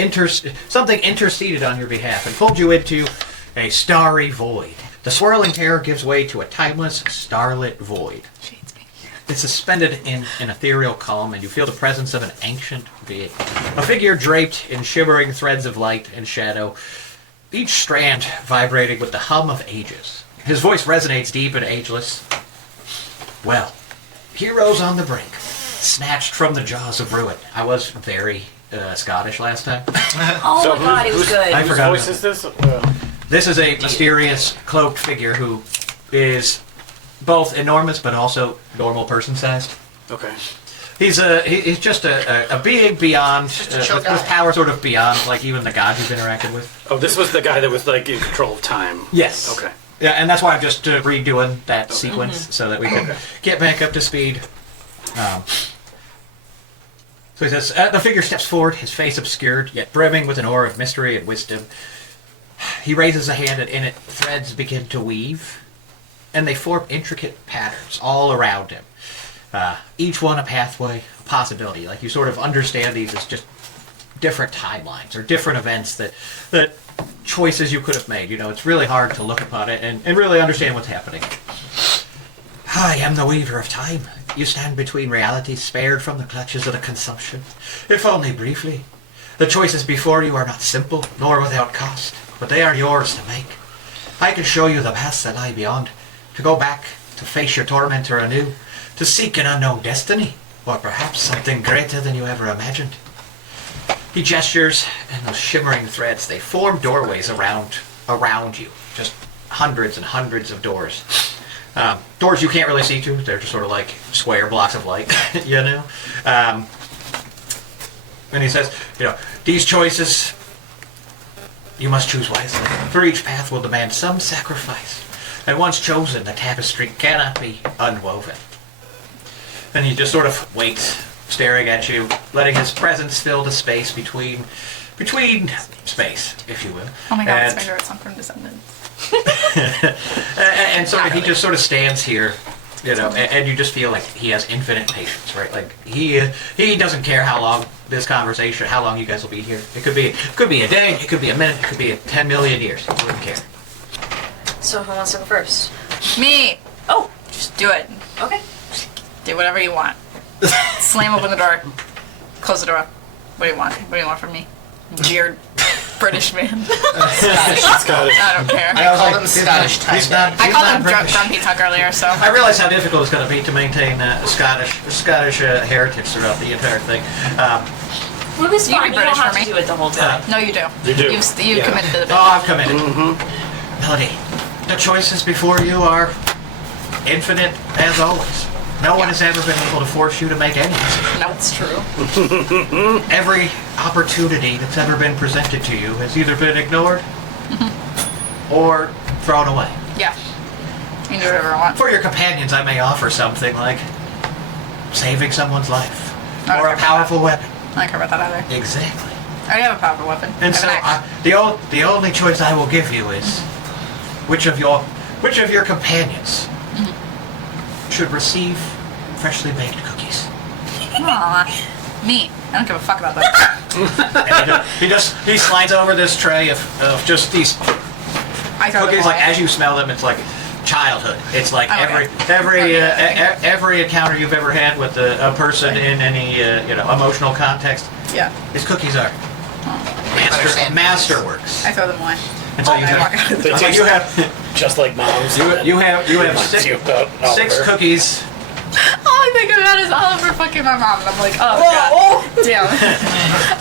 something interceded on your behalf and pulled you into a starry void. The swirling terror gives way to a timeless, starlit void. It's suspended in an ethereal calm, and you feel the presence of an ancient being. A figure draped in shimmering threads of light and shadow, each strand vibrating with the hum of ages. His voice resonates deep and ageless. Well, heroes on the brink, snatched from the jaws of ruin. I was very Scottish last time. Oh my god, it was good. I forgot. Whose voice is this? This is a mysterious cloaked figure who is both enormous but also normal person sized. Okay. He's just a being beyond with power sort of beyond like even the gods you've interacted with. Oh, this was the guy that was like in control of time. Yes. Okay. Yeah, and that's why I'm just redoing that sequence so that we can get back up to speed. So he says, the figure steps forward, his face obscured, yet brimming with an aura of mystery and wisdom. He raises a hand, and in it, threads begin to weave, and they form intricate patterns all around him. Each one a pathway, a possibility. Like you sort of understand these as just different timelines or different events that choices you could have made. It's really hard to look upon it and really understand what's happening. I am the weaver of time. You stand between realities spared from the clutches of the consumption, if only briefly. The choices before you are not simple, nor without cost, but they are yours to make. I can show you the paths that lie beyond, to go back, to face your tormentor anew, to seek an unknown destiny, or perhaps something greater than you ever imagined. He gestures, and those shimmering threads, they form doorways around you. Just hundreds and hundreds of doors. Doors you can't really see to. They're just sort of like square blocks of light, you know? And he says, these choices, you must choose wisely. For each path will demand some sacrifice. And once chosen, the tapestry cannot be unwoven. And he just sort of waits, staring at you, letting his presence fill the space between space, if you will. Oh my god, it's my favorite song from Descendants. and so he just sort of stands here, and you just feel like he has infinite patience, right? Like he doesn't care how long this conversation, how long you guys will be here. It could be a day, it could be a minute, it could be 10 million years. He wouldn't care. So who wants to go first? Me! Oh, just do it. Okay. Do whatever you want. Slam open the door. Close the door. What do you want? What do you want from me? Weird British man. Scottish. I don't care. I called him Scottish type. I called him Grumpy Tuck earlier, so. I realize how difficult it's going to be to maintain Scottish heritage throughout the entire thing. Ruby's You fine. can You don't British have for to me. do it the whole time. No, you do. You do. You've committed to the bit. Oh, I've committed. Melody, the choices before you are infinite as always. No one has ever been able to force you to make any decision. No, it's true. Every opportunity that's ever been presented to you has either been ignored or thrown away. Yeah. You can do whatever I want. For your companions, I may offer something like saving someone's life I don't or care a about powerful weapon. I don't care about that either. Exactly. I already have a powerful weapon. And I so have an axe. the only choice I will give you is which of your companions should receive freshly baked cookies. Aw, me. I don't give a fuck about that. And he slides over this tray of just these I throw them cookies. Like away. as you smell them, it's like childhood. It's like Okay. every encounter you've ever had with a person in any emotional context. Yeah. His cookies are masterworks. I throw them away. And so I walk out of the They door. taste just like mom's. You have six cookies. All I think about is Oliver fucking my mom, and I'm like, oh god, damn.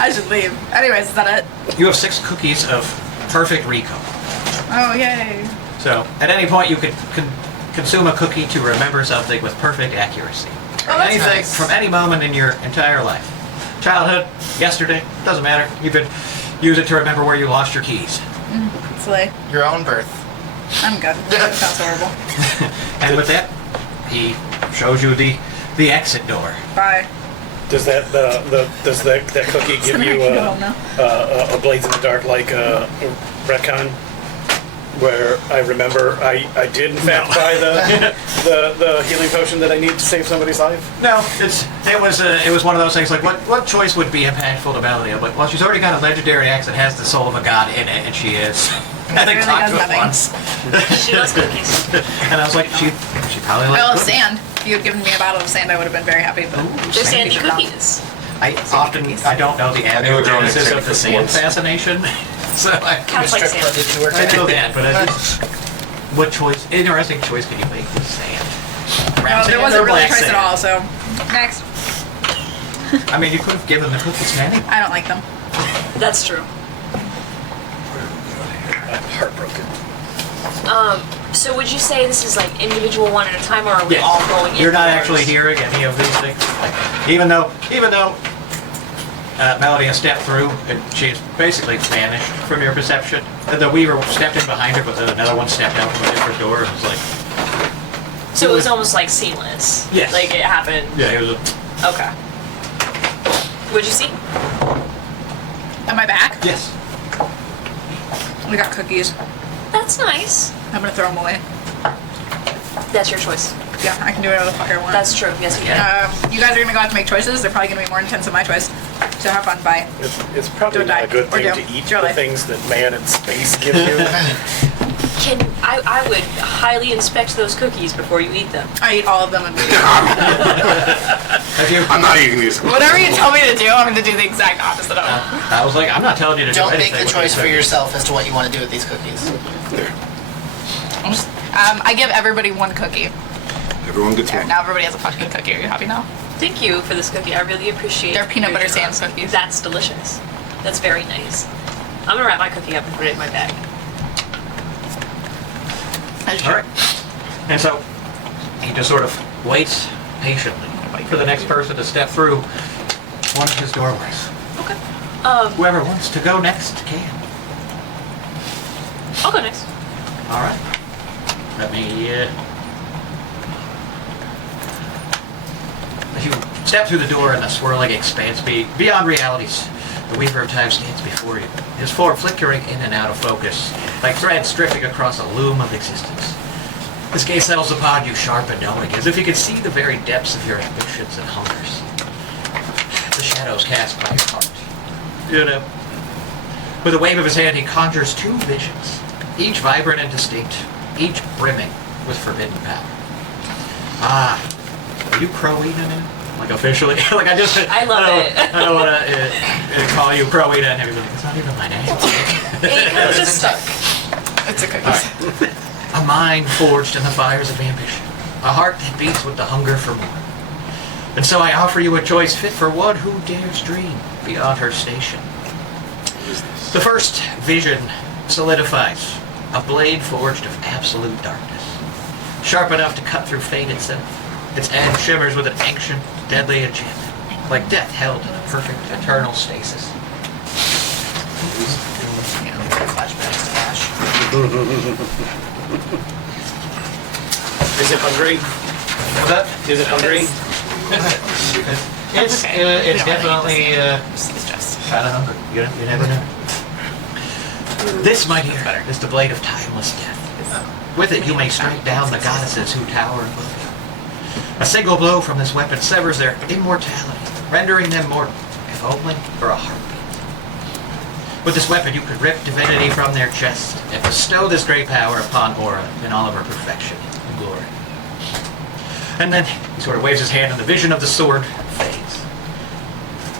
I should leave. Anyways, is that it? You have 6 cookies of perfect Rico. Oh, yay. So at any point you could consume a cookie to remember something with perfect accuracy. Oh, that's Anything nice. from any moment in your entire life. Childhood, yesterday, doesn't matter. You could use it to remember where you lost your keys. Slay. Your own birth. I'm good. That sounds horrible. And with that, he shows you the exit door. Bye. Does that cookie give you a blaze in the dark like a retcon? Where I remember I did in fact buy the healing potion that I need to save somebody's life. No, it was one of those things like what choice would be impactful to Melody? But well, she's already got a legendary axe that has the soul of a god in it, and she is. I think Really talked does to it nothing. once. She loves cookies. And I was like, she probably likes I love cookies. sand. If you had given me a bottle of sand, I would have been very happy. But They're sandy cookies. I don't know the genesis of the sand fascination, so I Catholic sand. know that, but I just what choice? Interesting choice can you make with sand? Brown No, there sand wasn't or really a black choice sand? at all. So next, I mean, you could have given the cookies to any. I don't like them. That's true. I'm heartbroken. So would you say this is like individual one at a time, or are we Yes. all going in? You're not orders? actually hearing any of these things. Even though Melody has stepped through and she's basically vanished from your perception. The Weaver stepped in behind her, but then another one stepped out from a different door. It was like, So it was almost like seamless. Yes. Like it happened. yeah, it was Okay. What'd you see? Am I back? yes. We got cookies. That's nice. I'm gonna throw them away. That's your choice. Yeah, I can do whatever the fuck I want. That's true. Yes, you can. You guys are gonna go out to make choices. They're probably gonna be more intense than my choice. So have fun. Bye. It's probably Don't not die. a good Or thing do. to eat It's your the life. things that man in space give you. I would highly inspect those cookies before you eat them. I eat all of them and I'm not eating these. whatever you tell me to do, I'm gonna do the exact opposite of it. I was like, I'm not telling you to Don't do make anything. the choice for yourself as to what you want to do with these cookies. I give everybody one cookie. Everyone gets There, one. now everybody has a fucking cookie. Are you happy now? Thank you for this cookie. I really appreciate it. They're peanut butter Sam's cookies. That's delicious. That's very nice. I'm gonna wrap my cookie up and put it in my bag. All right. And so he just sort of waits patiently for the next person to step through one of his doorways. Okay. Whoever wants to go next can. I'll go next. All right. Let me. As you step through the door in the swirling expanse beyond realities, the Weaver of Time stands before you, his form flickering in and out of focus, like threads drifting across a loom of existence. His gaze settles upon you, sharp and knowing, as if he could see the very depths of your ambitions and hungers. The shadows cast by your heart. You know, with a wave of his hand, he conjures two visions, each vibrant and distinct, each brimming with forbidden power. Ah, are you Crowena now? Like officially? Like I love it. I don't want to call you Crowena and everything. It's not even my name. It kind of just stuck. It's a cookie. Right. A mind forged in the fires of ambition. A heart that beats with the hunger for more. And so I offer you a choice fit for one who dares dream beyond her station. The first vision solidifies. A blade forged of absolute darkness. Sharp enough to cut through fate itself. Its edge shimmers with an ancient, deadly enchantment. Like death held in a perfect, eternal stasis. Flashbacks to Ash. Is it hungry? What's that? Is it hungry? It's definitely kind of hungry. You never know. This, my dear, is the blade of timeless death. With it, you may strike down the goddesses who tower above you. A single blow from this weapon severs their immortality, rendering them mortal, if only for a heartbeat. With this weapon, you could rip divinity from their chest and bestow this great power upon Aura in all of her perfection and glory. And then he sort of waves his hand and the vision of the sword fades.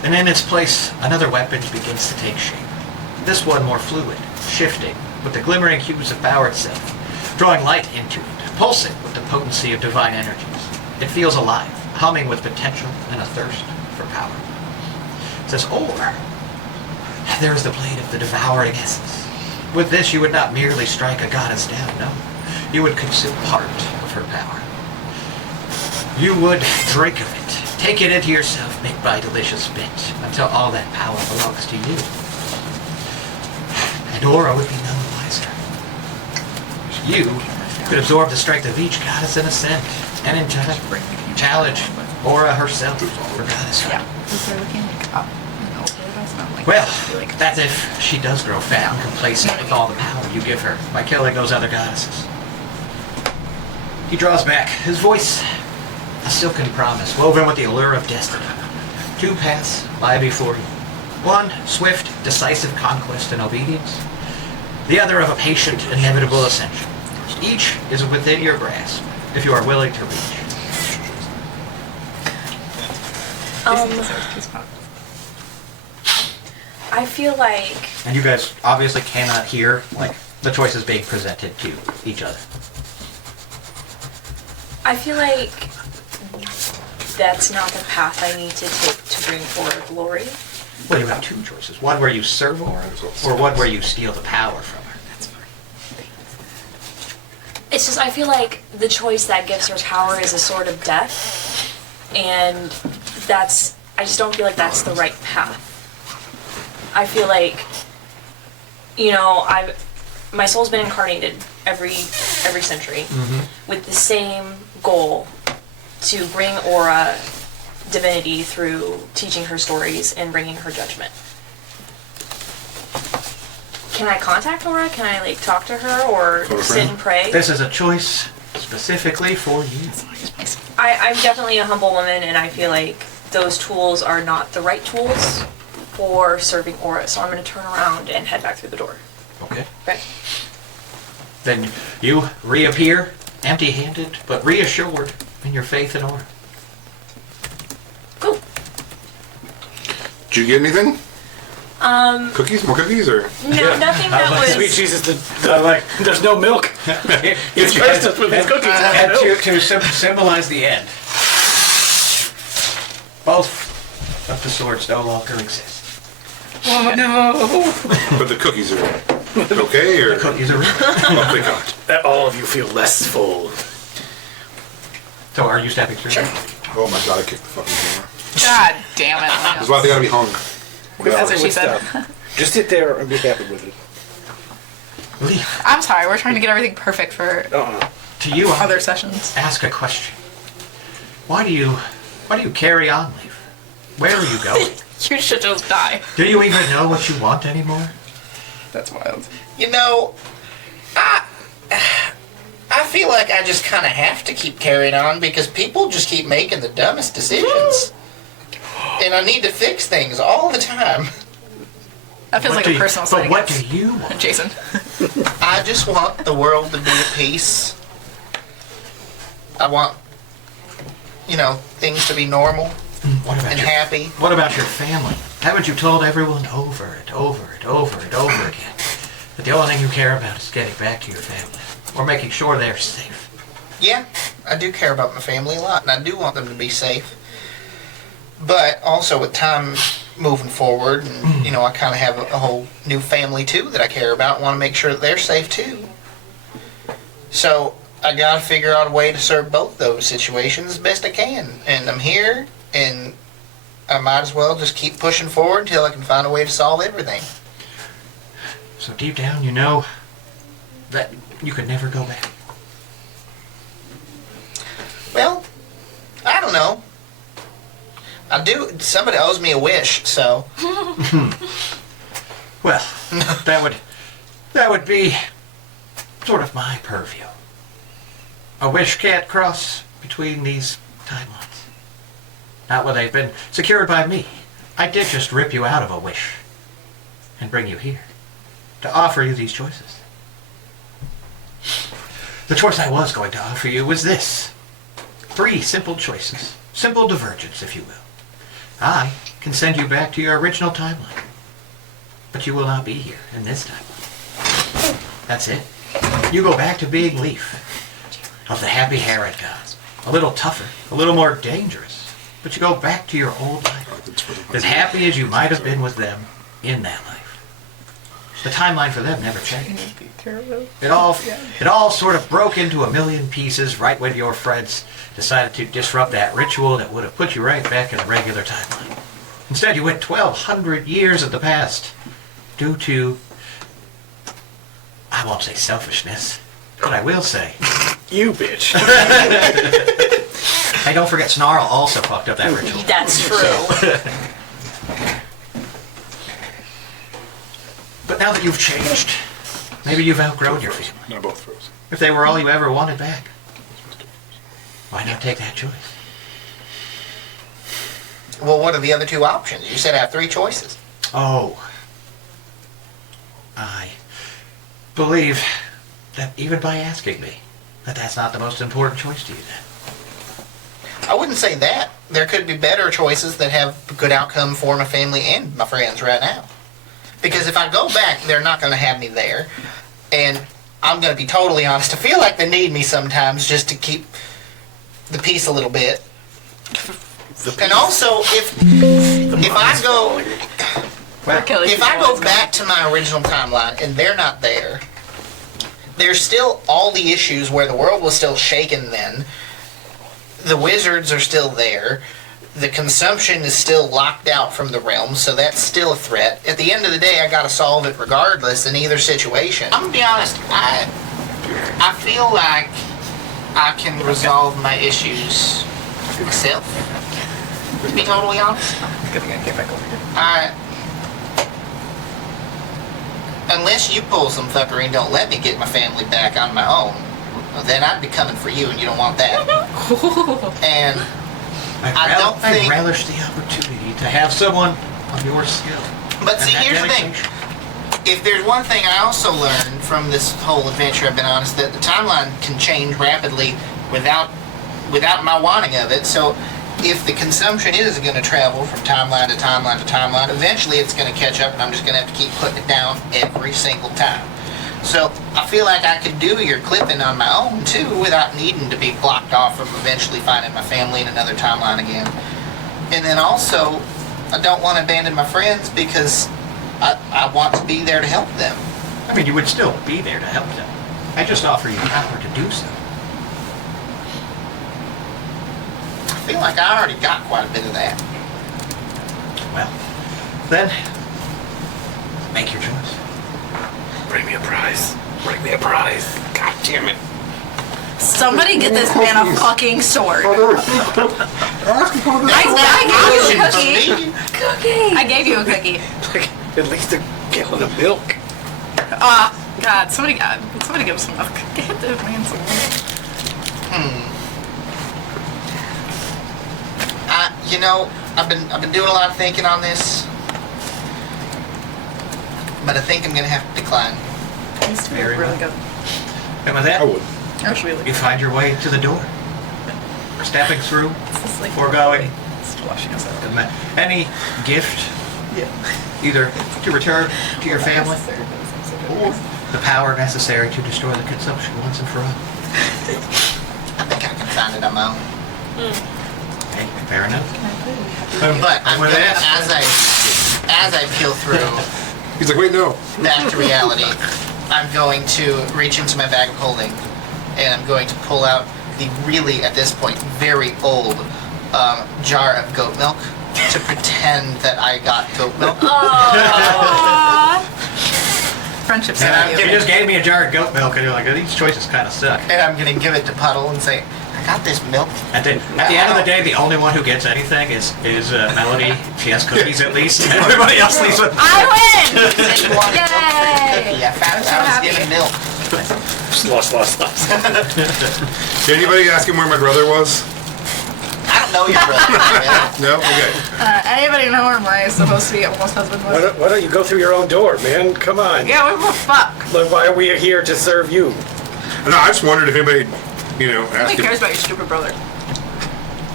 And in its place, another weapon begins to take shape. This one more fluid, shifting, with the glimmering hues of power itself, drawing light into it, pulsing with the potency of divine energies. It feels alive, humming with potential and a thirst for power. It says, or there is the blade of the devouring essence. With this, you would not merely strike a goddess down, no. You would consume part of her power. You would drink of it, take it into yourself bit by delicious bit, until all that power belongs to you. And Aura would be none the wiser. You could absorb the strength of each goddess in ascent, and in time, challenge Aura herself for goddess. Yeah. Well, that's if she does grow fat and complacent with all the power you give her by killing those other goddesses. He draws back, his voice a silken promise woven with the allure of destiny. Two paths lie before you. One, swift, decisive conquest and obedience. The other of a patient, inevitable ascension. Each is within your grasp, if you are willing to reach. I feel like... And you guys obviously cannot hear, like, the choices being presented to each other. I feel like that's not the path I need to take to bring Aura glory. Well, you have two choices. One where you serve Aura, or one where you steal the power from her. It's just, I feel like the choice that gives her power is a sword of death, and that's, I just don't feel like that's the right path. I feel like, you know, my soul's been incarnated every century with the same goal to bring Aura divinity through teaching her stories and bringing her judgment. Can I contact Aura? Can I, like, talk to her or sit and pray? This is a choice specifically for you. I'm definitely a humble woman, and I feel like those tools are not the right tools for serving Aura, so I'm going to turn around and head back through the door. Okay. Right. Then you reappear, empty-handed, but reassured in your faith in Aura. Cool. Did you get anything? Cookies? More cookies? Or? No, nothing that was. Sweet Jesus, there's no milk. It's cursed us with these cookies. And to symbolize the end, both of the swords no longer exist. Oh no! But the cookies are okay, or? The cookies are real. Oh, thank God. That all of you feel less full. So are you stepping through? Oh my God, I kicked the fucking camera. God damn it. That's why they gotta be hung. That's what she said. Just sit there and be happy with it. Leaf. I'm sorry, we're trying to get everything perfect for To you, other sessions. ask a question. Why do you carry on, Leaf? Where are you going? You should just die. Do you even know what you want anymore? That's wild. You know, I feel like I just kind of have to keep carrying on because people just keep making the dumbest decisions. And I need to fix things all the time. That feels like a personal thing. But what do you want? Jason. I just want the world to be at peace. I want, things to be normal and happy. What about your family? Haven't you told everyone over and over and over and over again that the only thing you care about is getting back to your family or making sure they're safe? Yeah, I do care about my family a lot, and I do want them to be safe. But also with time moving forward, and I kind of have a whole new family too that I care about and want to make sure that they're safe too. So I gotta figure out a way to serve both those situations as best I can. And I'm here, and I might as well just keep pushing forward until I can find a way to solve everything. So deep down you know that you could never go back. Well, I don't know. I do. Somebody owes me a wish, so. Well, that would be sort of my purview. A wish can't cross between these timelines. Not when they've been secured by me. I did just rip you out of a wish and bring you here to offer you these choices. The choice I was going to offer you was this. 3 simple choices. Simple divergence, if you will. I can send you back to your original timeline. But you will not be here in this timeline. That's it. You go back to being Leaf of the Happy Herod gods. A little tougher, a little more dangerous. But you go back to your old life. As happy as you might have been with them in that life. The timeline for them never changed. It all sort of broke into a million pieces right when your friends decided to disrupt that ritual that would have put you right back in the regular timeline. Instead, you went 1,200 years in the past due to, I won't say selfishness, but I will say... You bitch. Hey, don't forget Snarl also fucked up that ritual. That's true. But now that you've changed, maybe you've outgrown your family. No, both frozen. If they were all you ever wanted back, why not take that choice? Well, what are the other 2 options? You said I have 3 choices. Oh. I believe that even by asking me, that's not the most important choice to you then. I wouldn't say that. There could be better choices that have a good outcome for my family and my friends right now. Because if I go back, they're not going to have me there. And I'm going to be totally honest. I feel like they need me sometimes just to keep the peace a little bit. And also, if I go back to my original timeline and they're not there, there's still all the issues where the world was still shaken then. The wizards are still there. The consumption is still locked out from the realm, so that's still a threat. At the end of the day, I gotta solve it regardless in either situation. I'm gonna be honest, I feel like I can resolve my issues myself. To be totally honest. Good thing I came back over here. Unless you pull some fuckery and don't let me get my family back on my own, well, then I'd be coming for you, and you don't want that. And I relish the opportunity to have someone of your skill. But see, here's the thing. If there's one thing I also learned from this whole adventure, I've been honest, that the timeline can change rapidly without my wanting of it. So if the consumption is going to travel from timeline to timeline to timeline, eventually it's going to catch up, and I'm just going to have to keep putting it down every single time. So I feel like I could do your clipping on my own too, without needing to be blocked off from eventually finding my family in another timeline again. And then also, I don't want to abandon my friends because I want to be there to help them. I mean, you would still be there to help them. I just offer you power to do so. I feel like I already got quite a bit of that. Well, then, make your choice. Bring me a prize. Bring me a prize. God damn it. Somebody get this man a fucking sword. I gave you a cookie. I gave you a cookie. Like, at least a gallon of milk. God, somebody give him some milk. Get this man some milk. You know, I've been doing a lot of thinking on this, but I think I'm gonna have to decline. It's Very really well. good. And with that, I would. That's really you good. find your way to the door. Stepping through, It's like foregoing just washing us up. any gift, Yeah. either to return to your family or the power necessary to destroy the consumption once and for all. I think I can find it on my own. Hey, fair enough. But I'm with gonna, that, as I peel through He's like, wait, no. back to reality, I'm going to reach into my bag of holding, and I'm going to pull out the really, at this point, very old jar of goat milk to pretend that I got goat milk. Friendship's And so you cute. just gave me a jar of goat milk, and you're like, oh, these choices kind of suck. And I'm gonna give it to Puddle and say, I got this milk. At the end of the day, the only one who gets anything is Melody. She has cookies at least. Everybody else leaves with. I win! Said you wanted milk for the cookie. I found out I was given milk. Slosh. Did anybody ask him where my brother was? I don't know your brother. No? Okay. Anybody know where my supposed to be almost husband was? Why don't you go through your own door, man? Come on. Yeah, what the fuck? Like, why are we here to serve you? No, I just wondered if anybody, asked Nobody him. cares about your stupid brother.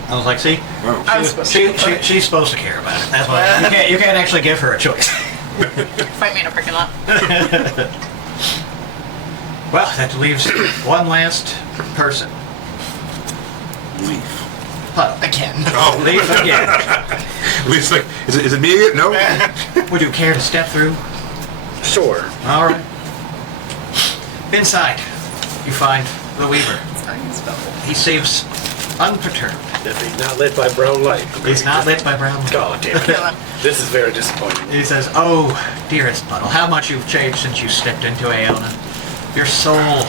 I was like, see, Wow. I was supposed to she's supposed to care about it. That's why you can't actually give her a choice. fight me in a parking lot. Well, that leaves one last person. Leaf. Puddle. Again. Oh, Leaf again. Leaf's like, is it me again? No? Would you care to step through? Sure. All right. Inside, you find the Weaver. He seems unperturbed. If he's not lit by brown light. He's not lit by brown light. God damn it. This is very disappointing. He says, "Oh, dearest Puddle, how much you've changed since you stepped into Aona. Your soul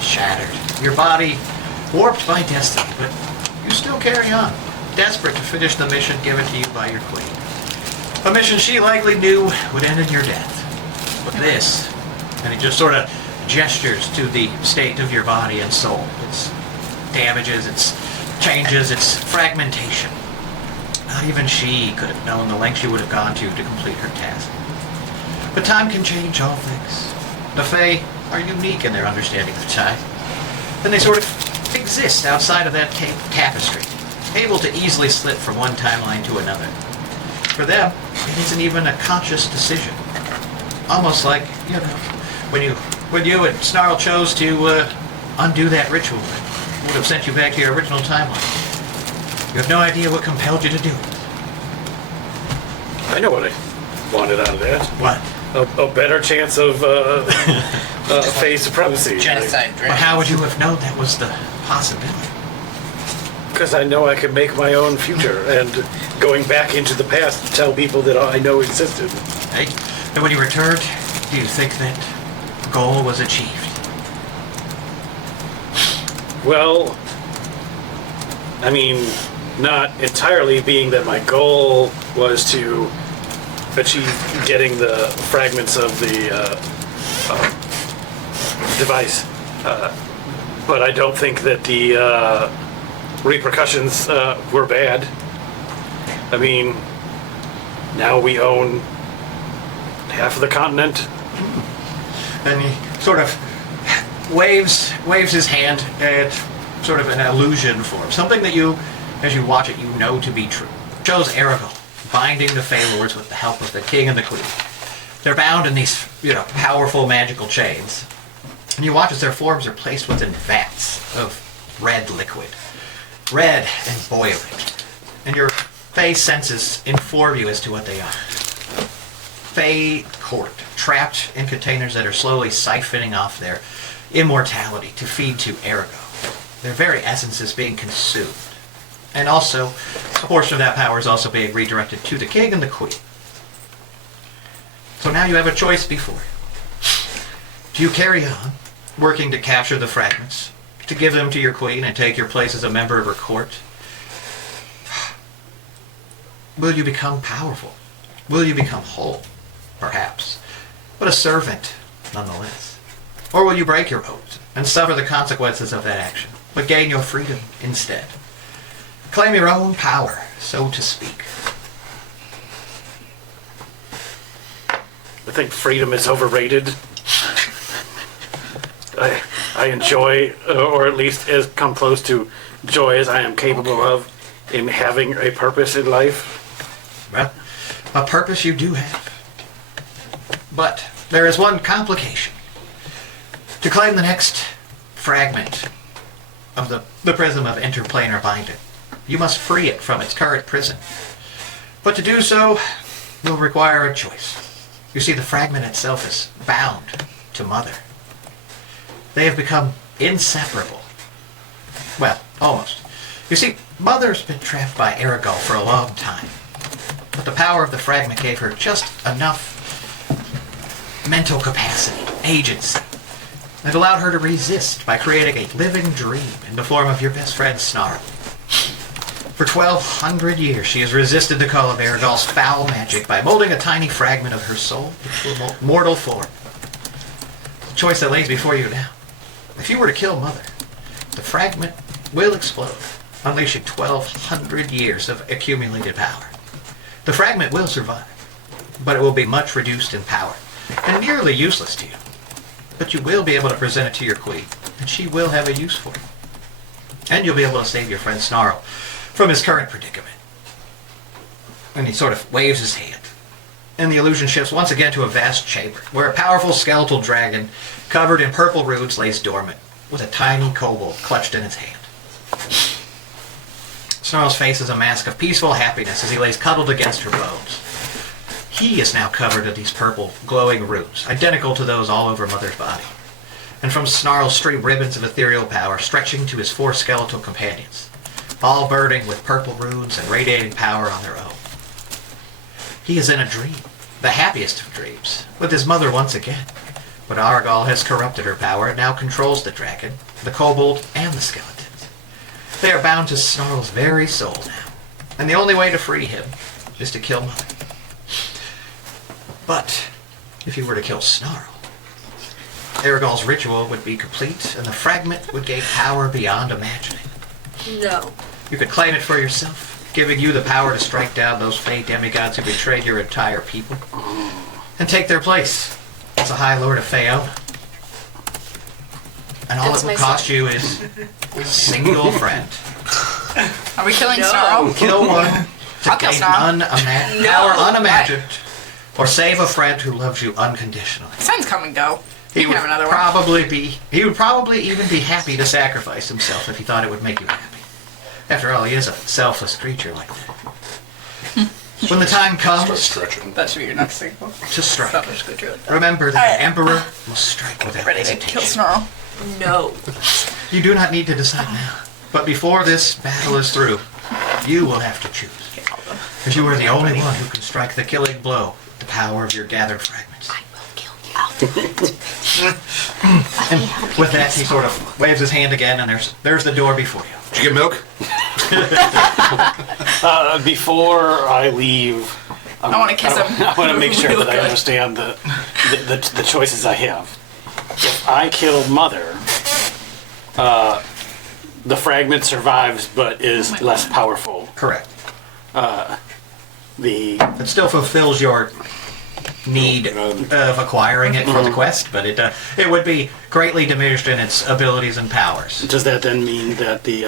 shattered, your body warped by destiny, but you still carry on, desperate to finish the mission given to you by your queen. A mission she likely knew would end in your death. But this," and he just sort of gestures to the state of your body and soul. Its damages, its changes, its fragmentation. Not even she could have known the lengths she would have gone to complete her task. But time can change all things. The Fae are unique in their understanding of time. And they sort of exist outside of that tapestry, able to easily slip from one timeline to another. For them, it isn't even a conscious decision. Almost like, when you and Snarl chose to undo that ritual that would have sent you back to your original timeline. You have no idea what compelled you to do it. I know what I wanted out of that. What? A better chance of Fae supremacy. Genocide. But how would you have known that was the possibility? Because I know I can make my own future, and going back into the past to tell people that I know existed. Hey, and when you returned, do you think that goal was achieved? Well, I mean, not entirely, being that my goal was to achieve getting the fragments of the device. But I don't think that the repercussions were bad. I mean, now we own half of the continent. And he sort of waves his hand at sort of an illusion form, something that you as you watch it, you know to be true. It shows Aragorn binding the Fey Lords with the help of the king and the queen. They're bound in these, powerful magical chains. And you watch as their forms are placed within vats of red liquid. Red and boiling. And your Fey senses inform you as to what they are. Fey court, trapped in containers that are slowly siphoning off their immortality to feed to Aragorn. Their very essence is being consumed. And also, a portion of that power is also being redirected to the king and the queen. So now you have a choice before you. Do you carry on, working to capture the fragments, to give them to your queen and take your place as a member of her court? Will you become powerful? Will you become whole? Perhaps. But a servant, nonetheless. Or will you break your oath and suffer the consequences of that action, but gain your freedom instead? Claim your own power, so to speak. I think freedom is overrated. I enjoy, or at least as come close to joy as I am capable of in having a purpose in life. Well, a purpose you do have. But there is one complication. To claim the next fragment of the prism of interplanar binding, you must free it from its current prison. But to do so will require a choice. You see, the fragment itself is bound to Mother. They have become inseparable. Well, almost. You see, Mother's been trapped by Aragorn for a long time. But the power of the fragment gave her just enough mental capacity, agency, that allowed her to resist by creating a living dream in the form of your best friend, Snarl. For 1,200 years, she has resisted the call of Aragorn's foul magic by molding a tiny fragment of her soul into a mortal form. The choice that lays before you now. If you were to kill Mother, the fragment will explode, unleashing 1,200 years of accumulated power. The fragment will survive, but it will be much reduced in power, and nearly useless to you. But you will be able to present it to your queen, and she will have a use for it. And you'll be able to save your friend Snarl from his current predicament. And he sort of waves his hand, and the illusion shifts once again to a vast chamber, where a powerful skeletal dragon, covered in purple runes, lays dormant, with a tiny kobold clutched in its hand. Snarl's face is a mask of peaceful happiness as he lays cuddled against her bones. He is now covered in these purple, glowing runes, identical to those all over Mother's body. And from Snarl stream ribbons of ethereal power stretching to his 4 skeletal companions, all burning with purple runes and radiating power on their own. He is in a dream, the happiest of dreams, with his mother once again. But Aragorn has corrupted her power and now controls the dragon, the kobold, and the skeletons. They are bound to Snarl's very soul now, and the only way to free him is to kill Mother. But if you were to kill Snarl, Aragorn's ritual would be complete, and the fragment would gain power beyond imagining. No. You could claim it for yourself, giving you the power to strike down those Fey demigods who betrayed your entire people, and take their place as a High Lord of Aona. And all It's it will my cost son. you is a single friend. Are we killing No. Snarl? Kill one to I'll kill gain Snarl. power unimagined, or save a friend who loves you unconditionally. Son's come and go. He You can would have another one. he would probably even be happy to sacrifice himself if he thought it would make you happy. After all, he is a selfless creature like that. When the time comes Stretching. That should be your next signal. to strike, Selfish creature like that. remember that Alright. the Emperor will strike without Ready to kill hesitation. Snarl. No. You do not need to decide now. But before this battle is through, you will have to choose. Because you are the only one who can strike the killing blow with the power of your gathered fragments. I will kill you. And with that, he sort of waves his hand again, and there's the door before you. Did you get milk? Before I leave, I want to kiss him. I want to make sure Real that I good. understand the choices I have. If I kill Mother, the fragment survives but is less powerful. Correct. The It still fulfills your need of acquiring it for the quest, but it would be greatly diminished in its abilities and powers. Does that then mean that the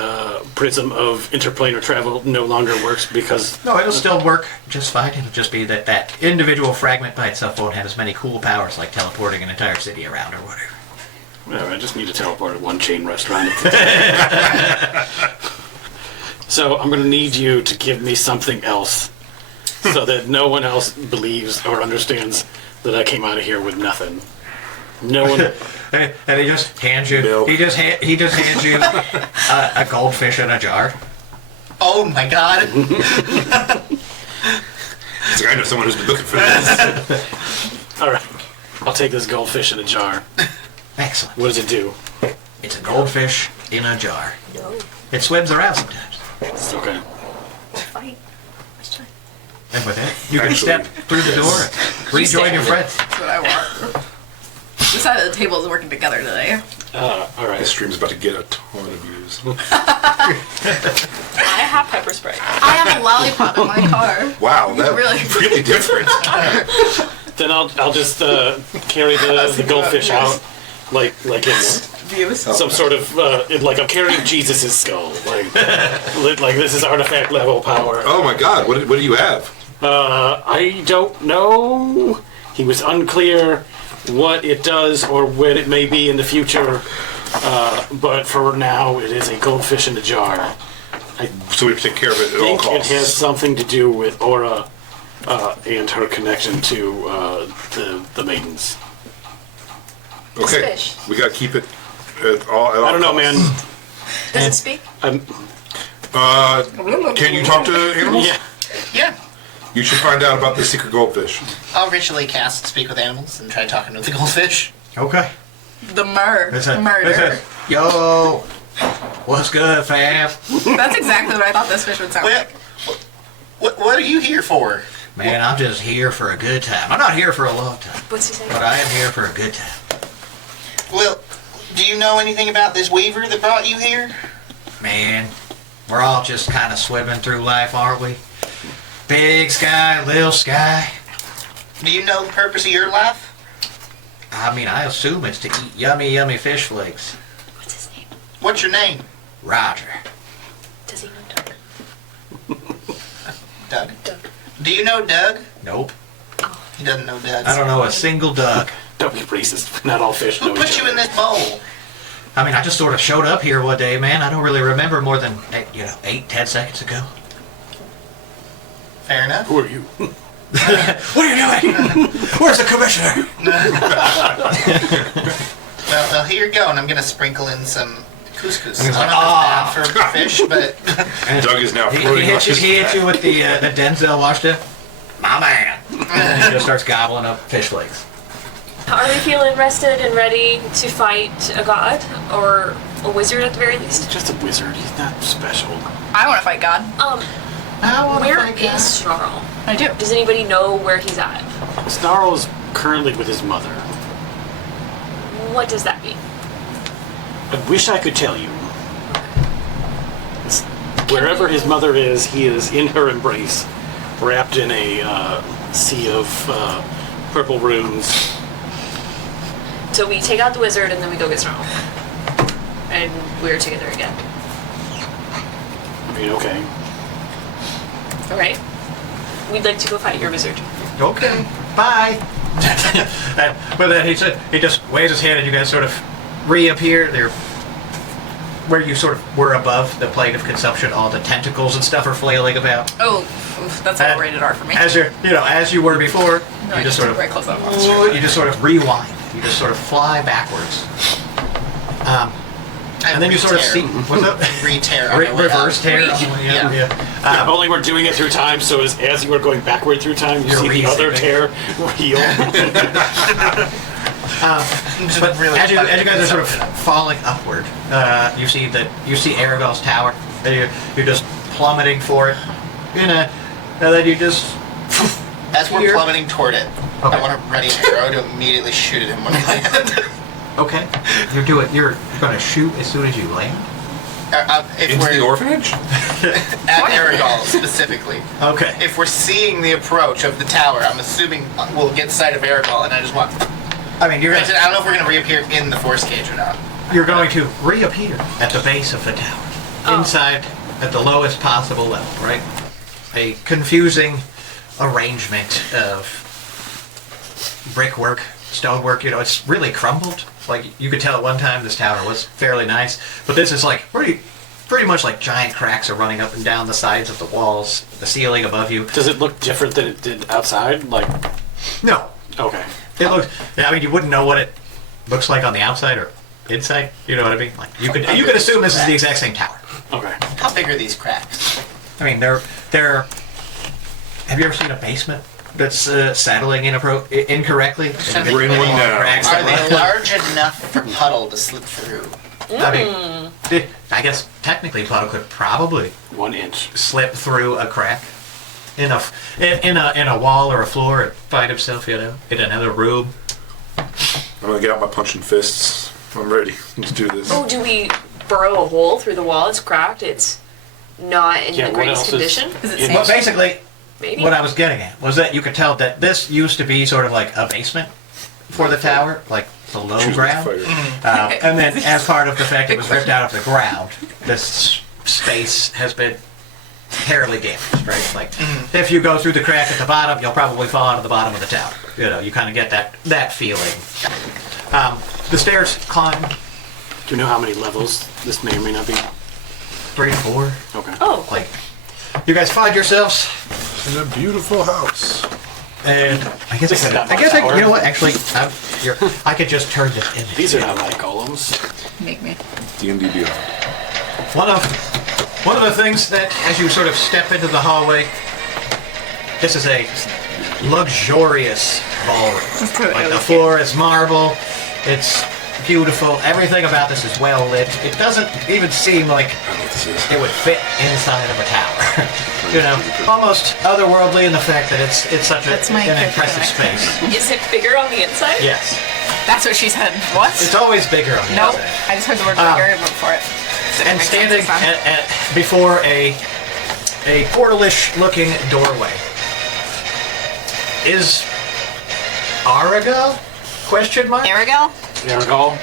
prism of interplanar travel no longer works because... No, it'll still work just fine. It'll just be that that individual fragment by itself won't have as many cool powers like teleporting an entire city around or whatever. Well, I just need to teleport at one chain restaurant. So I'm going to need you to give me something else so that no one else believes or understands that I came out of here with nothing. No one... And he just hands you. He just hands you a goldfish in a jar. Oh my god! It's like, I know someone who's been looking for this. All right, I'll take this goldfish in a jar. Excellent. What does it do? It's a goldfish in a jar. It swims around sometimes. Okay. Fight. And with that, you can step through the door and rejoin your friends. That's what I want. This side of the table is working together today. All right. This stream's about to get a ton of views. I have pepper spray. I have a lollipop in my car. Wow, that's really different. Then I'll just carry the goldfish out like it's some sort of like I'm carrying Jesus' skull. Like this is artifact level power. Oh my God! What do you have? I don't know. He was unclear what it does or what it may be in the future. But for now, it is a goldfish in a jar. So we have to take care of it at all costs. I think it has something to do with Aura and her connection to the maidens. Okay, we gotta keep it at all. I don't know, man. Does it speak? Can you talk to animals? Yeah. You should find out about the secret goldfish. I'll ritually cast Speak with Animals and try talking to the goldfish. Okay. The murder. Yo, what's good, fam? That's exactly what I thought this fish would sound like. What are you here for? Man, I'm just here for a good time. I'm not here for a long time. What's he saying? But I am here for a good time. Well, do you know anything about this weaver that brought you here? Man, we're all just kind of swimming through life, aren't we? Big sky, little sky. Do you know the purpose of your life? I mean, I assume it's to eat yummy, yummy fish flakes. What's his name? What's your name? Roger. Does he know Doug? Doug. Do you know Doug? Nope. He doesn't know Doug. I don't know a single Doug. Don't be racist. Not all fish know Who put you in this bowl? I mean, I just sort of showed up here one day, man. I don't really remember more than, 8-10 seconds ago. Fair enough. Who are you? What are you doing? Where's the commissioner? Well, here you go, and I'm going to sprinkle in some couscous. He's I like, don't know if it's bad for fish, but... Doug is now He floating on hit his you with the Denzel Washington. My man. And he just starts gobbling up fish flakes. Are we feeling rested and ready to fight a god or a wizard at the very least? He's just a wizard. He's not special. I want to fight God. Where is Snarl? I do. Does anybody know where he's at? Snarl is currently with his mother. What does that mean? I wish I could tell you. Wherever his mother is, he is in her embrace, wrapped in a sea of purple runes. So we take out the wizard and then we go get Snarl. And we're together again. I mean, okay. Alright. We'd like to go fight your wizard. Okay, bye. But then he just waves his hand and you guys sort of reappear. They're where you sort of were above the plane of consumption. All the tentacles and stuff are flailing about. Oh, oof, that's all rated R for me. As you were before, No, you just sort of very close up. you just sort of rewind. You just sort of fly backwards. And then you sort of see what's up? Re-tear. Reverse tear. Yeah. Only we're doing it through time, so as you are going backward through time, you see the other tear heal. But as you guys are sort of falling upward, you see Aravel's tower. And you're just plummeting for it. And then you just. As we're plummeting toward it, Okay. I want to ready an arrow to immediately shoot at him when I land. Okay. You're going to shoot as soon as you land? If Into we're the orphanage? at Aragol specifically. Okay. If we're seeing the approach of the tower, I'm assuming we'll get sight of Aragol, and I just want. I mean, I don't know if we're going to reappear in the force cage or not. you're going to reappear at the base of the tower, inside at the lowest possible level, right? A confusing arrangement of brickwork, stonework. You know, it's really crumbled. Like you could tell at one time this tower was fairly nice, but this is like pretty much like giant cracks are running up and down the sides of the walls, the ceiling above you. Does it look different than it did outside? Like, no. Okay. It looks. Yeah, I mean, you wouldn't know what it looks like on the outside or inside. You know what I mean? Like you could assume this is the exact same tower. Okay. How big are these cracks? I mean, they're. Have you ever seen a basement that's saddling incorrectly? Bring one down. Are they large enough for Puddle to slip through? I mean, I guess technically Puddle could probably 1 inch slip through a crack in a wall or a floor and find himself, you know, in another room. I'm gonna get out my punching fists. I'm ready. Let's do this. Oh, do we burrow a hole through the wall? It's cracked. It's not in the greatest condition. Well, basically, Maybe. what I was getting at was that you could tell that this used to be sort of like a basement for the tower, like below ground. And then as part of the fact it was ripped out of the ground, this space has been terribly damaged, right? Like, if you go through the crack at the bottom, you'll probably fall out of the bottom of the tower. You know, you kind of get that feeling. The stairs climb. Do you know how many levels this may or may not be? 3 to 4. Okay. Oh. Like, you guys find yourselves in a beautiful house. And I guess you know what? Actually, I could just turn this in. These are not my golems. Make me. D&D Beyond. One of the things that, as you sort of step into the hallway, this is a luxurious ballroom. Like the floor is marble. It's beautiful. Everything about this is well lit. It doesn't even seem like it would fit inside of a tower. You know, almost otherworldly in the fact that it's such an impressive space. Is it bigger on the inside? Yes. That's what she said. What? It's always bigger on the Nope. inside. I just heard the word bigger and looked for it. And standing before a portalish looking doorway is Arago? Question mark? Aragel? Arago?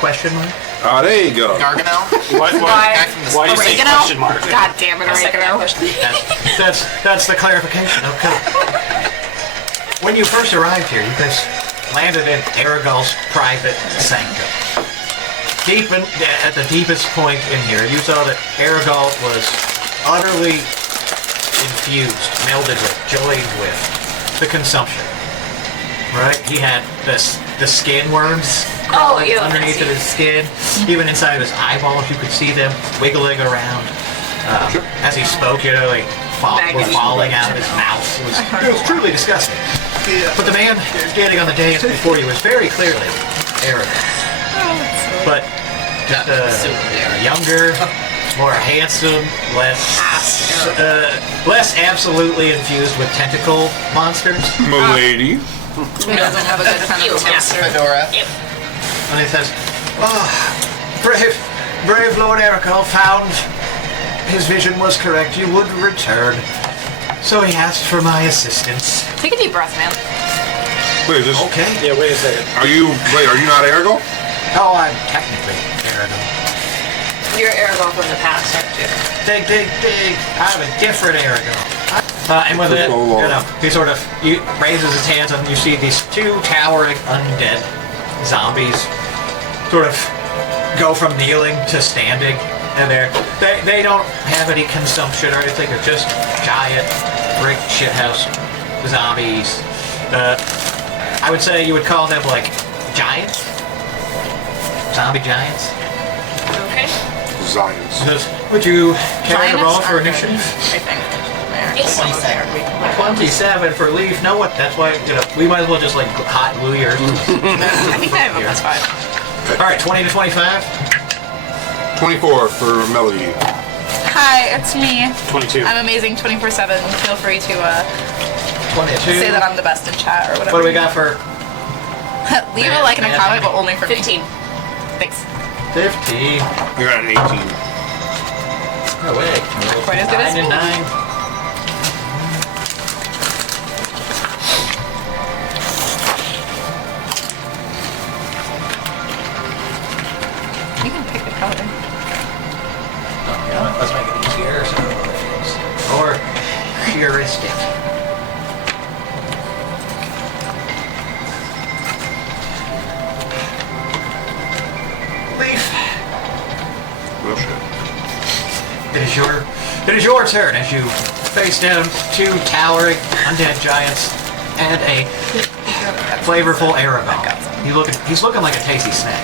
Question mark? Ah, there you go. Gargano? Why do you say question mark? God damn it, Oregano. That's the clarification. Okay. When you first arrived here, you guys landed in Aragol's private sanctum. At the deepest point in here, you saw that Aragol was utterly infused, melded with, joined with the consumption. Right? He had the skin worms underneath of his skin. Even inside of his eyeballs, you could see them wiggling around. As he spoke, you know, like were falling out of his mouth. It was truly disgusting. But the man standing on the dais before you was very clearly Aragol. But just younger, more handsome, less absolutely infused with tentacle monsters. Milady. Who doesn't have a good tentacle monster? Fedora. And he says, brave Lord Aragol found his vision was correct. You would return. So he asked for my assistance. Take a deep breath, man. Wait, is this... Okay. Yeah, wait a second. Are you not Aragol? Oh, I'm technically Aragol. You're Aragol from the past, aren't you? Dig. I'm a different Aragol. And with it, you know, he raises his hands and you see these 2 towering undead zombies sort of go from kneeling to standing, and they don't have any consumption or anything. They're just giant brick shithouse zombies. I would say you would call them like giants, zombie giants. Okay. Zions. Would you care to roll for initiative? I think. Yes. 27 for leave. No, what? That's why, you know, we might as well just like hot glue yours. I think I have a +5. All right, 20 to 25. 24 for Melody. Hi, it's me. 22. I'm amazing 24/7. Feel free to 22. say that I'm the best in chat or whatever. What do we got for? Leave a like and a comment, but only for 15. me. Thanks. 15. I got an 18. No way. Not quite as good as 9 and me. 9. You can pick the color. You know what? Let's make it easier. So or heuristic. Leaf. Well, shit. It is your turn as you face down 2 towering undead giants and a flavorful arrowbone. He's looking like a tasty snack.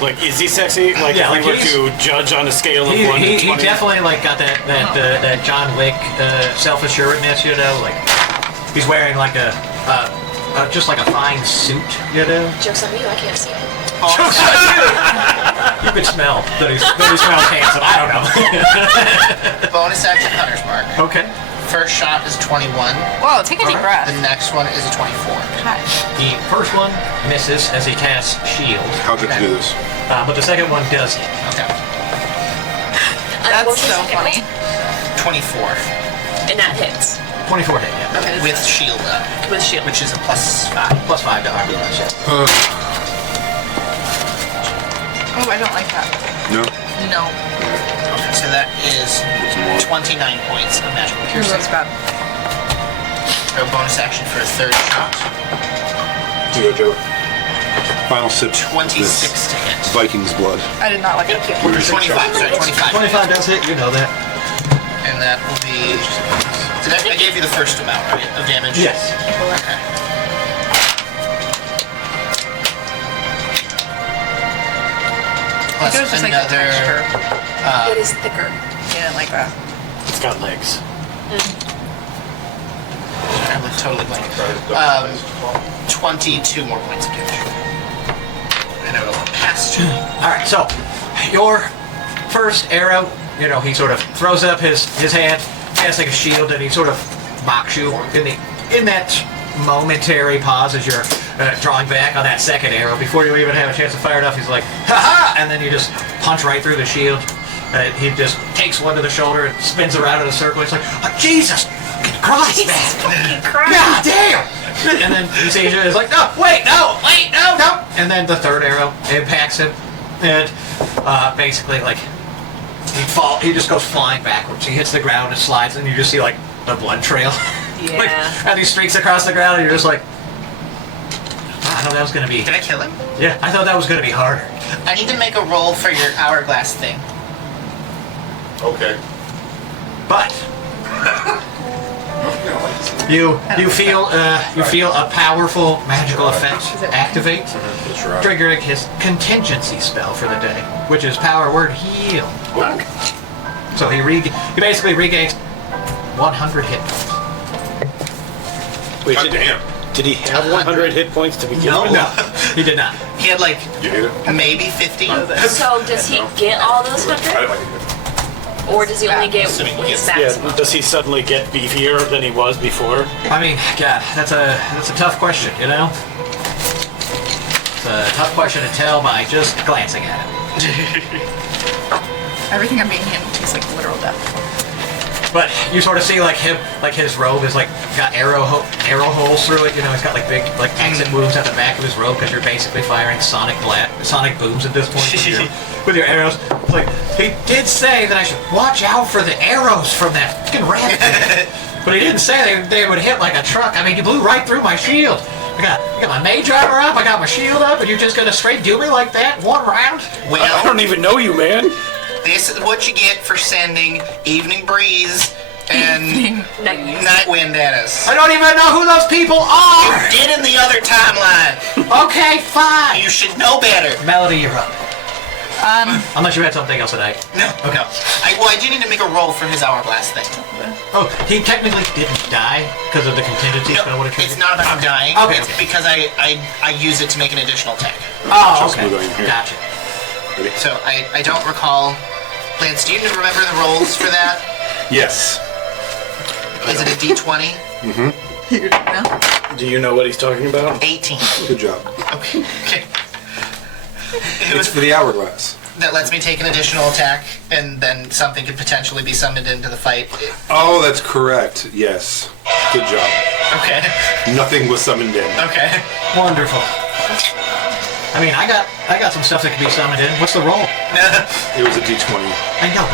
Like, is he sexy? Like, Yeah, if like we were to judge on a scale of 1 to 20? He definitely like got that John Wick self-assuredness, you know. Like he's wearing like a just like a fine suit, you know. Joke's on you, I can't see it. You could smell that he smells handsome. I don't know. Bonus action Hunter's Mark. Okay. First shot is 21. Whoa, take a deep breath. The next one is a 24. The first one misses as he casts shield. How'd you do this? But the second one does hit. Okay. That's so funny. 24. And that hits. 24 hit, yeah. Okay, With shield up. With shield. Which is a +5. Plus 5 to armor bonus, yeah. Oh, I don't like that. No? No. Okay, so that is 29 points of magical Ooh, piercing. that's bad. A bonus action for a third shot. Here you go, Joe. Final sip. 26 to hit. Viking's blood. I did not like it. 25, sorry, 25. 25 does hit, you know that. And that will be... So that, I gave you the first amount, right, of damage? Yes. Okay. Plus It was just like the another... texture. It is thicker. Yeah, I didn't like that. It's got legs. I went totally blank. 22 more points of damage. And it'll pass you. Alright, so your first arrow, you know, he sort of throws up his hand, casting a shield, and he sort of mocks you in that momentary pause as you're drawing back on that second arrow. Before you even have a chance to fire it off, he's like, ha-ha! And then you just punch right through the shield. He just takes one to the shoulder and spins around in a circle. He's like, oh, Jesus Christ, man! God damn! And then you see he's like, no, wait, no! And then the third arrow impacts him, and basically, like, he just goes flying backwards. He hits the ground and slides, and you just see, like, the blood trail. Yeah. Like, and he streaks across the ground, and you're just like, I thought that was gonna be. Did I kill him? Yeah, I thought that was gonna be harder. I need to make a roll for your hourglass thing. Okay. But you feel a powerful magical effect activate, triggering his contingency spell for the day, which is power word heal. So he basically regains 100 hit points. Wait, God damn. did he have 100 hit points to begin with? No, he did not. He had like You hate it? maybe 50. So does he get all those 100? like it. Or does he only get Assuming he his gets- maximum? Yeah, does he suddenly get beefier than he was before? I mean, God, that's a tough question, you know? It's a tough question to tell by just glancing at it. Everything I'm being handed tastes like literal death. But you sort of see like his robe is like got arrow holes through it. You know, he's got like big like exit wounds at the back of his robe because you're basically firing sonic booms at this point with your arrows. It's like he did say that I should watch out for the arrows from that fucking rabbit, but he didn't say they would hit like a truck. I mean, you blew right through my shield. I got my mage armor up, I got my shield up, and you're just gonna straight do me like that one round? Well, I don't even know you, man. this is what you get for sending Evening Breeze and Night Wind at us. I don't even know who those people are! You did in the other timeline. Okay, fine! You should know better. Melody, you're up. Unless you had something else tonight. No. I do need to make a roll for his hourglass thing. Oh, he technically didn't die because of the contingency spell. What It's not about him dying. Okay, It's okay. because I used it to make an additional attack. Oh, Just move on here. Gotcha. Ready? So I don't recall. Lance, do you remember the rolls for that? Yes. Is it a D20? Do you know what he's talking about? 18. Good job. Okay. It's for the hourglass. That lets me take an additional attack, and then something could potentially be summoned into the fight. Oh, that's correct. Yes. Good job. Okay. Nothing was summoned in. Okay. Wonderful. I mean, I got some stuff that can be summoned in. What's the roll? It was a D20. I know.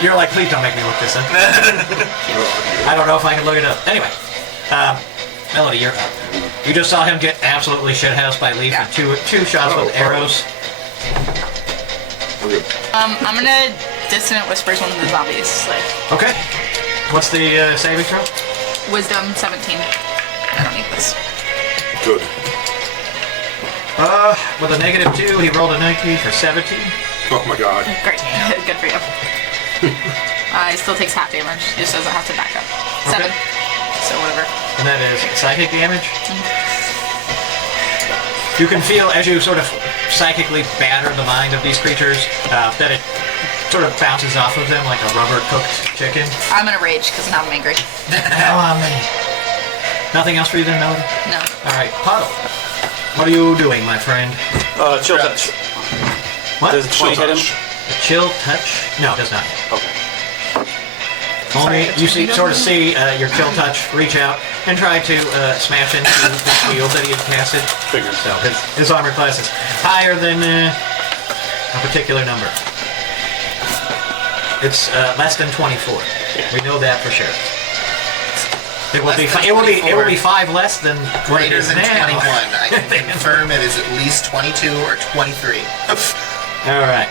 You're like, please don't make me look this up. I don't know if I can look it up. Anyway, Melody, you're up. You just saw him get absolutely shithoused by Leaf with two shots with arrows. I'm gonna dissonant whispers one of the zombies. Like Okay. What's the saving throw? wisdom 17. I don't need this. Good. With a -2, he rolled a 19 for 17. Oh my god. Great. Good for you. He still takes half damage. He just doesn't have to back up. 7. Okay. So whatever. And that is psychic damage. You can feel as you sort of psychically batter the mind of these creatures that it sort of bounces off of them like a rubber cooked chicken. I'm gonna rage because now I'm angry. Oh man. Nothing else for you then, Melody? No. Alright, Puddle. What are you doing, my friend? Chill touch. What? Does 20 hit him? A chill touch? No, it does not. Okay. Only you sort of see your chill touch reach out and try to smash into the shield that he had casted. Figures. So his armor class is higher than a particular number. It's less than 24. Yeah. We know that for sure. It will be 5 less than what it Greater is than now. 21. I can confirm it is at least 22 or 23. All right.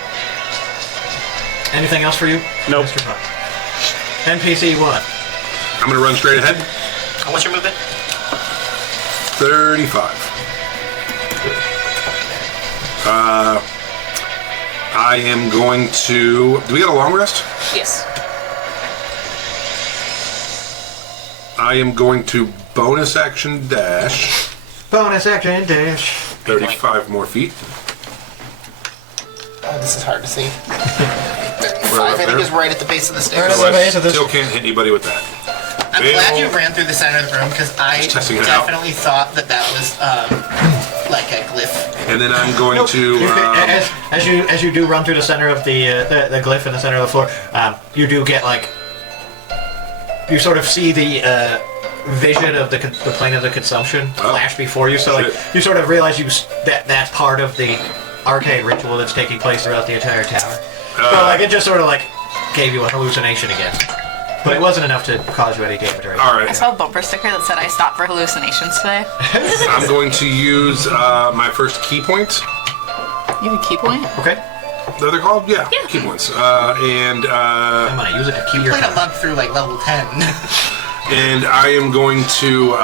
Anything else for you? Nope. Mr. Puck? NPC 1. I'm gonna run straight ahead. What's your movement? 35. I am going to... Do we get a long rest? Yes. I am going to bonus action dash. Bonus action dash. 35 more feet. Oh, this is hard to see. 35, Right I think, there. is right at the base of the stairs. Right at the base of this. Still can't hit anybody with that. I'm glad you ran through the center of the room because I Just testing it out. definitely thought that was like a glyph. And then I'm going to... As you do run through the center of the glyph in the center of the floor, you do get like... You sort of see the vision of the plane of the consumption flash before you, so like you sort of realize that's part of the arcade ritual that's taking place throughout the entire tower. So like it just sort of like gave you a hallucination again, but it wasn't enough to cause you any damage or anything. All right. I saw a bumper sticker that said I stopped for hallucinations today. I'm going to use my first key point. You have a key point? Okay. What they're called? Yeah, key points. I'm gonna use it to keep You played a month through like level 10. And I am going to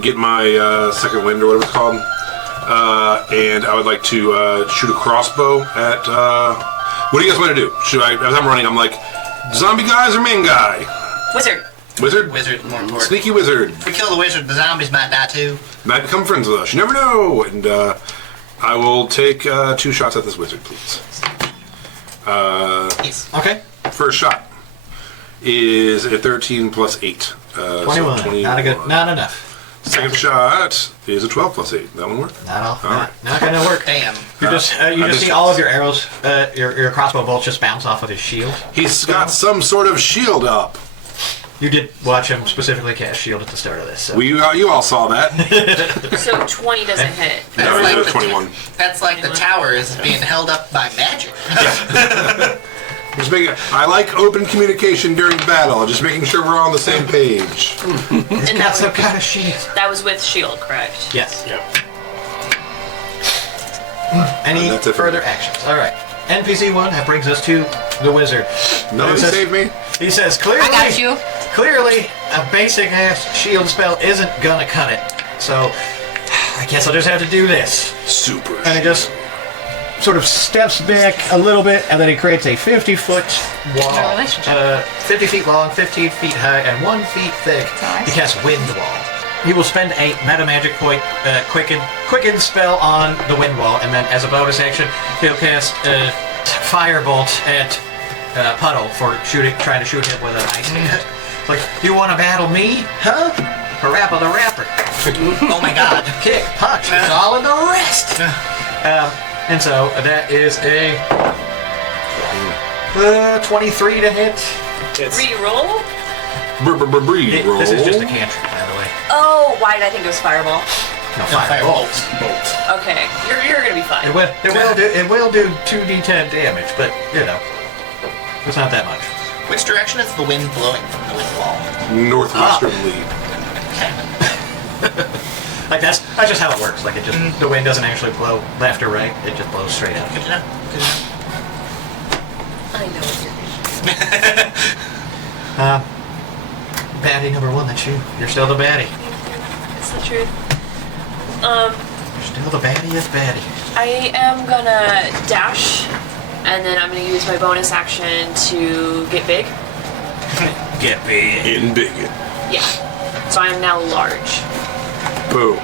get my second wind or whatever it's called. And I would like to shoot a crossbow at... what do you guys want to do? Should I, as I'm running, I'm like, zombie guys or main guy? Wizard. Wizard? Wizard, more important. Sneaky wizard. If we kill the wizard, the zombies might die too. Might become friends with us. You never know. And I will take 2 shots at this wizard, please. Yes. Okay. First shot is a 13 plus 8. 21. So 21. Not enough. Second shot is a 12 plus 8. That one work? Not all. All right. Not gonna work. Damn. You just see all of your arrows, your crossbow bolts just bounce off of his shield. He's got some sort of shield up. You did watch him specifically cast shield at the start of this. So. You all saw that. So 20 doesn't hit. No, That's it like was 21. That's like the tower is being held up by magic. I like open communication during battle, just making sure we're all on the same page. And Got some kind of shield. that was with shield, correct? Yes. Yeah. Any That's it for further me. actions? All right. NPC 1, that brings us to the wizard. Nobody saved me. He says, clearly, I got you. Clearly, a basic ass shield spell isn't gonna cut it. So, I guess I'll just have to do this. Super. And he just sort of steps back a little bit, and then he creates a 50-foot wall. No relationship. 50 feet long, 15 feet high, and 1 feet thick. Nice. He casts Wind Wall. He will spend a meta magic point quicken spell on the Wind Wall, and then as a bonus action, he'll cast Firebolt at Puddle for trying to shoot him with an ice hand. It's like, you want to battle me? Huh? Parappa the Rapper. Oh my god. Kick, punch, it's all in the wrist. And so that is a 23 to hit. Reroll? Roll. This is just a cantrip, by the way. Oh, why did I think it was fireball? No, fireball. Okay, you're gonna be fine. It will do 2d10 damage, but you know, it's not that much. Which direction is the wind blowing from the wind wall? Northwesterly. Like that's just how it works. Like it just the wind doesn't actually blow left or right. It just blows straight up. Good to know. Good to know. I know what you're doing. Baddie number 1, that's you. You're still the baddie. It's the truth. You're still the baddiest baddie. I am gonna dash, and then I'm gonna use my bonus action to get big. Get big. Getting big. Yeah. So I am now large. Boom.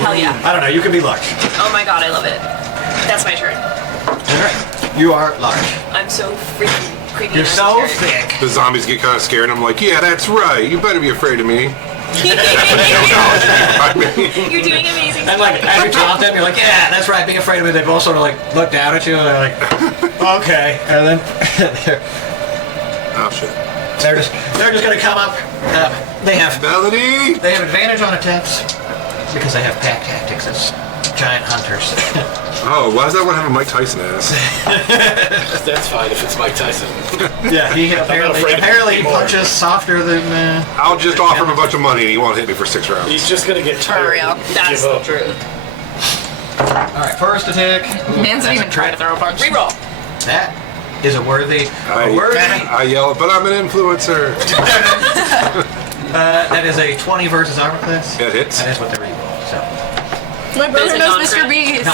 Hell yeah. I don't know, you can be large. Oh my god, I love it. That's my turn. Alright. You are large. I'm so freaking creepy. You're and so scary. thick. The zombies get kind of scared, and I'm like, yeah, that's right. You better be afraid of me. You're doing amazing. And like, as you taunt them, you're like, yeah, that's right, be afraid of me. They both sort of like look down at you and they're like, okay. And then Oh shit. they're just gonna come up. They have Melody. They have advantage on attacks because they have pack tactics as giant hunters. Oh, why does that one have a Mike Tyson ass? That's fine if it's Mike Tyson. Yeah, he apparently punches softer than. I'll just offer him a bunch of money and he won't hit me for 6 rounds. He's just gonna get tired. That's the truth. Alright, first attack. Man's even try to throw a punch. Reroll. That is a worthy. I yell, but I'm an influencer. That is a 20 versus armor class. That hits. That is what they reroll. So. My brother knows Mr. Beast.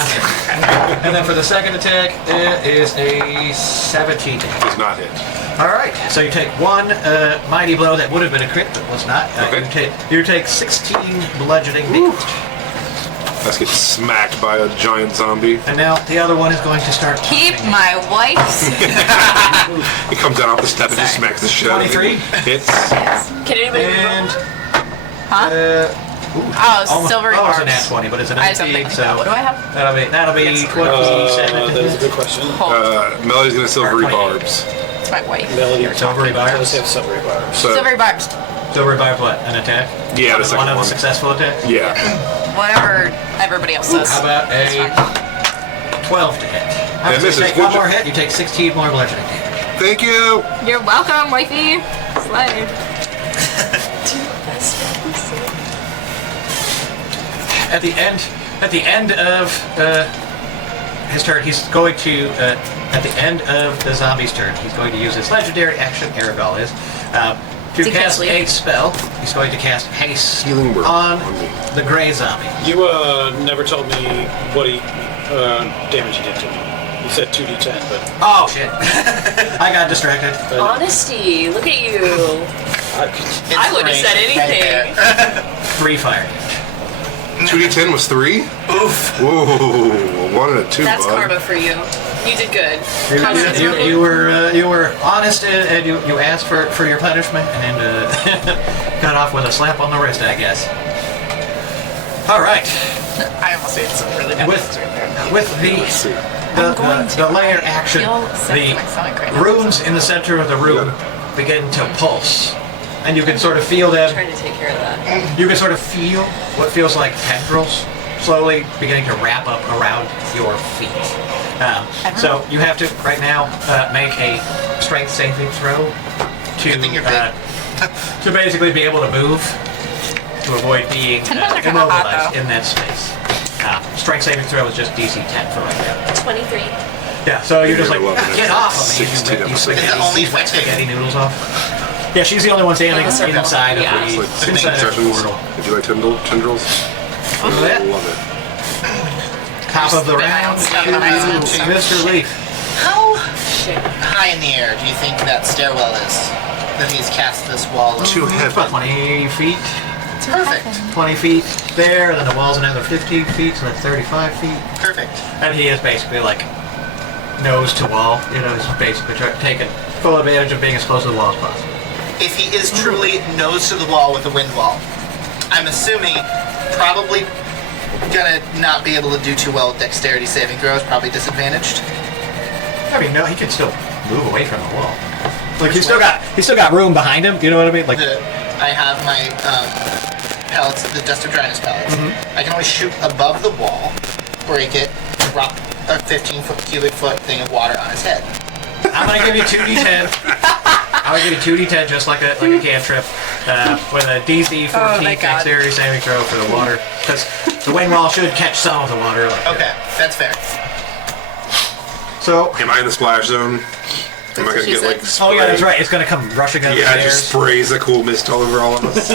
And then for the second attack, it is a 17. Does not hit. Alright, so you take one mighty blow that would have been a crit, but was not. Okay. You take 16 bludgeoning damage. Let's get smacked by a giant zombie. And now the other one is going to start. Keep my wife's. He comes down off the step and just smacks the shit out of 23 hits. Can anybody And Huh? Silvery barbs. barbs. It's a nat 20, but it's a I have something 19, like so that. What do I have? that'll be 27. That is a good question. Melody's gonna silvery barbs. It's my wife. Melody, Silvery barbs. does have silvery barbs. So, Silvery barbs. Silvery barbs, what? An attack? Yeah, the One second of the one. successful attacks? Yeah. Whatever everybody else says. How about a 12 to hit? And this you is take one good more hit, you take 16 more bludgeoning damage. Thank you. You're welcome, wifey. Slide. At the end of his turn, he's going to at the end of the zombie's turn, he's going to use his legendary action. Aragol is to cast a spell. He's going to cast haste Healing word on me. the gray zombie. You never told me what damage he did to me. You said 2d10, but Oh shit! I got distracted. Honesty, look at you. I wouldn't have said anything. 3 fire damage. 2d10 was 3? Oof. Whoa, 1 and a 2, That's bud. karma for you. You did good. You were honest and you asked for your punishment and got off with a slap on the wrist, I guess. All right. I almost did some really bad things right there. With the layer action, the runes in the center of the room begin to pulse, and you can sort of feel them. I'm trying to take care of that. You can sort of feel what feels like tendrils slowly beginning to wrap up around your feet. So you have to right now make a strength saving throw to basically be able to move, to avoid being immobilized in that space. Strength saving throw is just DC 10 for right now. 23. Yeah, so you're just like, get off of me, 16 you episodes. wet spaghetti noodles off. Yeah, she's the only one standing inside of It's the like 60 seconds. Did you like tendrils? I love it. Top of the round, Mr. Leaf. How high in the air do you think that stairwell is that he's cast this wall of? Too heavy. About 20 feet. Perfect. 20 feet there, then the wall's another 15 feet, so that's 35 feet. Perfect. And he is basically like nose to wall. You know, he's basically taking full advantage of being as close to the wall as possible. If he is truly nose to the wall with a wind wall, I'm assuming probably gonna not be able to do too well with dexterity saving throws, probably disadvantaged. I mean, no, he can still move away from the wall. Like he's still got room behind him. You know what I mean? Like I have my pellets, the dust of dryness pellets. I can only shoot above the wall, break it, drop a 15-foot cubic foot thing of water on his head. I'm gonna give you 2d10. I'm gonna give you 2d10 just like a cantrip with a DC 14 dexterity saving throw for the water, because the wind wall should catch some of the water. Okay, that's fair. So, am I in the splash zone? Am I gonna get like? Oh yeah, that's right. It's gonna come rushing up the stairs. Yeah, it just sprays a cool mist all over all of us.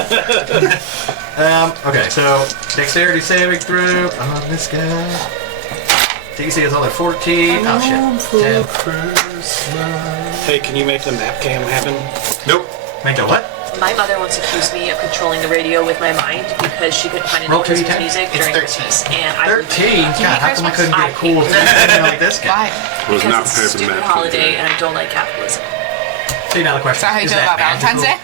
Okay, so dexterity saving throw on this guy. DC is only 14. Oh shit. 10. Hey, can you make the map cam happen? Nope. Make the what? My mother once accused me of controlling the radio with my mind because she couldn't find any Christmas music during Christmas. And I 13? God, how come I couldn't get a cool thing like this guy? Was not because prepared it's for a the stupid map. holiday and I don't like capitalism. See, now the question Is that how you feel about Valentine's Day?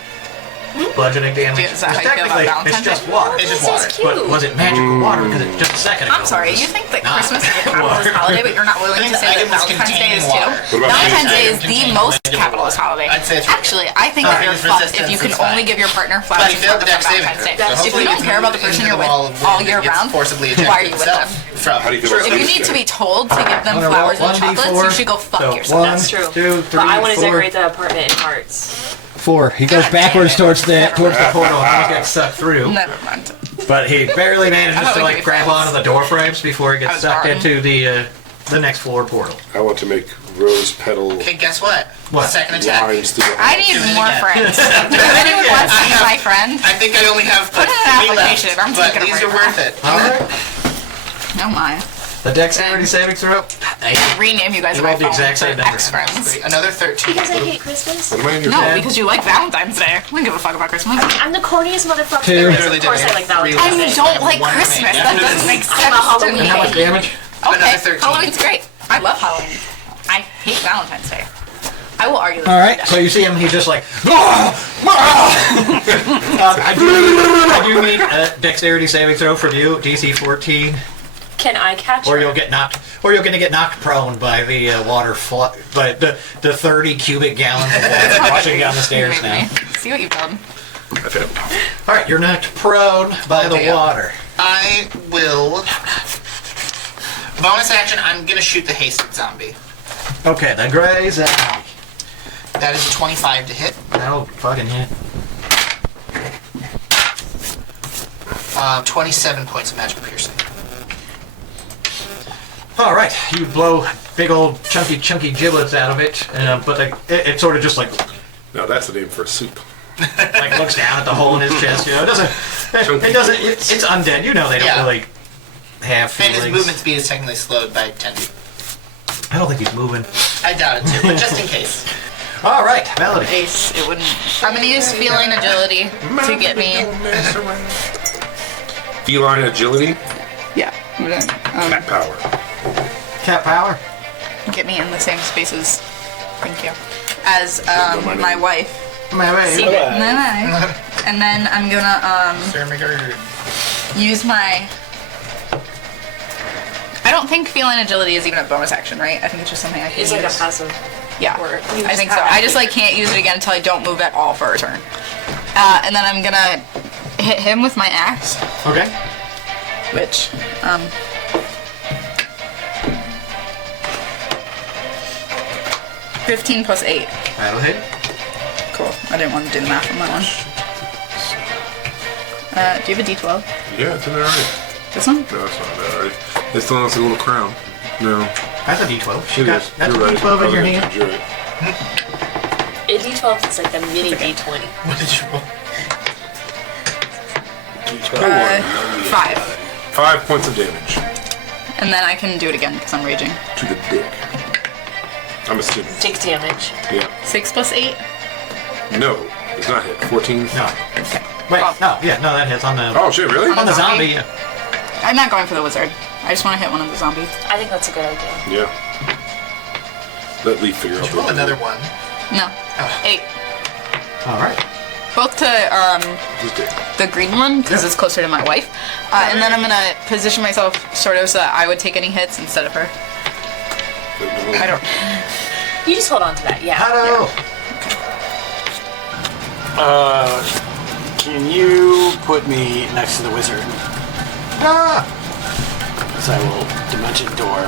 Bludgeoning damage. Is that how you feel about Valentine's It's just Day? water. It's just water. But was it magical water? Because it's just a second ago. I'm sorry, you think that Nah. Christmas is a capitalist holiday, but you're not willing to say that Valentine's Day is too? Valentine's Day is the most capitalist holiday. I'd say it's Actually, I think that you're fucked if you can only give your partner flowers on Valentine's Day. If you don't care about the person you're with all year round, why are you with them? How do you feel about If you need to be told to give them flowers and chocolates, you should go fuck yourself. That's true. 2, 3, But I want to 4. decorate the apartment in hearts. 4. He goes backwards towards the portal and almost gets sucked through. Never mind. But he barely manages to we like could be grab friends. onto the door frames before he gets sucked into the next floor portal. I want to make rose petal Okay, guess what? What? Second attack. lines through the I need more friends. If anyone wants to be my friend, I think I only have Put in an 3 left, application. I'm but taking these them are right worth it. Alright. no mind. The dexterity saving throw. Rename you guys You my rolled the phone exact to same number. ex-friends. Another 13. Because I hate Christmas? What am I in your No, phone? because you like Valentine's Day. I don't give a fuck about Christmas. I'm the corniest motherfucker 2. there is. Literally Of course I did like it. Valentine's And Day. you don't like One Christmas. remaining. That doesn't make I'm a sense to Halloween me. How much damage? Okay, Another 13. Halloween's great. I love Halloween. I hate Valentine's Day. I will argue this. Alright, so you see him, he's just like, I do need a dexterity saving throw from you, DC 14, Can I catch or her? you're gonna get knocked prone by the water by the 30 cubic gallons of water rushing down the stairs now. See what you've done. I failed. Alright, you're knocked prone by the damn. water. I will. Bonus action, I'm gonna shoot the hasted zombie. Okay, then Gray's That is a 25 to hit. that'll fucking hit. 27 points of magical piercing. Alright, you blow big old chunky giblets out of it, but it sort of just like Now that's the name for a soup. looks down at the hole in his chest, you know, it's undead, you know they don't Yeah. really have And feelings. his movement speed is technically slowed by 10 feet. I don't think he's moving. I doubt it too, but just in case. Alright, Melody. Ace, it wouldn't. I'm gonna use feline agility to get me. Feline agility, Yeah. I'm gonna, cat power. Cat power. get me in the same spaces. Thank you. As my wife. My way. Secret. And then I'm gonna Sir McGurk. use my. I don't think feline agility is even a bonus action, right? I think it's just something I can It's use. like a passive. Yeah, Or you I just think so. have I just like can't use it again until I don't move at all for a turn. And then I'm gonna hit him with my axe, Okay. which 15 plus 8. That'll hit. Cool. I didn't want to do the math on that one. Do you have a D12? Yeah, it's in there already. This one? No, it's not there already. It's still has a little crown. No. That's a D12. It is. That's You're a right. D12 in your Okay, hand. you're right. A D12 is like the mini D20. What did you roll? 5. 5 points of damage And then I can do it again because I'm raging. to the dick. I'm assuming. Takes damage. Yeah. 6 plus 8? No, it's not hit. 14? No. Wait, no, yeah, no, that hits on the Oh shit, really? on the zombie. Yeah. I'm not going for the wizard. I just want to hit one of the zombies. I think that's a good idea. Yeah. Let Leaf figure out. Did you roll another one? No. 8. All right. both to the green one because it's closer to my wife, and then I'm gonna position myself sort of so that I would take any hits instead of her. I don't. You just hold on to that, yeah. Hello. Can you put me next to the wizard? Ah! So I will dimension door.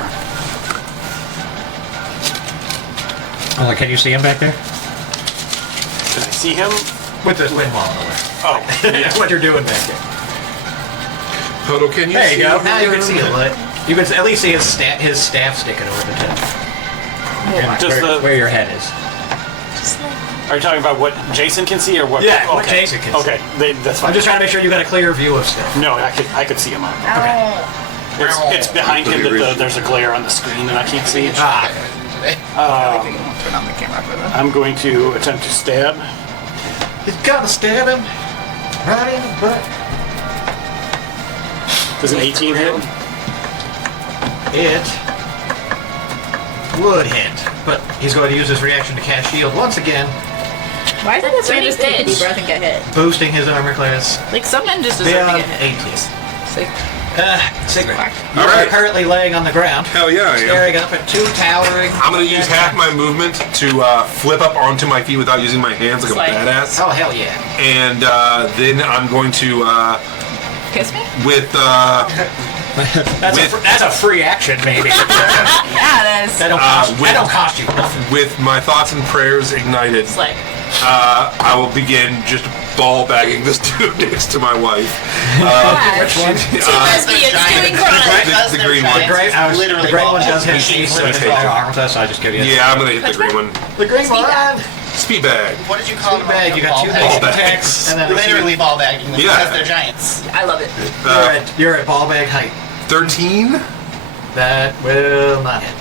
Can you see him back there? Can I see him? With the wind wall over. Oh, That's what you're doing back there. Hodo, can you There see you go. him? Now you can see a light. You can at least see his staff sticking over the tip. And Just where your head is. Are you talking about what Jason can see or what? Yeah, what Jason can see. Okay, that's fine. I'm just trying to make sure you got a clear view of stuff. No, I could see him. Okay. It's behind him that there's a glare on the screen that I can't see. Turn on the camera for them. I'm going to attempt to stab. He's gotta stab him right in the butt. Does an 18 hit? It would hit, but he's going to use his reaction to cast shield once again, Why does this man Dirty just take a deep bitch. breath and get hit? boosting his armor class Like some men just deserve to beyond get hit. 18. It's like, Sigrid, you All are right. currently laying on the ground, Hell yeah, I am. staring up at two towering. I'm gonna use half my movement to flip up onto my feet without using my hands like a Slay. badass. Oh hell yeah! And then I'm going to kiss me? with That's a free action, maybe. Yeah, it is. That don't cost you nothing. with my thoughts and prayers ignited. Slay. I will begin just ball bagging this dude next to my wife. Which one? The green one. The gray one does hit speed, so it's called armor class, so I just give you. Yeah, I'm gonna hit the green one. The green one. Speed bag. What did you call them? Bag. You got two ball ball bags. attacks, and then Literally ball bagging them Yeah. because they're giants. I love it. you're at ball bag height. 13. That will not hit.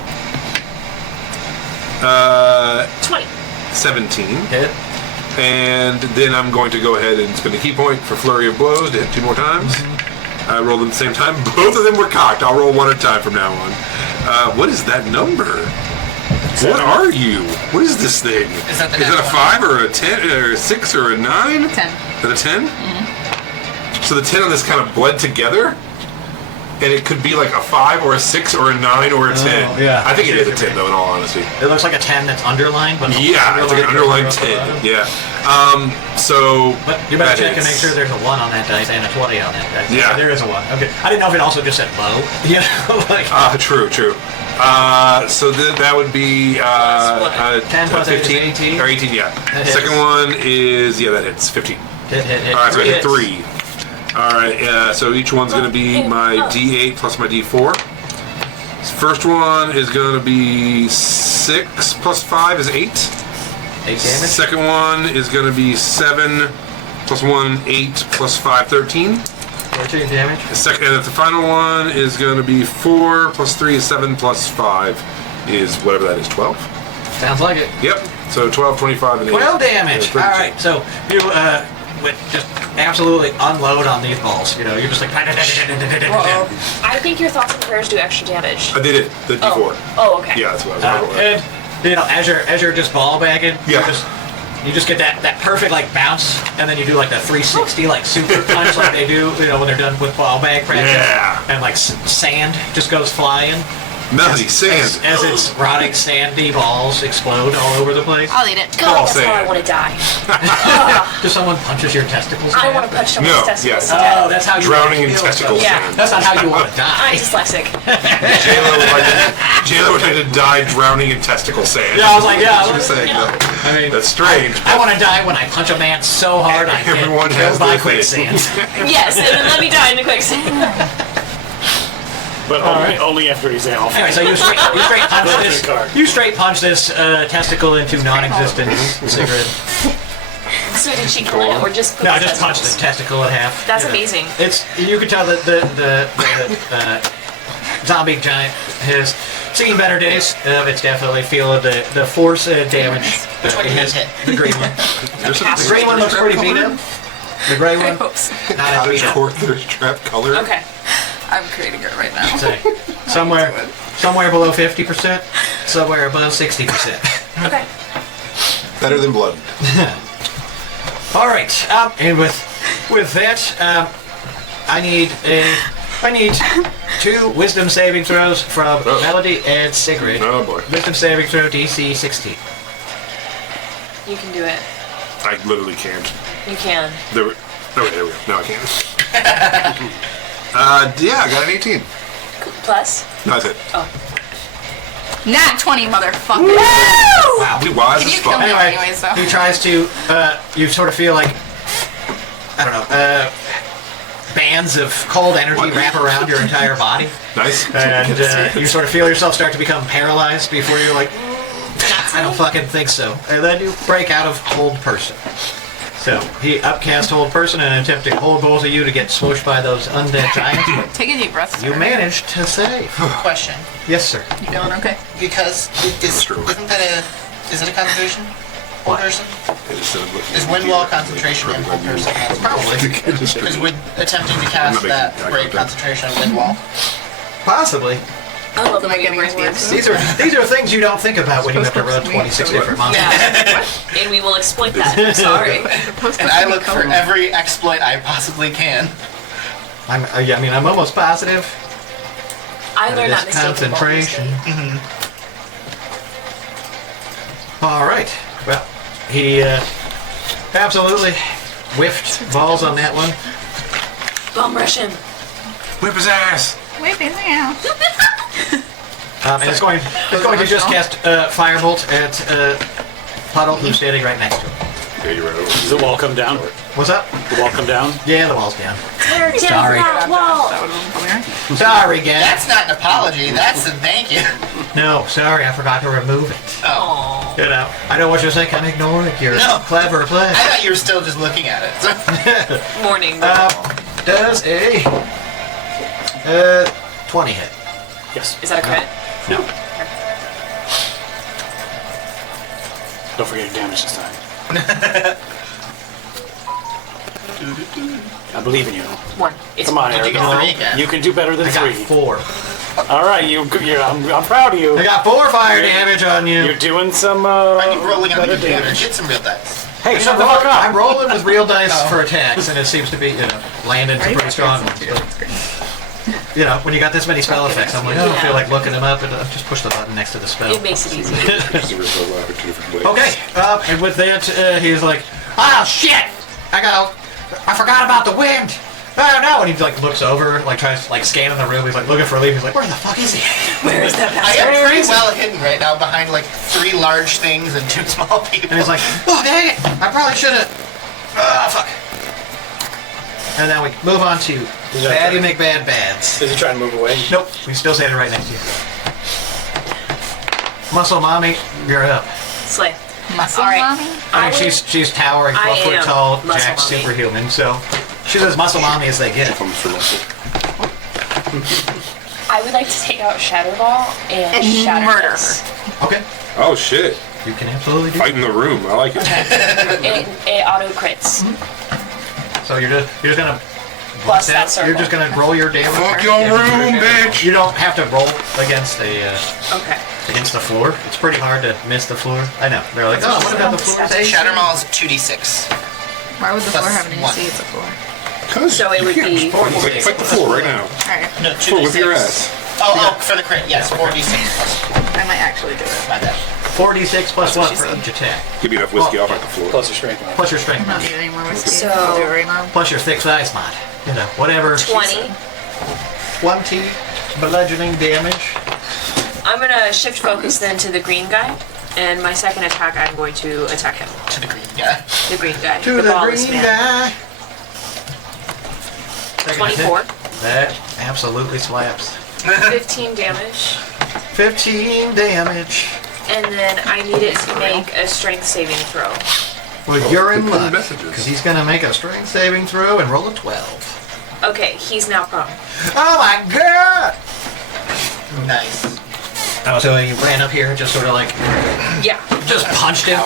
20. 17. Hit. And then I'm going to go ahead and spend a key point for flurry of blows to hit 2 more times. I rolled them at the same time. Both of them were cocked. I'll roll one at a time from now on. What is that number? What are you? What is this thing? Is that the Is it a next 5 or a 10 or a 6 or a 9? 10. Is that a 10? So the 10 on this kind of bled together? And it could be like a 5 or a 6 or a 9 or a 10. yeah. I think it is a 10 though, in all honesty. It looks like a 10 that's underlined, but Yeah, it's like an underlined 10. Yeah. So But you better that check and is- make sure there's a 1 on that dice and a 20 on that dice. Yeah. There is a 1. Okay. I didn't know if it also just said low. You know, like. True. So that would be 10 plus 15 18? or 18. Yeah. That hits. Second one is that hits 15. Hit. All right, so I hit hits. 3. All right, so each one's going to be my D8 plus my D4. First one is going to be 6 plus 5 is 8. 8 damage. Second one is going to be 7 plus 1, 8 plus 5, 13. 14 damage. And the final one is going to be 4 plus 3 is 7 plus 5 is whatever that is, 12. Sounds like it. Yep. So 12, 25, and 8. 12 damage. 32. All right. So you would just absolutely unload on these balls. You know, you're just like. I think your thoughts and prayers do extra damage. I did it. The D4. Oh, okay. Yeah, that's what I was And you know, as you're just ball bagging, Yeah. you just get that perfect like bounce, and then you do like the 360 like super punch like they do, you know, when they're done with ball bag practice. Yeah. And like sand just goes flying. Melody, sand. As its rotting sandy balls explode all over the place. I'll eat it. God, All that's how I sand. want to die. Does someone punches your testicles? I want to punch someone's No, testicles yes. to death. Oh, that's how you Drowning in feel. testicles. Yeah. sand. That's not how you want to die. I'm dyslexic. Jayla would like to die drowning in testicle sand. Yeah, I was like, yeah, That's what I'm saying. yeah. though. I mean, That's strange. I want to die when I punch a man so hard I get Everyone killed has by their thing. quicksand. Yes, and then let me die in the quicksand. But only after he's out. Anyway, so you straight punch this testicle into non-existence, Sigrid. So did she kill it or just put No, the just punch testicles? the testicle in half. That's You know. amazing. It's you can tell that the zombie giant has seen better days. It's definitely feeling the force damage. Which one it you has. hit? The green one. The green one looks pretty beat up. The gray one, Hopes. not as Cottage beat up. core thirst trap color. Okay. I'm creating it right now. Say, somewhere below 50%, somewhere above 60%. Okay. Better than blood. All right. And with that, I need 2 wisdom saving throws from Melody and Sigrid. Oh boy. Wisdom saving throw DC 16. You can do it. I literally can't. You can. There we go. No, I can't. Yeah, I got an 18. Plus? No, that's it. Oh. Nat 20, motherfucker. Wow. You wise Can as you kill fuck. me Anyway, anyway, so. he tries to, you sort of feel like, I don't know, bands of cold energy wrap around your entire body. Nice. And you sort of feel yourself start to become paralyzed before you're like, I don't fucking think so. And then you break out of hold person. So he upcast hold person and attempt to hold both of you to get smooshed by those undead giants. Take a deep breath. You managed to save. Question. Yes, sir. You feeling okay? Because isn't that is it a concentration? Hold person? Is wind wall concentration in hold person? Probably. Is wind attempting to cast that break concentration on wind wall? Possibly. I love Make making it worse. These are things you don't think about when you have to run 26 different monsters. Yeah. And we will exploit that. Sorry. And I look for every exploit I possibly can. I'm almost positive. I that learned it that is mistake. concentration. All right. Well, he absolutely whiffed balls on that one. Bum rush him. Whip his ass. Whip his ass. And it's going to just cast Firebolt at Puddle, who's standing right next to him. Yeah, you're right over. Does the wall come down? What's up? The wall come down? Yeah, the wall's down. Tear down Sorry. that wall. That would have been funny, right? Sorry, gang. That's not an apology. That's a thank you. No, sorry, I forgot to remove it. Oh. You know, I don't want you to think I'm ignoring your clever play. I thought you were still just looking at it. Morning. Does a 20 hit? Yes. Is that a crit? No. Don't forget your damage this time. I believe in you. 1. It's Come on, Did you Eric. get 3 again? You can do better than I got 3. 4. All right, I'm proud of you. I got 4 fire damage on you. You're doing some Are you rolling on the better computer? damage. Get some real dice. Hey, shut the fuck up! I'm rolling with real dice for attacks, and it seems to be, landing some pretty strong ones. You know, when you got this many spell effects, I'm like, I don't feel like looking them up, and just push the button next to the spell. It makes it easy. Okay, and with that, he's like, oh shit! I forgot about the wind! Oh no! And he looks over, tries scanning the room. He's looking for a leaf. He's like, where the fuck is he? Where is that I bastard? am pretty well hidden right now behind 3 large things and 2 small people. And he's like, oh dang it! I probably should have. Fuck. And then we move on to Baddie McBad Bads. Is he trying to move away? Nope, we still standing right next to you. Muscle Mommy, you're up. Slay. Muscle All right. mommy? I mean, she's towering, 12 foot am tall, Muscle jacked Mommy. superhuman, so she's as muscle mommy as they get. I would like to take out Shadow Ball and shatter murder this. Okay. Oh shit! You can absolutely do Fight in the room. I like it. It auto crits. So you're just gonna Plus that circle. You're just gonna roll your damage. Fuck your room, bitch! You don't have to roll against Okay. the floor. It's pretty hard to miss the floor. I know. They're like, oh, what about the floor? Shattermaul is 2d6. Why would the Plus floor have an 1. AC? It's a floor. So it would be Fight the floor right now. Alright. No, 2d6. Floor with your ass. Oh, for the crit, yes, 4d6 plus. I might actually do it. My bad. 4d6 plus 1 for each attack. Give me enough whiskey, I'll fight the floor. Plus your strength. Plus your strength I don't mod. need any more whiskey. So- I'll do it right now. Plus your thick thighs mod. You know, whatever. 20. 20 bludgeoning damage. I'm gonna shift focus then to the green guy, and my second attack I'm going to attack him. To the green guy. The green guy. To the ballless green man. guy. Second 24. hit. That absolutely slaps. 15 damage. 15 damage. And then I need it to make a strength saving throw. Well, you're in luck, messages. because he's going to make a strength saving throw and roll a 12. Okay, he's now prone. Oh my god! Nice. Oh, so he ran up here and just sort of Yeah. just punched him.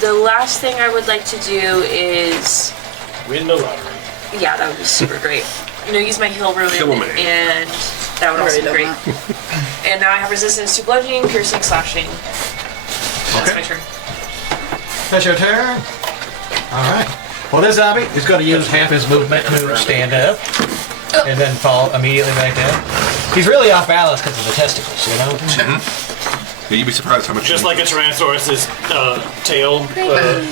The last thing I would like to do is, Win the lottery. yeah, that would be super great. Use my heal rune Kill him. and that would also be great. And now I have resistance to bludgeoning, piercing, slashing. That's Okay. my turn. That's your turn. All right. Well, this zombie is going to use half his movement to stand up and then fall immediately back down. He's really off balance because of the testicles, you know? Yeah, you'd be surprised how much. Just like a Tyrannosaurus's tail,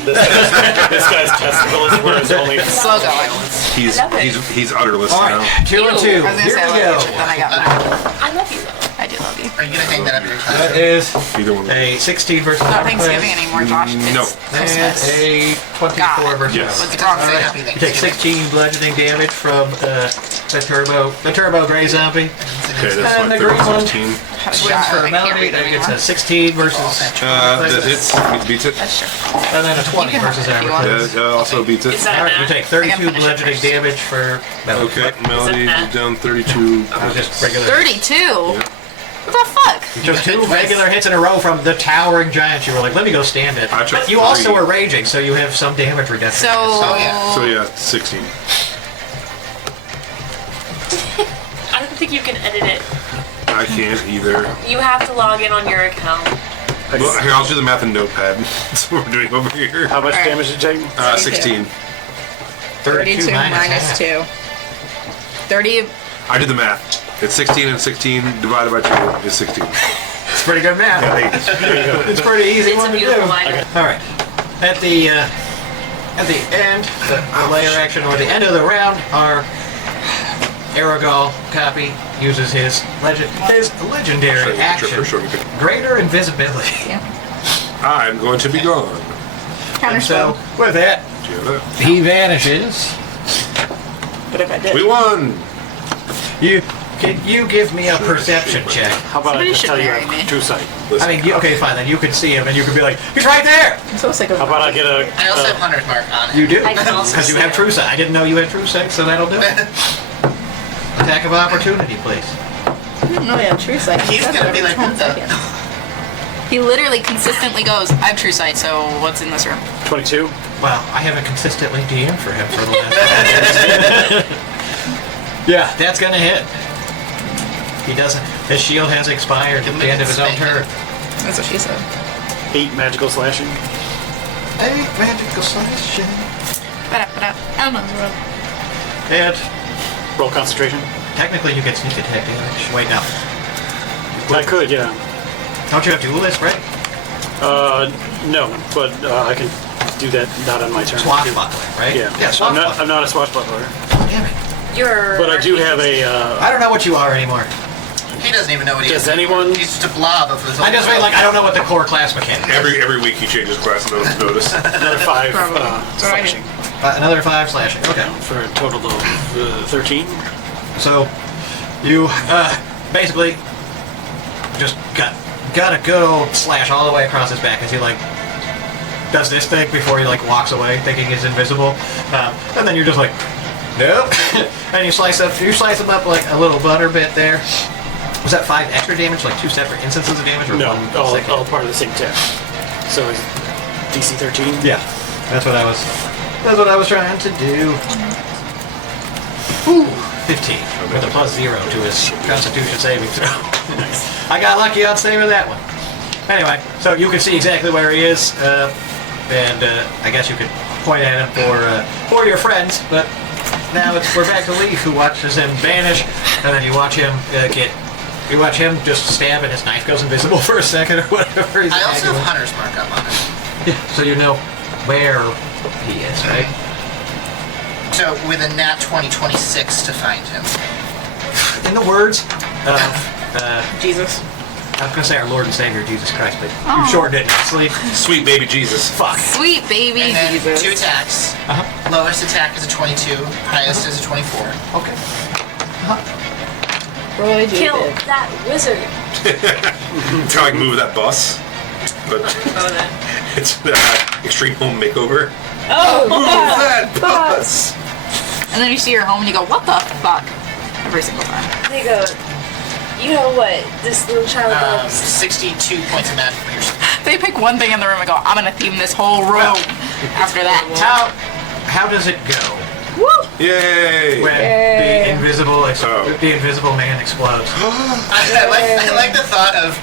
this guy's testicle is where it's only. Slow going. He's udderless All now. right, 2 and 2. I was Here gonna say I we love go. you, then I got mad. I love you though. I do love you. Are you gonna hang that up in your class? That is Either one. a 16 versus Not armor Thanksgiving class. anymore, Josh. No. It's And Christmas. a 24 God. versus Yes. What's wrong Say with happy You take Thanksgiving. 16 bludgeoning damage from the turbo gray zombie. Okay, And that's the my green one. 16. Had a Swings shot for a and I can't melody. read That gets anymore. a 16 versus. That hits. Beats it. That's true. And then a 20 You can versus have it if you armor want. class. Yeah, also beats it. Is that Alright, you enough? take I 32 can finish it bludgeoning first. damage for. Okay, Melody Is it is down 32. Just regular. 32? What the fuck? You took 2 regular hits in a row from the towering giant. You were like, let me go stand it. I took But you also 3. are raging, so you have some damage reduction. So yeah, 16. I don't think you can edit it. I can't either. You have to log in on your account. Well, here, I'll do the math in Notepad. That's what we're doing over here. How much damage did you take? 16. 32 minus 2. 30. I did the math. It's 16 and 16 divided by 2 is 16. It's pretty good math. It's pretty easy It's one a to do. beautiful line. All right. At the end, the layer action or the end of the round, our Aragol copy uses his legendary action, greater invisibility. I'm going to be gone. And so with that, he vanishes. But if I did. We won. Can you give me a perception check? How about Somebody I just should tell you I marry me. have true sight? I mean, okay, fine. Then you could see him, and you could be like, "He's right there." I'm so sick of How about I get a... I also have Hunter's Mark on it. You do, I can also because you see have him. true sight. I didn't know you had true sight, so that'll do it. Attack of opportunity, please. I didn't know he had true sight. He's gonna be like, what the... He literally consistently goes, I have true sight, so what's in this room? 22? Well, I haven't consistently DM'd for him for the last. Yeah, that's gonna hit. He doesn't. His shield has expired at the end of his own turn. That's what she said. 8 magical slashing. 8 magical slashing. And Roll concentration. technically, you get sneak attack damage. Wait, no. I could, yeah. Don't you have duelist, right? No, but I can do that not on my turn. Swashbuckler, right? Yeah. Yeah, swashbuckler. I'm not a swashbuckler. Damn it. You're. But I do have a... I don't know what you are anymore. He doesn't even know what he is. Does anyone... He's just a blob of his own. I just mean, like, I don't know what the core class mechanic is. Every week he changes class. Notice. Another 5 slashing. Another 5 slashing. Okay. For a total of 13. So, you basically just got a good old slash all the way across his back as he, like, does this thing before he, like, walks away thinking he's invisible. And then you're just like, nope. And you slice him up like a little butter bit there. Was that 5 extra damage, like 2 separate instances of damage? Or No, one all part of the same attack. So it's DC 13? Yeah, that's what I was trying to do. Ooh, 15 with a +0 to his Constitution saving throw. I got lucky on saving that one. Anyway, so you can see exactly where he is, and I guess you could point at him for your friends. But now we're back to Leaf, who watches him vanish, and then you watch him You watch him just stab and his knife goes invisible for a second or whatever. I also have Hunter's Mark up on it. Yeah, so you know where he is, right? So with a nat 2026 to find him. In the words of Jesus. I was gonna say our Lord and Savior Jesus Christ, but Oh. you shortened it nicely. Sweet baby Jesus. Fuck. Sweet baby And then Jesus. 2 attacks. Uh-huh. Lowest attack is a 22. Highest is a 24. Okay. Roy J. Kill did. that wizard. Kind of like move that bus, but it's extreme home makeover. Oh, Move that bus. And then you see your home and you go, what the fuck? Every single time. They go, you know what this little child loves. 62 points of magic piercing. They pick one thing in the room and go, I'm gonna theme this whole room after that. How does it go? Woo! Yay! When Yay. the invisible man explodes. I like the thought of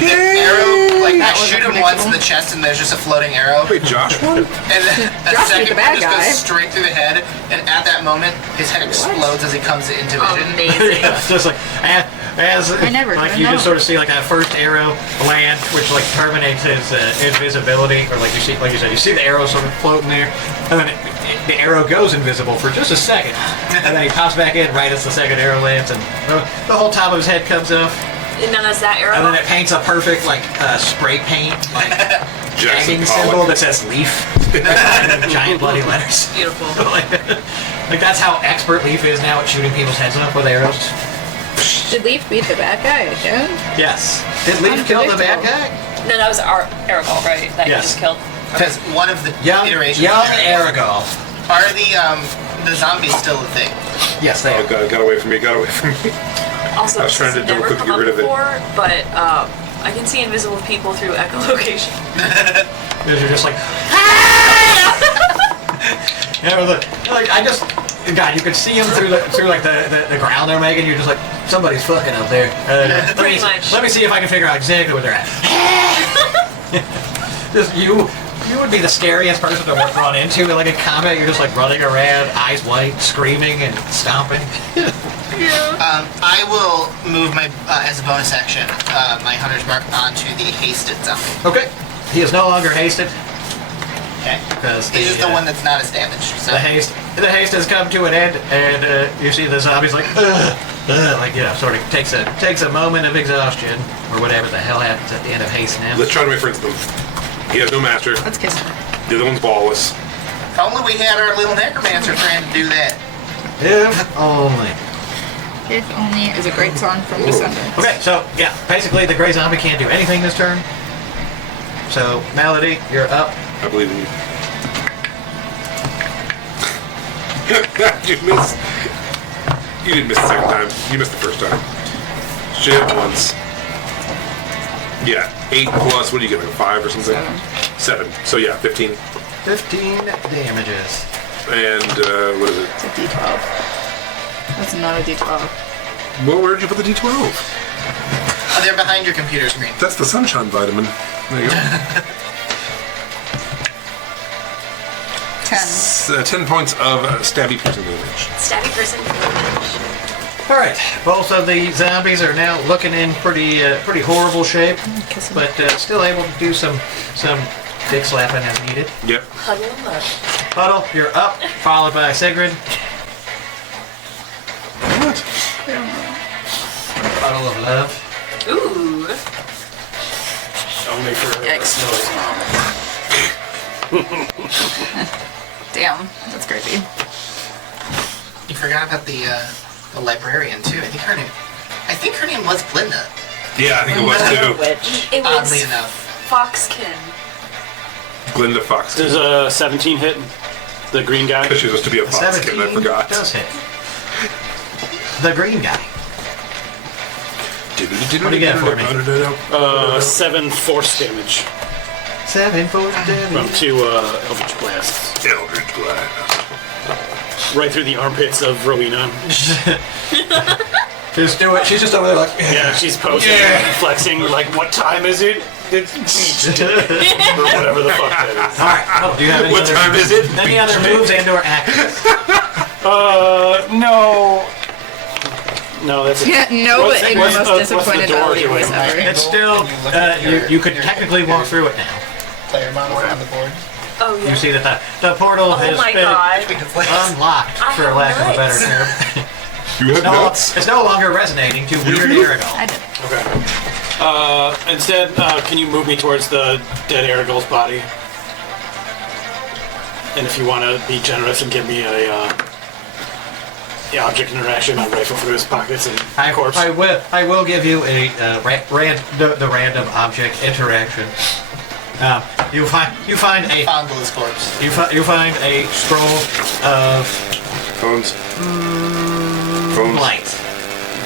The arrow, like, I shoot him once in the chest and there's just a floating arrow. Wait, Josh won? And then a Josh second the bad one just guy. goes straight through the head, and at that moment, his head explodes as he comes into vision. Amazing. It's just like as I never like did you just know. sort of see like that first arrow land, which like terminates his invisibility, or like you see, like you said, you see the arrow sort of floating there, and then the arrow goes invisible for just a second, and then he pops back in right as the second arrow lands, and the whole top of his head comes off, And then as that arrow. and then it paints a perfect like spray paint like Jackson tagging Pollock. symbol that says leaf, in giant bloody letters. Beautiful. like that's how expert Leaf is now at shooting people's heads off with arrows. Did Leaf beat the bad guy again? Yes. Did Leaf kill the bad guy? No, that was our Aragol, right? That you Yes. just killed. Because one of the iterations. Young Aragol. Are the zombies still a thing? Yes, they Oh, are. God, got away from me, got away from me. Also, I was trying to this has double never click to come get rid up of it. before, but I can see invisible people through echolocation. Because you're just like, you know, like I just, God, you could see them through like the ground they're making. You're just like, somebody's fucking up there. Pretty much. Let me see if I can figure out exactly where they're at. Just you would be the scariest person to run into like in combat. You're just like running around, eyes white, screaming and stomping. I will move my, as a bonus action, my Hunter's Mark onto the hasted zombie. Okay, he is no longer hasted. Okay. Because He is the one that's not as damaged. So. The haste has come to an end, and you see the zombies like, like you know, sort of takes a moment of exhaustion or whatever the hell happens at the end of haste now. Let's try to make friends with him. He has no master. Let's kiss him. The other one's ballless. If only we had our little necromancer friend to do that. If only. If Only is a great song from Descendants. Okay, so yeah, basically the gray zombie can't do anything this turn. So Melody, you're up. I believe in you. You missed. You didn't miss the second time. You missed the first time. Shit once. Yeah, 8 plus, what do you get, like a 5 or something? 7. So yeah, 15. 15 damages. And, what is it? It's a D12. That's not a D12. Well, where'd you put the D12? Oh, they're behind your computer screen. That's the sunshine vitamin. There you go. 10 points of stabby piercing damage. Stabby person damage. All right, both of the zombies are now looking in pretty horrible shape, but still able to do some dick slapping as needed. Yep. Huddle them up. Huddle, you're up, followed by Sigrid. What? Bottle of love. Ooh. Only for Damn, that's crazy. You forgot about the librarian too. I think her name was Glinda. Yeah, I think it was too. It was Oddly enough. Foxkin. Glinda Fox. Does a 17 hit the green guy? Because she was supposed to be a fox, and I 17 forgot. does hit. The green guy. What do you get for me? 7 force damage 7 force from damage. 2 Eldritch Blasts. Eldritch Blast. Right through the armpits of Rowena. Just do it. She's just over there like, Yeah, she's posing, flexing, like, what time is it? It's beach day. Or whatever the fuck that is. all right. Oh, do you have any What other, time is it? Any other moves and or actions? No. No, that's it. Yeah, no, What's- and what's most the- disappointed what's the door Ellie was doing? ever. It's still, you could technically walk through it now. Player model on the board. Oh yeah. You see that the portal has my been God. unlocked, for have lack of a better nuts. term. You have nuts? It's no longer resonating to weird Aragol. I did. Okay. Instead, can you move me towards the dead Aragol's body? And if you want to be generous and give me a object interaction, I'll rifle through his pockets and corpse. I will give you a the random object interaction. You find a Fondle his corpse. you find a scroll of Phones. Phones. light.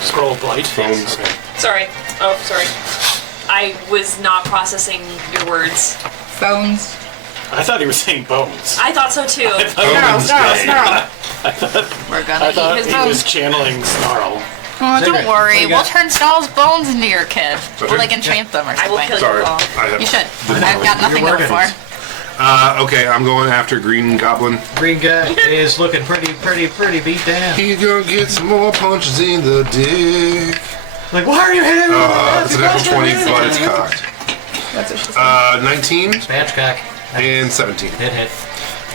Scroll of blight. Phones. Okay. Sorry. Oh, sorry. I was not processing your words. Phones. I thought he was saying bones. I thought so too. Snarl, snarl, snarl. We're I gonna thought eat his he was bones. channeling Snarl. Oh, Cigarette, don't what worry. do you We'll got? turn Skull's bones into your kid. Okay. We'll like enchant them or I will something. kill Sorry, you all. I have. You should. the I've got nothing to You're look working. for. Okay, I'm going after Green Goblin. Green guy is looking pretty beat down. He's gonna get some more punches in the dick. Like, why are you hitting me? It's an actual 20, but it's cocked. That's what she said. 19 Spatchcock. and 17. Hit.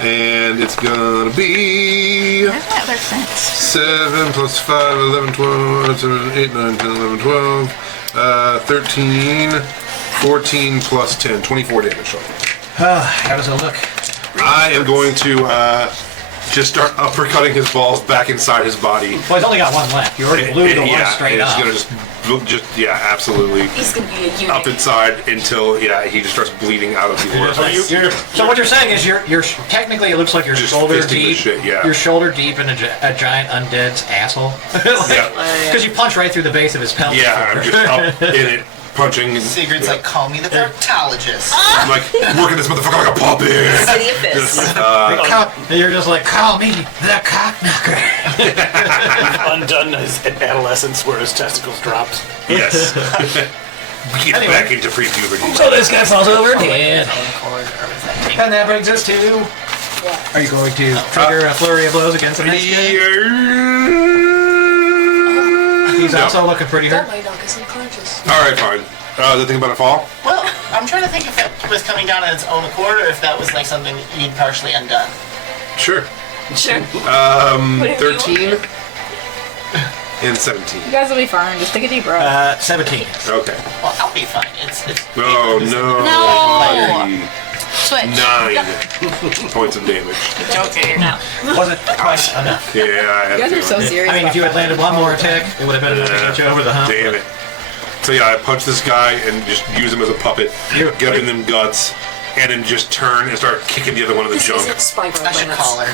And it's gonna be Where's my other fence? 7 plus 5, 11, 12, 7, 8, 9, 10, 11, 12, 13, 14 plus 10, 24 damage. How does it look? I am going to just start uppercutting his balls back inside his body. Well, he's only got one left. You already blew the one straight it's up. gonna just absolutely He's gonna be a unit. up inside until he just starts bleeding out of the orifice. So what you're saying is you're technically it looks like you're Just shoulder fisting the deep. shit, yeah. You're shoulder deep in a giant undead's asshole. Because you punch right through the base of his pelvis. Yeah, I'm just up in it, punching. Sigurd's like, call me the proctologist. I'm like working this motherfucker like a puppet. City of Fist. You're just like, call me the cock knocker. Undone his adolescence where his testicles dropped. Yes. Get Anyway. back into pre-puberty. So this guy falls over dead. And that brings us to. Are you going to trigger a flurry of blows against the next guy? He's also looking pretty That hurt. might knock us unconscious. All right, fine. The thing about a fall? Well, I'm trying to think if it was coming down on its own accord or if that was like something you'd partially undone. Sure. Sure. 13 and 17. You guys will be fine. Just take a deep breath. 17. Okay. Well, I'll be fine. It's Oh no. No. Buddy. Switch. 9 points of damage. Joking. No. Wasn't quite enough. Yeah, I had You guys to. are so serious. I mean, if you had landed one more attack, it would have been enough to get you over the hump. Damn it. So yeah, I punch this guy and just use him as a puppet, get him them guts, and then just turn and start kicking the other one in the This junk. isn't Spyro. I should call her.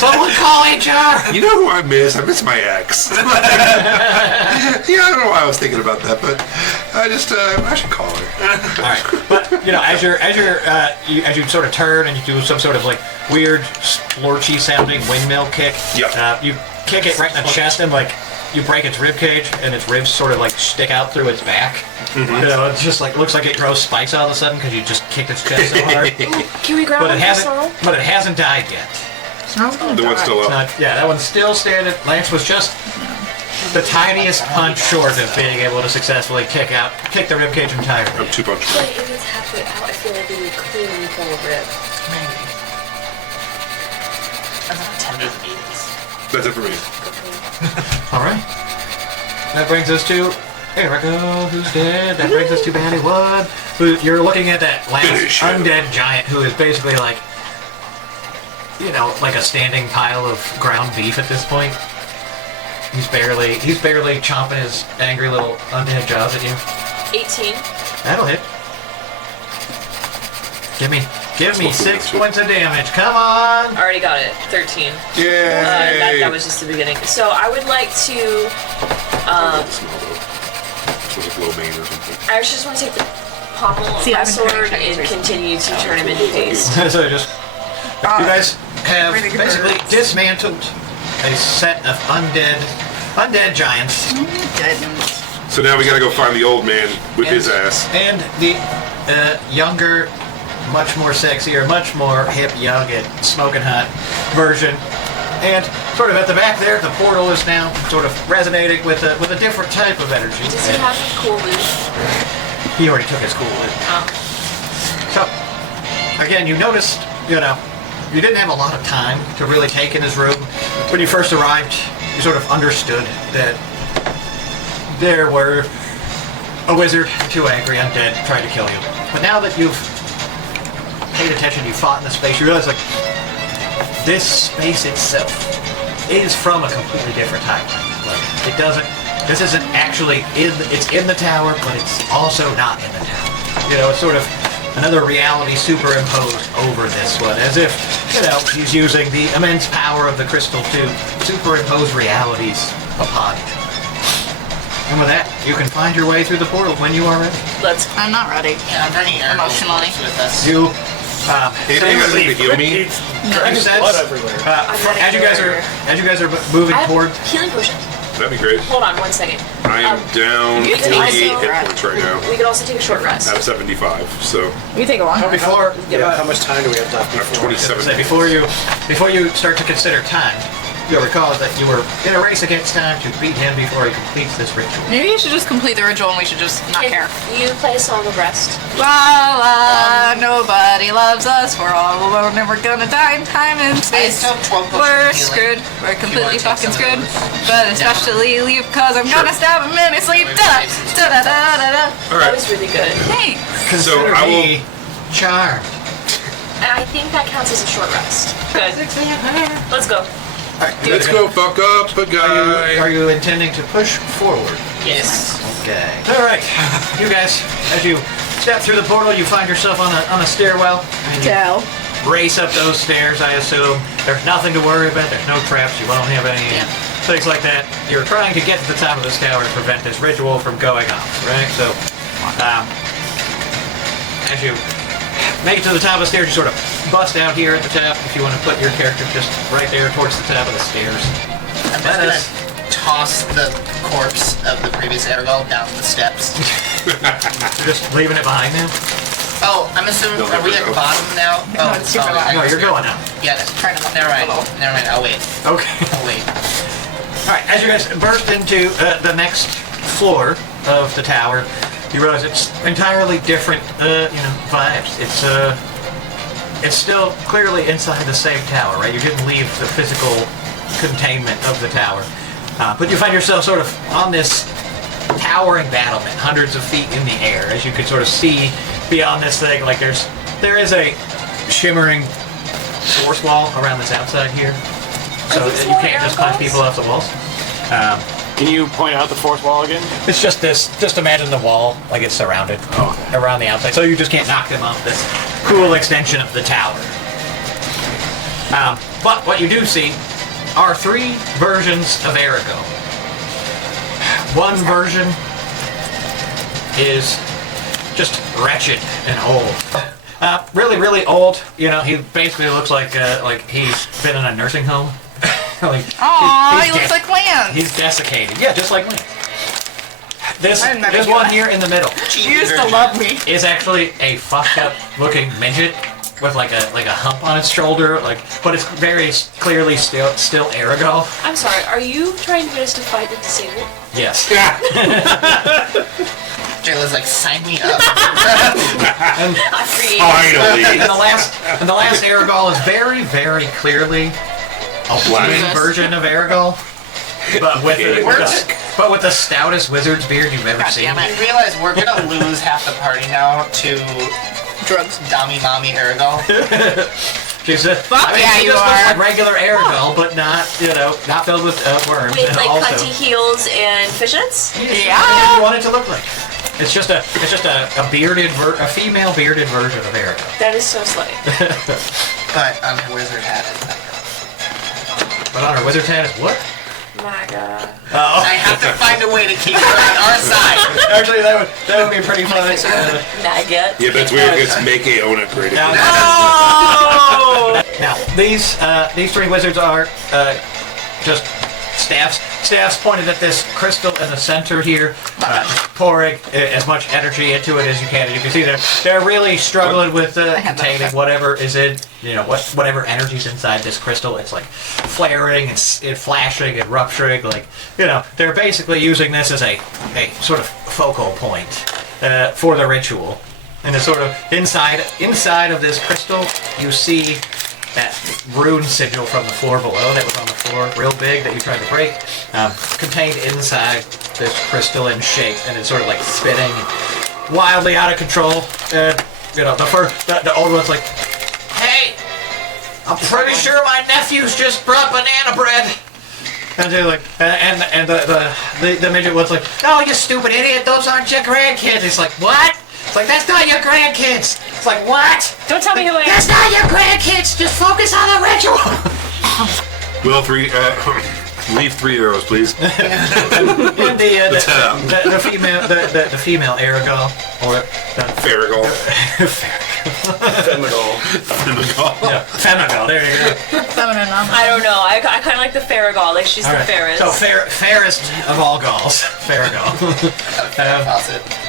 Someone call HR! You know who I miss? I miss my ex. Yeah, I don't know why I was thinking about that, but I should call her. All right, but as you sort of turn and you do some sort of like weird splorchy sounding windmill kick. Yeah. You kick it right in the chest and like you break its rib cage and its ribs sort of like stick out through its back. You know, it's just like looks like it grows spikes all of a sudden because you just kicked its chest so hard. Can we grab But one it for hasn't. Snarl? But it hasn't died yet. The one's still It's up. not, yeah, that one's still standing. Lance was just the tiniest punch short of being able to successfully kick the rib cage entirely. I'm 2 punches. But if it's halfway out, I feel like we would clearly pull a rib. Maybe. I'm not tender the beatings. That's it for me. All right. That brings us to Erica, who's dead. That brings us to Banny Wood. You're looking at that last Finish him. undead giant who is basically like, you know, like a standing pile of ground beef at this point. He's barely chomping his angry little undead jaws at you. 18. That'll hit. Give me 6 points of damage. Come on. Already got it. 13. Yay! That was just the beginning. So I would like to. This was a blow main or something. I just want to take the pommel of See, my I've been trying sword Chinese and recently. continue to turn him into paste. So just you guys have really good basically birds. dismantled a set of undead giants. So now we gotta go find the old man with his ass. And the younger, much more sexier, much more hip, young, and smoking hot version. And sort of at the back there, the portal is now sort of resonating with a different type of energy. Does he have any cool loot? He already took his cool loot. Oh. So, again, you noticed, you know, you didn't have a lot of time to really take in his room. When you first arrived, you sort of understood that there were a wizard, 2 angry undead trying to kill you. But now that you've paid attention, you fought in the space, you realize, like, this space itself is from a completely different timeline. Like, this isn't actually it's in the tower, but it's also not in the tower. You know, it's sort of another reality superimposed over this one, as if, you know, he's using the immense power of the crystal to superimpose realities upon you. And with that, you can find your way through the portal when you are ready. I'm not ready. Yeah, I'm bringing Aaron Emotionally. with us. You Anything got to heal me? Like I said, blood everywhere. as you guys are moving I have toward. healing potions. That'd be great. Hold on 1 second. I am down you can 48 also- hit points right now. We could also take a short rest. Out of 75, so You take a long rest. Before, How much time do we have left I have before? 27. say, before you start to consider time, you'll recall that you were in a race against time to beat him before he completes this ritual. Maybe you should just complete the ritual and we should just not care. You play a song of rest. La la, nobody loves us. We're all alone and we're gonna die in time and space. still have 12 potions We're of healing. screwed. We're completely take some fucking of screwed. those. But especially leave because I'm gonna stab him in his sleep. Da da da da da da. All That right. was really good. Thanks. Consider I will- me charmed. And I think that counts as a short rest. Good. Let's go. Let's go fuck up a guy. Are you intending to push forward? Yes. Okay. All right. You guys, as you step through the portal, you find yourself on a stairwell. And you Tell. race up those stairs, I assume. There's nothing to worry about. There's no traps. You won't have any things like that. You're trying to get to the top of this tower to prevent this ritual from going off, right? So, as you make it to the top of the stairs, you sort of bust out here at the top. If you want to put your character just right there towards the top of the stairs. I'm just gonna toss the corpse of the previous Aragol down the steps. Just leaving it behind now? Oh, I'm assuming, are we at the bottom now? Oh, it's super loud. No, you're going now. Yeah, never mind. Never mind, I'll wait. Okay. I'll wait. All right, as you guys burst into the next floor of the tower, you realize it's entirely different, vibes. It's still clearly inside the same tower, right? You didn't leave the physical containment of the tower, but you find yourself sort of on this towering battlement, hundreds of feet in the air, as you can sort of see beyond this thing. Like there is a shimmering force wall around this outside here, so that you can't just punch people off the walls. Can you point out the fourth wall again? It's just this. Just imagine the wall like it's surrounded around the outside, so you just can't knock them off this cool extension of the tower. But what you do see are 3 versions of Erigo. One version is just wretched and old. Really, really old. You know, he basically looks like he's been in a nursing home. Like, Aww, he looks like Lance. He's desiccated. Yeah, just like Lance. This I never one knew that. here in the middle You used to love me. is actually a fucked up looking midget with like a hump on its shoulder, but it's very clearly still Erigo. I'm sorry, are you trying to get us to fight the disabled? Yes. Jayla's like, sign me up. I'm free. Finally. And the last Aragol is very, very clearly a black version of Aragol, but with the stoutest wizard's beard you've ever seen. I realize we're gonna lose half the party now to drugs. Dummy mommy Aragol. She's a, Fuck he yeah, you just are. looks like regular Aragol, but not filled with worms. With and like also, cunty heels and fishnets? Yeah, you want it to look like. It's just a female bearded version of Aragol. That is so slay. But on her wizard hat is that. But on her wizard hat is what? MAGA. Oh. I have to find a way to keep her on our side. Actually, that would be pretty funny. MAGA. Yeah, but it's weird if it's make Aona great again. Now, these 3 wizards are just staffs. Staffs pointed at this crystal in the center here, pouring as much energy into it as you can. And you can see they're really struggling with containing whatever is in, whatever energy's inside this crystal. It's like flaring and flashing and rupturing. They're basically using this as a sort of focal point for the ritual. And it's sort of inside of this crystal, you see that rune sigil from the floor below that was on the floor, real big, that you tried to break, contained inside this crystalline shape, and it's sort of like spinning wildly out of control. The old one's like, "Hey, I'm pretty sure my nephews just brought banana bread." And they're like, and the midget one's like, "Oh, you stupid idiot! Those aren't your grandkids." It's like, what? It's like, that's not your grandkids. It's like, what? Don't tell me who I am. That's not your grandkids. Just focus on the ritual. Will leave 3 arrows, please. And the female Aragol, or Faragol. Femigal. Yeah, Femigal. There you go. Feminine. I don't know. I kind of like the Farragal. Like she's All the right. fairest. So fairest of all Gauls, Farragal.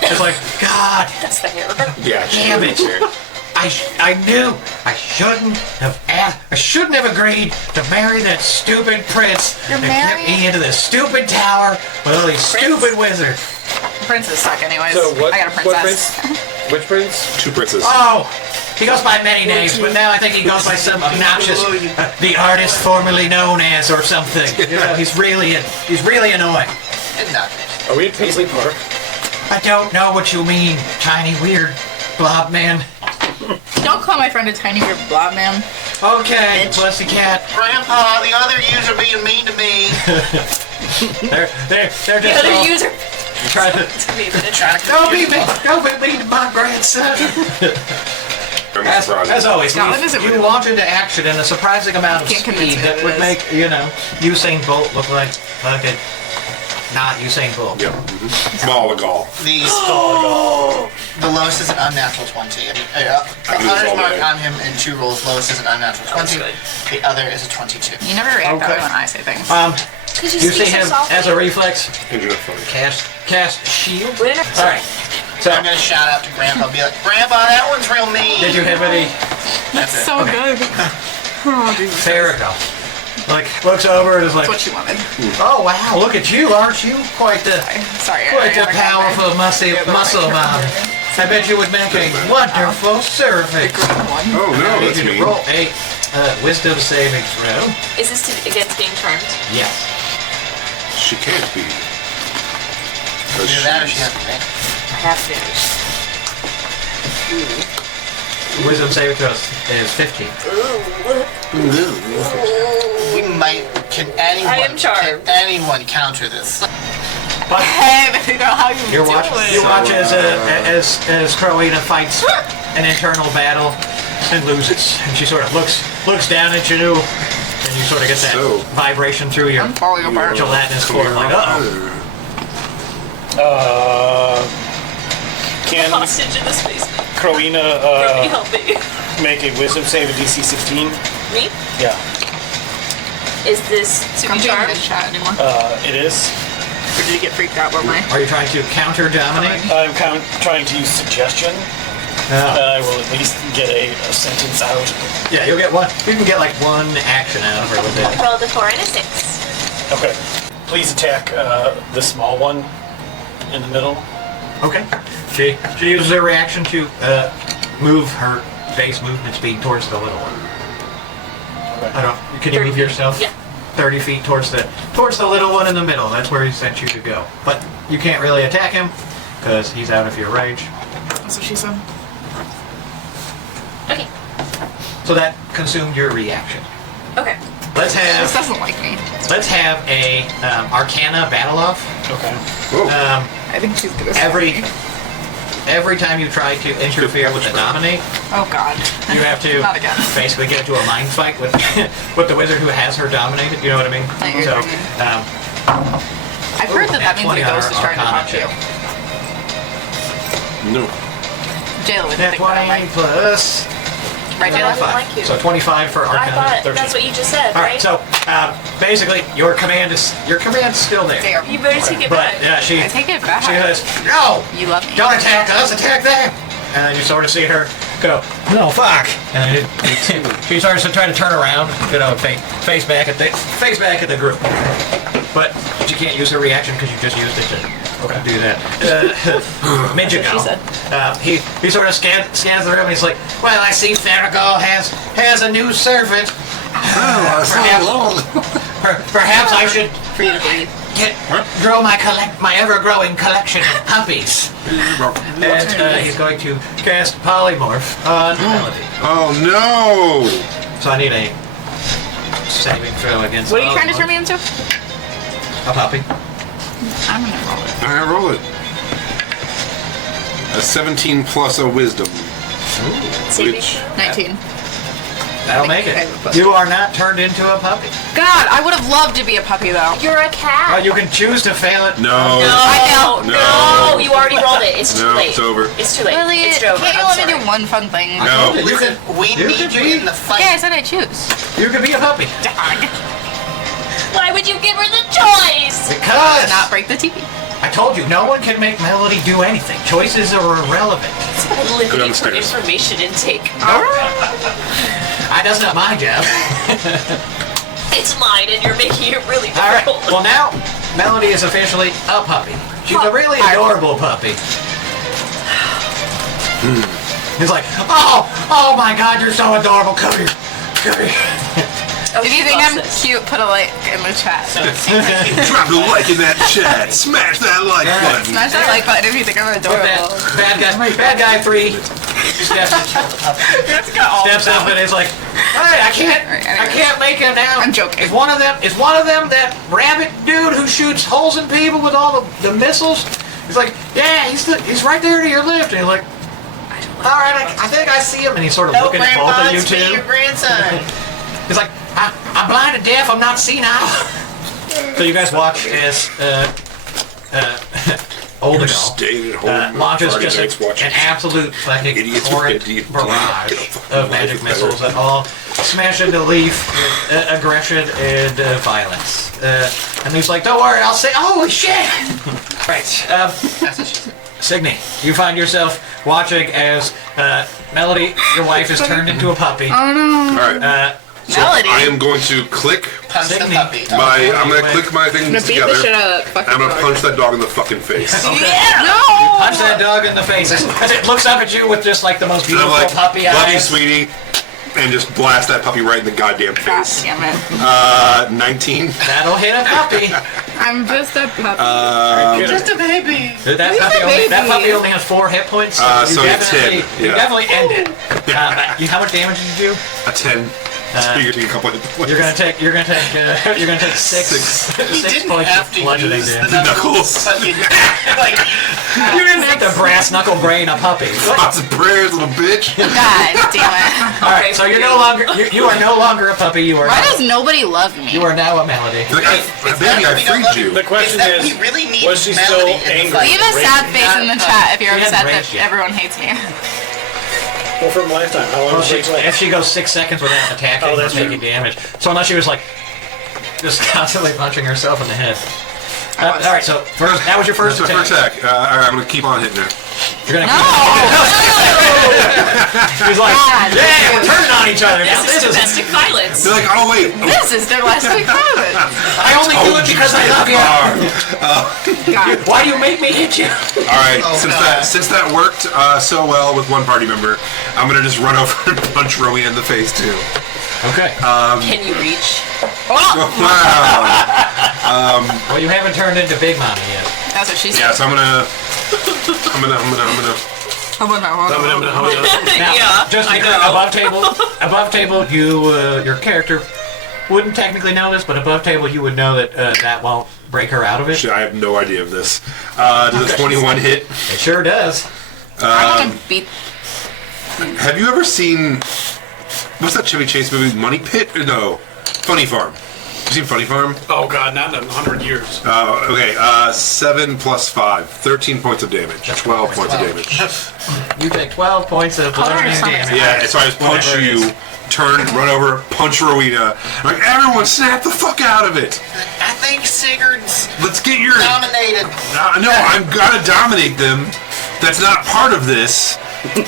It's like God. That's the hair. Yeah. Damn it! I knew I shouldn't have I shouldn't have agreed to marry that stupid prince that kept me into this stupid tower with all these stupid wizards. Princes suck, anyways. So what? I got a What princess. prince? Which prince? 2 princes. Oh, he goes by many names, but now I think he goes by some obnoxious, the artist formerly known as or something. You know, he's really annoying. Are we at Paisley Park? I don't know what you mean, tiny weird blob man. Don't call my friend a tiny weird blob man. Okay, pussycat. Grandpa, the other user being mean to me. They're The just other all user. trying to. Don't be mean to my grandson. As always, Scotland isn't you real. launch into action in a surprising amount of Can't convince speed me that it would is. make, Usain Bolt look like fucking not Usain Bolt. Yep. Malagal. The lowest is an unnatural 20. The hunter's mark on him in 2 rolls. Lowest is an unnatural 20. The other is a 22. You never react that way when I say things. You see him as a reflex. Engine of fun. Cast shield. Winner. All right. So I'm gonna shout out to Grandpa and be like, Grandpa, that one's real mean. did you have any That's so good. Oh, Jesus. Farragal? Like looks over and is like, That's what she wanted. oh wow, look at you, aren't you? Quite the Sorry. Quite a powerful muscle man. I bet you would make a wonderful servant. Oh no, I need that's you to me. roll a wisdom saving throw. Is this against being charmed? Yes. She can't be. Either that or she has to make. Half finished. Wisdom saving throw is 15. We might. Can anyone? I am charmed. Can anyone counter this? But Hey, but figure out how you you do watch it. as Crowena fights an internal battle and loses, and she sort of looks down at you, and you sort of get that vibration through your I'm falling apart. gelatinous core, like uh-oh. Can Hostage in this basement. Crowena Help me. make a wisdom save at DC 16? Me? Yeah. Is this to be Don't be in charmed? this chat anymore. It is. Or did you get freaked out by my? Are you trying to counter dominate? I'm trying to use suggestion. I will at least get a sentence out. Yeah, you'll get one. You can get like one action out of her with that. Rolled a 4 and a 6. Okay. Please attack the small one in the middle. Okay. She uses her reaction to move her base movement speed towards the little one. I don't. Can you move yourself? Yeah. 30 feet towards the little one in the middle. That's where he sent you to go. But you can't really attack him because he's out of your range. That's what she said. Okay. So that consumed your reaction. Okay. Let's She just have doesn't like me. a Arcana battle off. Okay. I think she's gonna. Every time you try to interfere with the dominate, Oh God. you have to Not again. basically get into a mind fight with with the wizard who has her dominated. You know what I mean? I So, I've heard that means the ghost is trying to Arcana touch you. No. Jayla would Net think that, 20 right? plus Right, I Jayla? don't like you. So 25 for I Arcana. thought 13. that's what you just said, All right? right. So basically, your command's still there. Damn. You better take it But back. she I take it back. she goes, no, You love me. don't attack us, attack them. And then you sort of see her go, no, fuck. And then she starts to try to turn around, face back at the group. But she can't use her reaction because you just used it to do that. Midget he sort of scans the room and he's like, well, I see Farragal has a new servant. Perhaps I should For you to breathe. grow my ever-growing collection of puppies. And he's going to cast Polymorph on Melody. Oh no! So I need a saving throw against What are you trying to Polymorph. turn me into? A puppy. I'm gonna roll it. All right, roll it. A 17 plus a wisdom. Saving Which throw? 19. That'll make it. You are not turned into a puppy. God, I would have loved to be a puppy though. You're a cat. You can choose to fail it. No. No, No. no, you already rolled it. It's too No, late. it's over. It's too late. Really? It's over. Can't you I'm let me sorry. do one fun thing? No. Listen, we need you in the fight. Yeah, I said I choose. You can be a puppy. Why would you give her the choice? Because Not break the TV. I told you, no one can make Melody do anything. Choices are irrelevant. It's my limiting for downstairs. information intake. That's not my job. It's mine, and you're making it really All right. difficult. Well, now Melody is officially a puppy. She's a really adorable puppy. He's like, oh my God, you're so adorable. Come here, come here. Oh, If you she think loves I'm this. cute, put a like in the chat. Drop a like in that chat. Smash that like button. Smash that like button if you think I'm adorable. Bad guy 3 steps up and is like, hey, I can't make him now. I'm joking. Is one of them that rabbit dude who shoots holes in people with all the missiles? He's like, yeah, he's right there to your left. And he's like, all right, I think I see him. And he's sort of looking at both of you Grandpa, it's me, two. your grandson. He's like, I'm blind and deaf, I'm not senile. So you guys watch as Old Staying at home. launches Friday just nights watching an absolute fucking idiots torrent with barrage of magic missiles that all smash into leaf with aggression and violence. And he's like, don't worry, I'll say, holy shit! Right, Signy, you find yourself watching as Melody, your wife, is turned into a puppy. Oh no. All right. So Melody. I am going to click Punch the Signy. puppy. I'm going to click my things I'm gonna beat together. the shit out of that fucking I'm going to dog. punch that dog in the fucking face. Yeah. No. Punch that dog in the face as it looks up at you with just like the most And I'm beautiful like, puppy love you, eyes. sweetie. And just blast that puppy right in the goddamn God face. damn it. 19. That'll hit a puppy. I'm just a puppy. Just a baby. That puppy only has 4 hit points. So so you it's 10, You yeah. definitely end it. How much damage did you do? A 10. So you're getting a couple hit points. You're gonna take 6 He didn't points have of to bludgeoning use the damage. knuckles. Like, You didn't have to brass knuckle brain a puppy. Lots of prayers, little bitch. God damn it. All right, so you're no longer you are no longer a puppy. You are Why now, does nobody love me? you are now a Melody. Like, baby, I freed you. The question that is, we really need was she still Melody in the angry? fight. Leave a sad face in the chat if you're She upset hasn't that raged yet. everyone hates me. Well, from last time, how long Well, was it? if she goes 6 seconds without attacking Oh, or that's true. taking damage, so unless she was like just constantly punching herself in the head. All right, so that was your first That's my attack. first attack. All right, I'm going to keep on hitting her. You're gonna No! He's like, God, yeah, we're turning on each other. Now, This is domestic violence. They're like, oh, wait. This is domestic violence. I only do it because I love you. God. Why do you make me hit you? All right, since that worked so well with one party member, I'm going to just run over and punch Rowena in the face, too. Okay. Can you reach? Wow. Well, you haven't turned into Big Mommy yet. That's what she said. Yeah, so I'm gonna. Now, Yeah, just I because know. above table, you your character wouldn't technically know this, but above table you would know that that won't break her out of it. Shit, I have no idea of this. Does a 21 hit? It sure does. I want to beat. Have you ever seen what's that Chevy Chase movie? Money Pit? No, Funny Farm. You seen Funny Farm? Oh God, not in 100 years. Okay, 7 plus 5, 13 points of damage. 12 points of damage. You take 12 points of bludgeoning damage. Yeah, so I just punch Whatever it you, is. turn, run over, punch Rowena. Like, everyone snap the fuck out of it. I think Sigurd's Let's get your... dominated. No, I'm gonna dominate them. That's not part of this. Get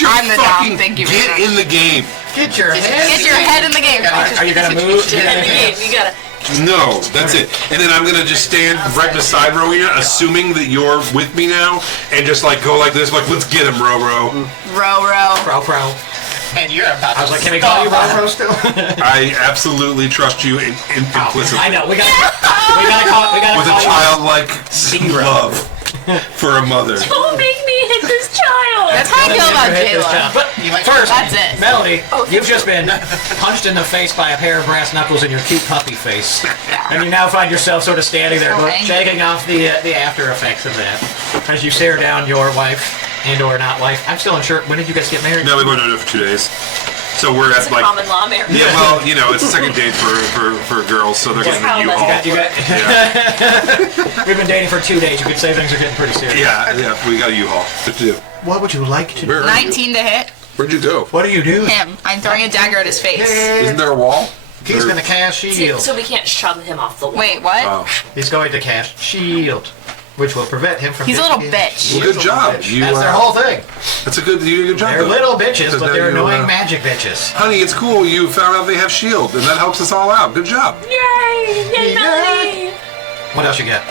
your I'm the fucking... dom. Thank you very Get much. in the game. Get your head. Get your head in the game. Are you gonna move? In the game, you gotta. No, that's it. And then I'm gonna just stand right beside Rowena, assuming that you're with me now, and just like go like this, like let's get him, Ro. Pro. And you're about to I was like, can we call you Pro still? I absolutely trust you implicitly. I know. We gotta call With a you childlike Zero. love for a mother. Don't make me hit this child. That's how I feel about Jayla. But first, That's it. Melody, you've just been punched in the face by a pair of brass knuckles in your cute puppy face, and you now find yourself sort of standing there, So angry. shaking off the after effects of that as you stare down your wife and/or not wife. I'm still unsure. When did you guys get married? No, we went on it for 2 days. So we're It's at a like. common law marriage. Yeah, well, you know, it's a second date for girls, so they're Just getting the how U-Haul. You got. We've been dating for 2 days. You could say things are getting pretty serious. Yeah, we got a U-Haul. What to do? What would you like to do? 19 to hit. Where'd you go? What do you do? Him. I'm throwing a dagger at his face. Isn't there a wall? He's going to cast shield. So we can't shove him off the wall. Wait, what? Oh. He's going to cast shield, which will prevent him from. He's a little hitting you. bitch. Well, good job. That's their whole thing. That's a good job. They're though. little bitches, Because but now they're you, annoying magic bitches. Honey, it's cool. You found out they have shield, and that helps us all out. Good job. Yay! Yay, Melanie! What else you got?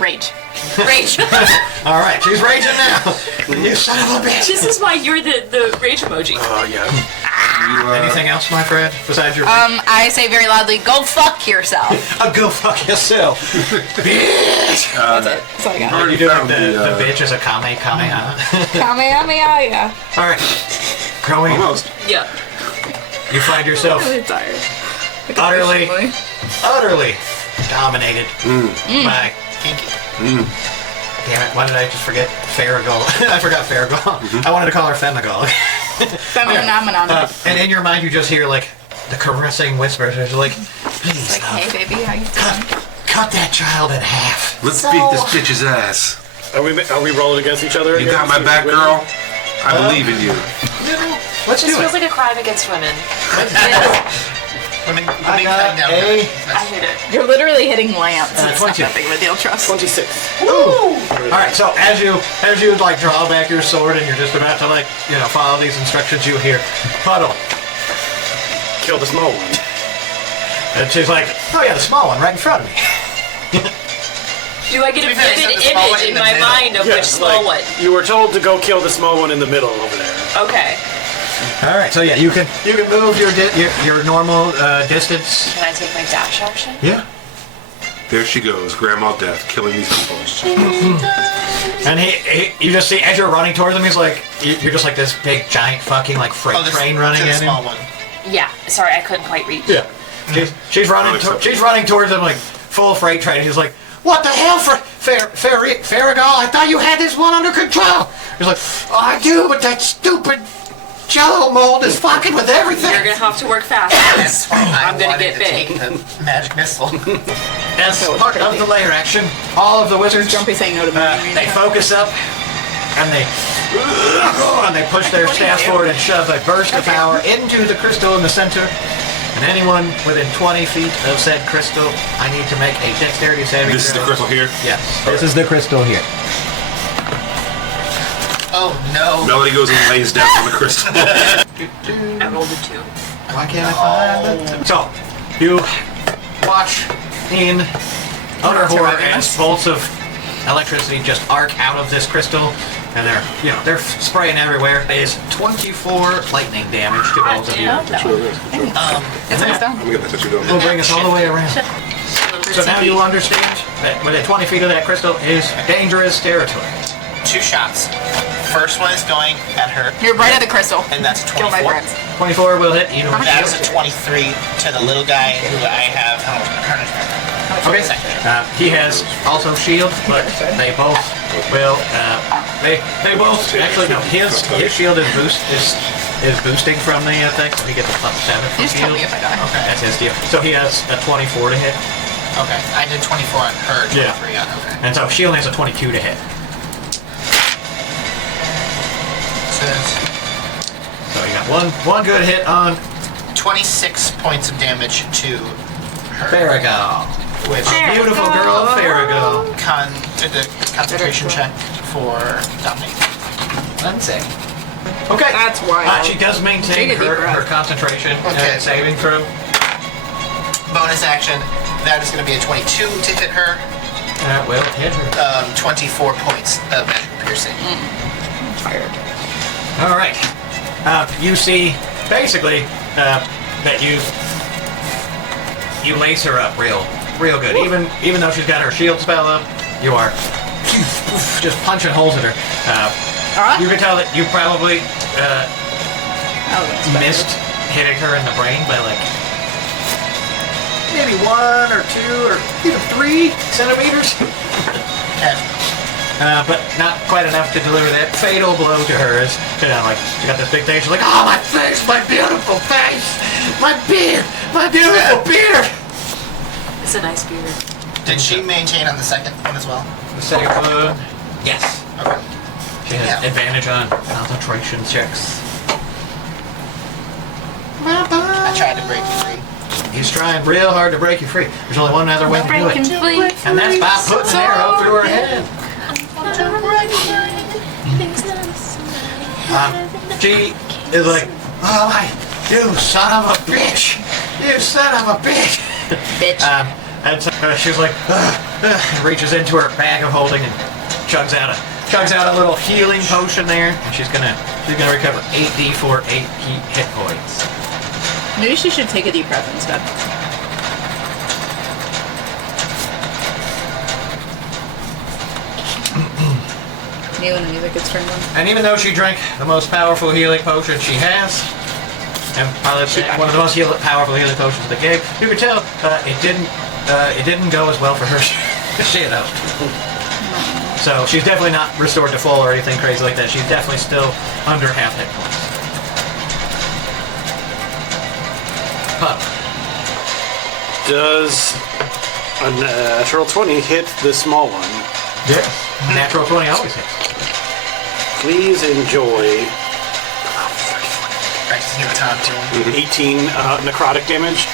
Rage. Rage. All right, she's raging now. You son of a bitch. This is why you're the rage emoji. Oh, yeah. Anything else, my friend, besides your... I say very loudly, go fuck yourself. Go fuck yourself. Bitch. That's it. That's all I got. What you do like the bitch is a Kamehameha. Kamehameha. All right. Growing. Almost. Yeah. You find yourself I'm really tired. utterly dominated by Kinky. Damn it, why did I just forget Farragal? I forgot Farragal. I wanted to call her Femagal. Phenomenon. And in your mind you just hear like the caressing whispers. It's like, please Like, hey baby, how you doing? cut that child in half. Let's beat this bitch's ass. Are we rolling against each other? You got my back, girl. I believe in you. Let's This do feels it. like a crime against women. Women I got cutting down a I hate it. You're literally hitting Lance. It's not 22. that big of a deal, trust. 26. All right, so as you like draw back your sword and you're just about to like follow these instructions, you hear Puddle, Kill the small one. and she's like, oh yeah, the small one right in front of me. Do I get a To be fair, vivid so the small one image in in the my middle. mind of which small one? You were told to go kill the small one in the middle over there. Okay. All right, so yeah, you can move your normal distance. Can I take my dash action? Yeah. There she goes, Grandma Death, killing these people. And you just see as you're running towards him, he's like, you're just like this big giant fucking like freight train running the at him. small one. Yeah. Sorry, I couldn't quite reach. Yeah. She's running. She's running towards him like full freight train. He's like, "What the hell, Farragal? I thought you had this one under control." He's like, "Oh, I do, but that stupid Jello mold is fucking with everything." You're gonna have to work fast. That's why I'm gonna wanted get to big. take the magic missile. As part of the layer action, all of the wizards Don't be saying no to me. they focus up and they push their staffs forward and shove a burst of power into the crystal in the center. And anyone within 20 feet of said crystal, I need to make a dexterity saving throw. This is the crystal here? Yes. This is the crystal here. Oh no. Melody goes and lays down on the crystal. I rolled a 2. Why can't I find it? So, you watch in utter horror as bolts of electricity just arc out of this crystal, and they're spraying everywhere. It is 24 lightning damage to both of you. It's almost done. I'm gonna get that tattoo done. Will bring us all the way around. So now you understand that within 20 feet of that crystal is dangerous territory. 2 shots. First one is going at her, You're right at the crystal. and that's a Kill my 24. friends. 24 will hit. You know That is a 23 to the little guy who I have. Okay. He has also shield, but they both will. They both actually no. His shield is boosting from the thing, so he gets a +7 from Just tell shield. me if I die. Okay. That's his deal. So he has a 24 to hit, Okay. I did 24 on her, 23 on okay. and so shield has a 22 to hit. So you got one good hit on 26 points of damage to her. Farragal. Which Beautiful girl, Farragal. did the concentration check for Dominic. Unsave. Okay. That's wild. She does maintain Take a deep her breath. concentration Okay. saving throw. Bonus action. That is going to be a 22 to hit her. That will hit her. 24 points of magical piercing. Tired. All right. You see, basically, that you lace her up real good. Even though she's got her shield spell up, you are just punching holes in her. You can tell that you probably missed hitting her in the brain by like maybe 1 or 2 or even 3 centimeters. Okay. but not quite enough to deliver that fatal blow to hers. You know, like, she got this big thing, she's like, oh, my face, my beautiful face, my beard, my beautiful beard. It's a nice beard. Did she maintain on the second one as well? The second one, yes. Okay. She has advantage on concentration checks. I tried to break you free. He's trying real hard to break you free. There's only one other way to do it. And that's by putting an arrow through her head. She is like, oh my, you son of a bitch. You son of a bitch. Bitch. And so she's like, reaches into her bag of holding and chugs out a little healing potion there. And she's gonna recover 8d4 8 hit points. Maybe she should take a deep breath instead. Maybe when the music gets turned on. And even though she drank the most powerful healing potion she has, and probably one of the most powerful healing potions in the game, you can tell it didn't go as well for her. You know. So she's definitely not restored to full or anything crazy like that. She's definitely still under half hit points. Pup. Does a natural 20 hit the small one? Yeah. Natural 20 always hits. Please enjoy Practicing your time too. 18 necrotic damage,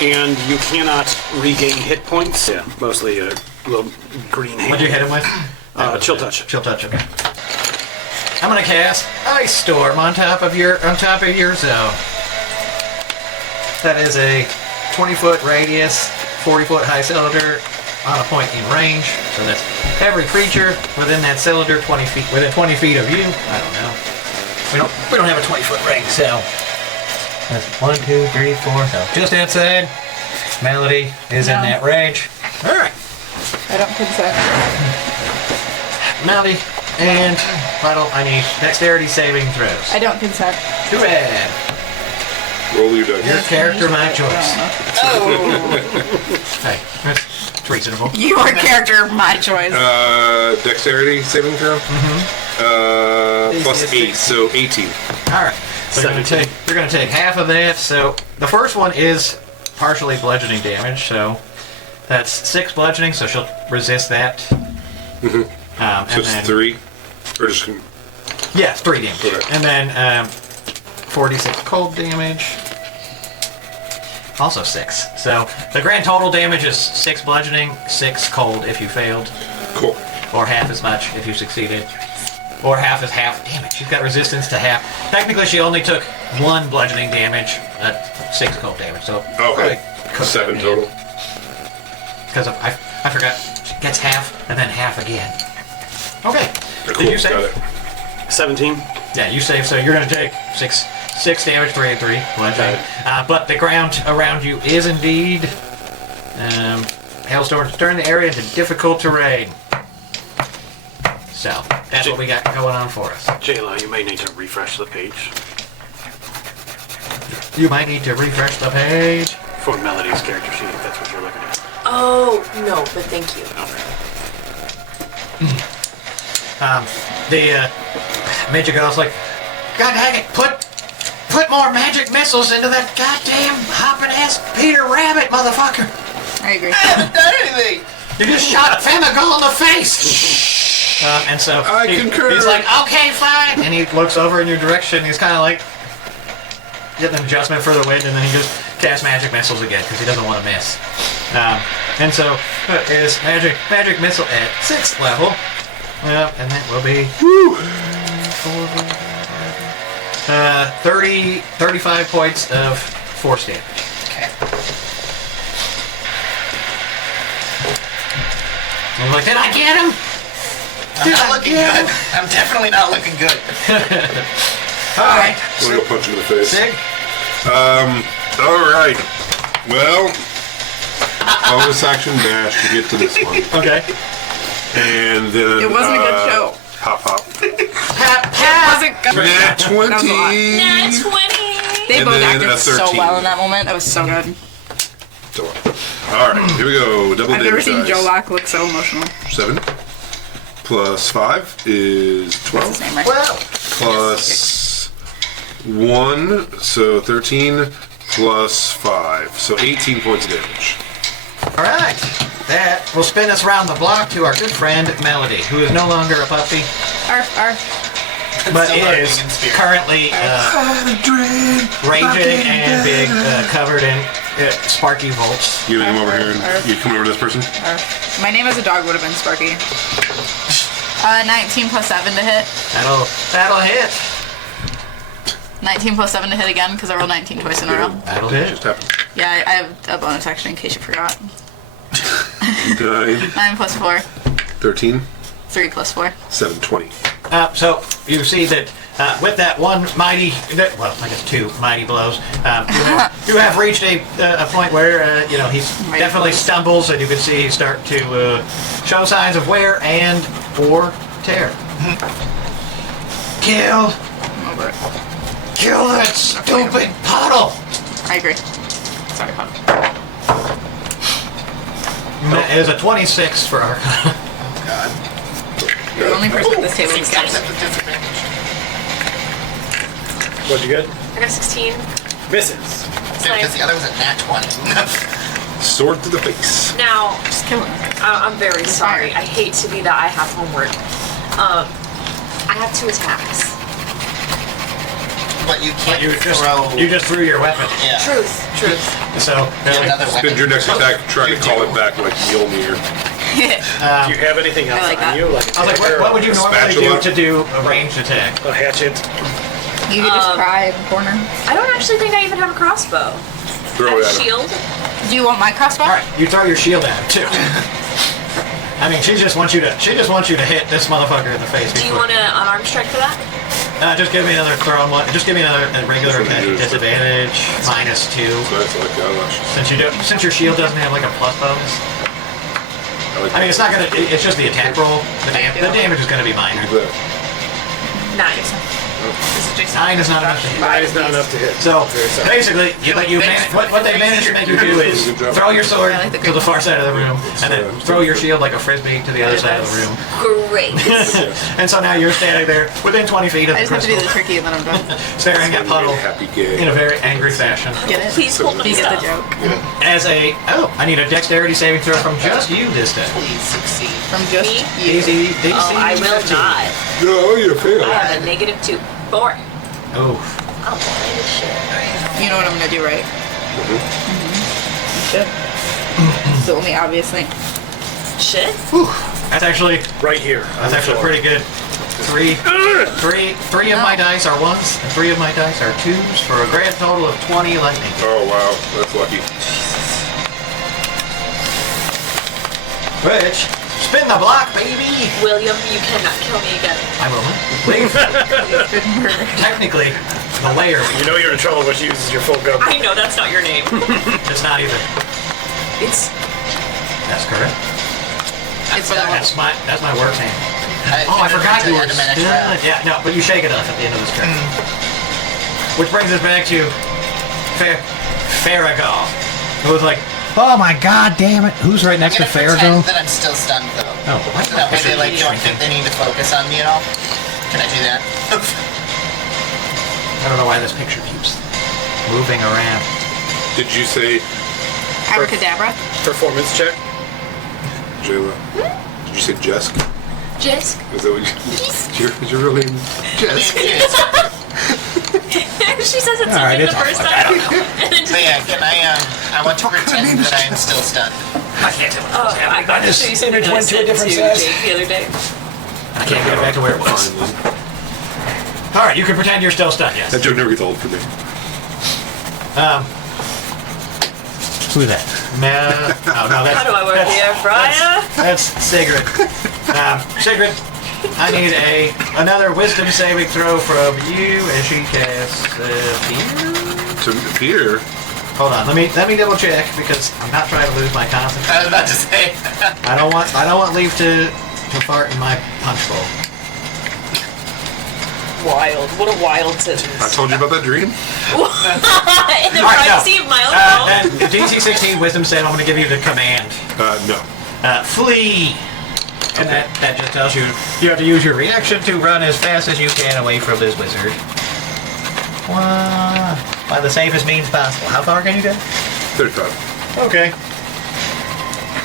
and you cannot regain hit points. Yeah, mostly a little green hand. What'd you hit him with? Chill touch. Chill touch. Okay. I'm gonna cast Ice Storm on top of your zone. That is a 20-foot radius, 40-foot high cylinder on a point in range. So that's every creature within that cylinder, within 20 feet of you. I don't know. We don't have a 20-foot ring, so that's 1, 2, 3, 4. So just outside. Melody is in that range. All right. I don't consent. Melody and Vital, I need dexterity saving throws. I don't consent. Too bad. Roll your dice. Your character, my choice. Oh. Hey, it's reasonable. Your character, my choice. Dexterity saving throw? Plus 8, so 18. Alright. So you're gonna take half of that. So the first one is partially bludgeoning damage, so that's 6 bludgeoning, so she'll resist that. Mm-hmm. So it's 3? Or just... Yeah, 3 damage. Okay. And then 46 cold damage. Also 6. So the grand total damage is 6 bludgeoning, 6 cold if you failed. Cool. Or half as much if you succeeded. Or half is half. Damn it, she's got resistance to half. Technically, she only took 1 bludgeoning damage, 6 cold damage. So okay, 7 total. Because I forgot, she gets half and then half again. Okay. Cool. Did you save? Got it. 17. Yeah, you save. So you're gonna take 6 damage, 3 and 3 bludgeoning. But the ground around you is indeed hailstorms turn the area into difficult terrain. So that's what we got going on for us. Jayla, you may need to refresh the page. You might need to refresh the page. For Melody's character sheet, if that's what you're looking at. Oh, no, but thank you. The Magic Girl's like, God dang it, put more magic missiles into that goddamn hopping ass Peter Rabbit, motherfucker. I agree. I haven't done anything. You just shot Famagal in the face. And so he's like, okay, fine. And he looks over in your direction. He's kind of like getting an adjustment for the wind, and then he just casts magic missiles again because he doesn't want to miss. And so is magic missile at 6th level. And that will be 35 points of force damage. Okay. I'm like, did I get him? I'm not looking good. I'm definitely not looking good. Alright. I'm gonna go punch him in the face. Sig? Alright. Well, bonus action dash to get to this one. Okay. And then... It wasn't a good show. Hop. It wasn't good. Nat 20! Nat 20! They And both then acted a so 13. well in that moment. That was so good. Alright, here we go. Double I've damage never seen dice. Joe Locke look so emotional. 7. plus 5 is 12. Same, right? Plus 1, so 13, plus 5, so 18 points of damage. All right. That will spin us around the block to our good friend Melody, who is no longer a puppy, Arf, arf. but is currently raging and being covered in sparky volts. You come over here and you come over to this person. My name as a dog would have been Sparky. 19 plus 7 to hit. That'll hit. 19 plus 7 to hit again because I rolled 19 twice in a row. That'll hit. Yeah, I have a bonus action in case you forgot. 9. 9 plus 4. 13. 3 plus 4. 7, 20. So you see that with that one mighty, well, I guess 2 mighty blows, you have reached a point where he's Mighty definitely blows. stumbles, and you can see he's starting to show signs of wear and or tear. Kill that stupid puddle. I agree. Sorry, Pop. It is a 26 for Arcana. You're the only person at this table who's got it. What'd you get? I got 16. Misses. Because the other was a nat 20. Sword to the face. Now, Just kill him. I'm very sorry. I hate to be that I have homework. I have 2 attacks. But you can't You throw. just threw your weapon. Yeah. Truth. So Another weapon. Spend your next attack trying to call it back like Mjolnir. Do you have anything else I like on that. you? Like I was like, what would you normally do to do a ranged attack? a hatchet? You could just cry in the corner. I don't actually think I even have a crossbow. Throw I it have at a him. shield. Do you want my crossbow? All right, you throw your shield at him too. I mean, she just wants you to hit this motherfucker in the face. Do you want an unarmed strike for that? Just give me another throw. Just give me another regular attack. Disadvantage -2. That's like Since your shield doesn't have like a plus bonus. I mean, it's not gonna. It's just the attack roll. The damage is gonna be minor. 9. This is Jason. 9 is not enough to hit. 9 is not enough to hit. So Very sorry. basically, what they managed to make you do is throw your sword I like the to the far side of the room, and then throw your shield like a frisbee to the other side of the room. Great. And so now you're standing there within 20 feet of I the just have to do the crystal, turkey and then I'm done. staring at Puddle Happy gay. in a very angry fashion. Get it? Please hold You me get the stuff. joke. As I need a dexterity saving throw from just you this time. Please succeed. From just Me? you. DC Oh, I will 15. not. No, you failed. I have a -2. 4. Oof. I'm blind as shit. You know what I'm gonna do, right? You should. It's the only obvious thing. Shit? That's actually Right here. That's actually pretty good. Three of my dice are 1s, and 3 of my dice are 2s, for a grand total of 20 lightning. Oh, wow. That's lucky. Which, spin the block, baby! William, you cannot kill me again. I will not. Leave. Technically, the layer, You know you're in trouble when she uses your full gun. I know that's not your name. it's not even. It's That's correct. It's what I want. That's my work name. Oh, I forgot you were stood. Yeah, no, but you shake it off at the end of this turn. Which brings us back to Farragal, who was like, oh my god damn it, who's right next to I'm gonna Farragal? pretend that I'm still stunned though. Oh, what? So that way they don't think they need to focus on me at all. Can I do that? I don't know why this picture keeps moving around. Did you say, Abracadabra. Performance check. Jayla? Did you say Jesk? Jisk. Is that what is your real name? Jesk. She says it's Alright, something it's the first time. And then But yeah, can I want to pretend that I am still stunned. I can't tell oh, I got to show you something that I sent to Jake the other day. I can't get it back to where it was. Alright, you can pretend you're still stunned, yes. That joke never gets old for me. Who's that? Oh, no, that's... How do I work the air fryer? That's Sigrid. Sigrid, I need another wisdom saving throw from you as she casts To fear? Hold on, let me double check because I'm not trying to lose my concentration. I was about to say. I don't want Leaf to fart in my punch bowl. Wild. What a wild sentence. I told you about that dream? In the privacy of my own home. And DC 16 wisdom save, I'm going to give you the command. No. Flee. And that just tells you you have to use your reaction to run as fast as you can away from this wizard. By the safest means possible. How far can you go? 35. Okay.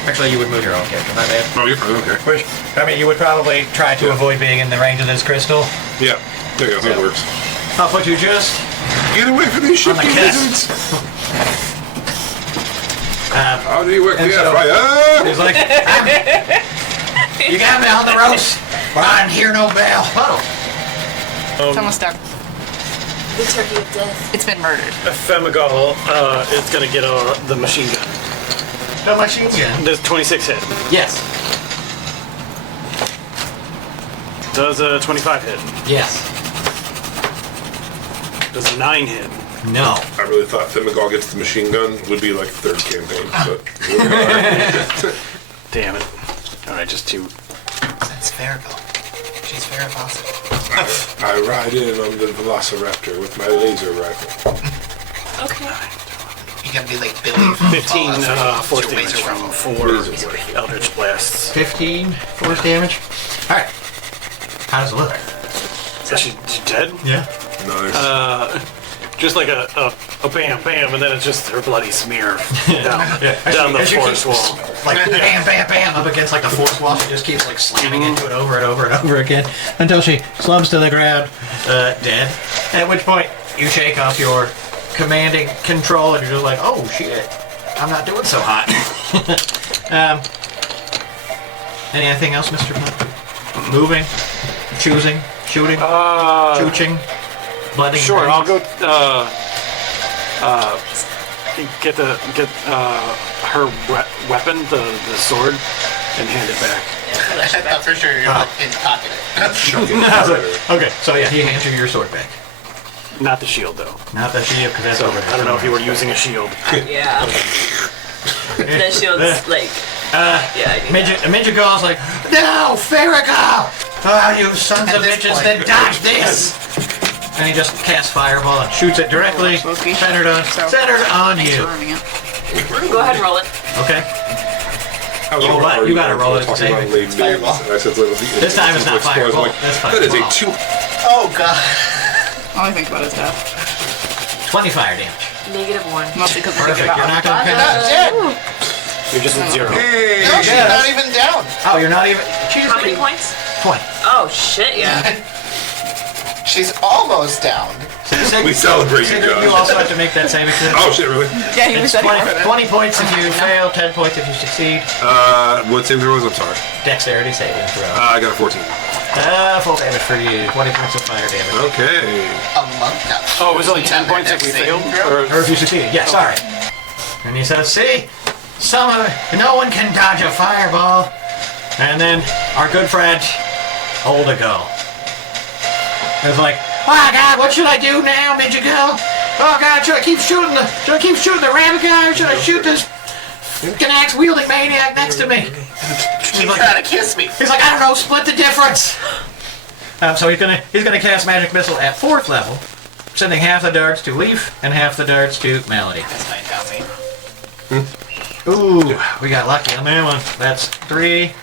Actually, you would move your own character, my bad. Oh, you're fine, okay. Which, I mean, you would probably try to avoid being in the range of this crystal. Yeah, there you go, that works. I'll put you just... Get away from these on the shifty cusp. wizards! How do you work the fire? He's like, you got me on the ropes, but I didn't hear no bell. It's almost done. The turkey of death. It's been murdered. Femigal is gonna get the machine gun. The machine gun? Does 26 hit? Yes. Does a 25 hit? Yes. Does a 9 hit? No. I really thought Themagal gets the machine gun would be like third campaign, but... Damn it. Alright, just 2. That's Farragle. She's very positive. I ride in on the Velociraptor with my laser rifle. Okay. You gotta be like Billy from 15 Fallout force with your damage laser from rifle. 4 Eldritch Blasts. 15 force damage. Alright. How does it look? Is she dead? Yeah. Nice. Just like a bam, bam, and then it's just her bloody smear down the forest wall. Like bam, bam, bam, up against like the force wall. She just keeps like slamming into it over and over and over again until she slumps to the ground, dead. At which point you shake off your commanding control and you're just like, oh shit, I'm not doing so hot. Anything else, Mr. Blunt? Moving, choosing, shooting, chooching. Bloody Sure, I'll go get her weapon, the sword, and hand it back. I thought for sure you're like in pocket it. Okay, so yeah, he hands you your sword back. Not the shield, though. Not the shield, because that's So over there. I don't know if you were using a shield. Yeah. That shield's like. Yeah, I need Midget goes like, no, Farragle! Oh, you sons of bitches, then dodge this! And he just casts Fireball and shoots it directly, centered on you. Go ahead and roll it. Okay. You gotta roll it to save it. Fireball. This time it's not Fireball. That's That is a Fireball. 2. Oh god. All I think about is death. 20 fire damage. -1. Mostly because we're Perfect. thinking You're about not gonna Not dead. You're just at 0. Hey, No, she's not even down. Oh, you're not even. How many points? 20. Oh shit, yeah. She's almost down. we celebrate you, You guys. also have to make that saving throw. Oh shit, really? Yeah, he It's was ready for 20 points if you fail, 10 points if you succeed. What saving throw was? I'm sorry. Dexterity saving throw. I got a 14. Full damage for you. 20 points of fire damage. Okay. A monk got. Oh, it was only 10 points if we failed? Or if you succeeded. Yeah, sorry. And he says, see? No one can dodge a fireball. And then our good friend, Oldago. Is like, oh god, what should I do now, midget girl? Oh god, should I keep shooting the rabbit guy, or should I shoot this axe wielding maniac next to me? She's trying to kiss me. He's like, I don't know, split the difference. So he's gonna cast magic missile at 4th level, sending half the darts to Leaf and half the darts to Melody. That's fine, Kelsey. Ooh, we got lucky on that one. That's 3.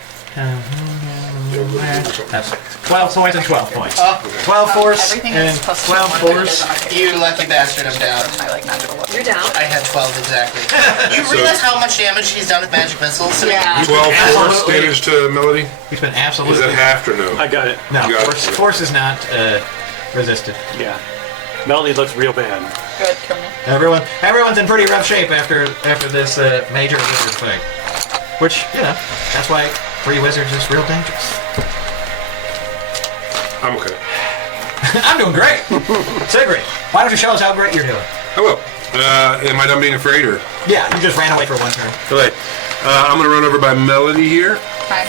That's 12 points and 12 points. 12 force Everything and is plus 12 force. You lucky bastard, I'm down. I like natural luck. You're down. I had 12 exactly. You realize how much damage he's done with magic missiles? Yeah. 12 force Absolutely. damage to Melody? He's been Is absolutely. that half or no? I got it. No, You got it. force is not resisted. Yeah. Melody looks real bad. Good, criminal. Everyone's in pretty rough shape after this major wizard fight. Which, you know, that's why 3 wizards is real dangerous. I'm okay. I'm doing great. Sigrid, why don't you show us how great you're doing? I will. Am I done being afraid or? Yeah, you just ran away for 1 turn. Okay. I'm gonna run over by Melody here. Hi.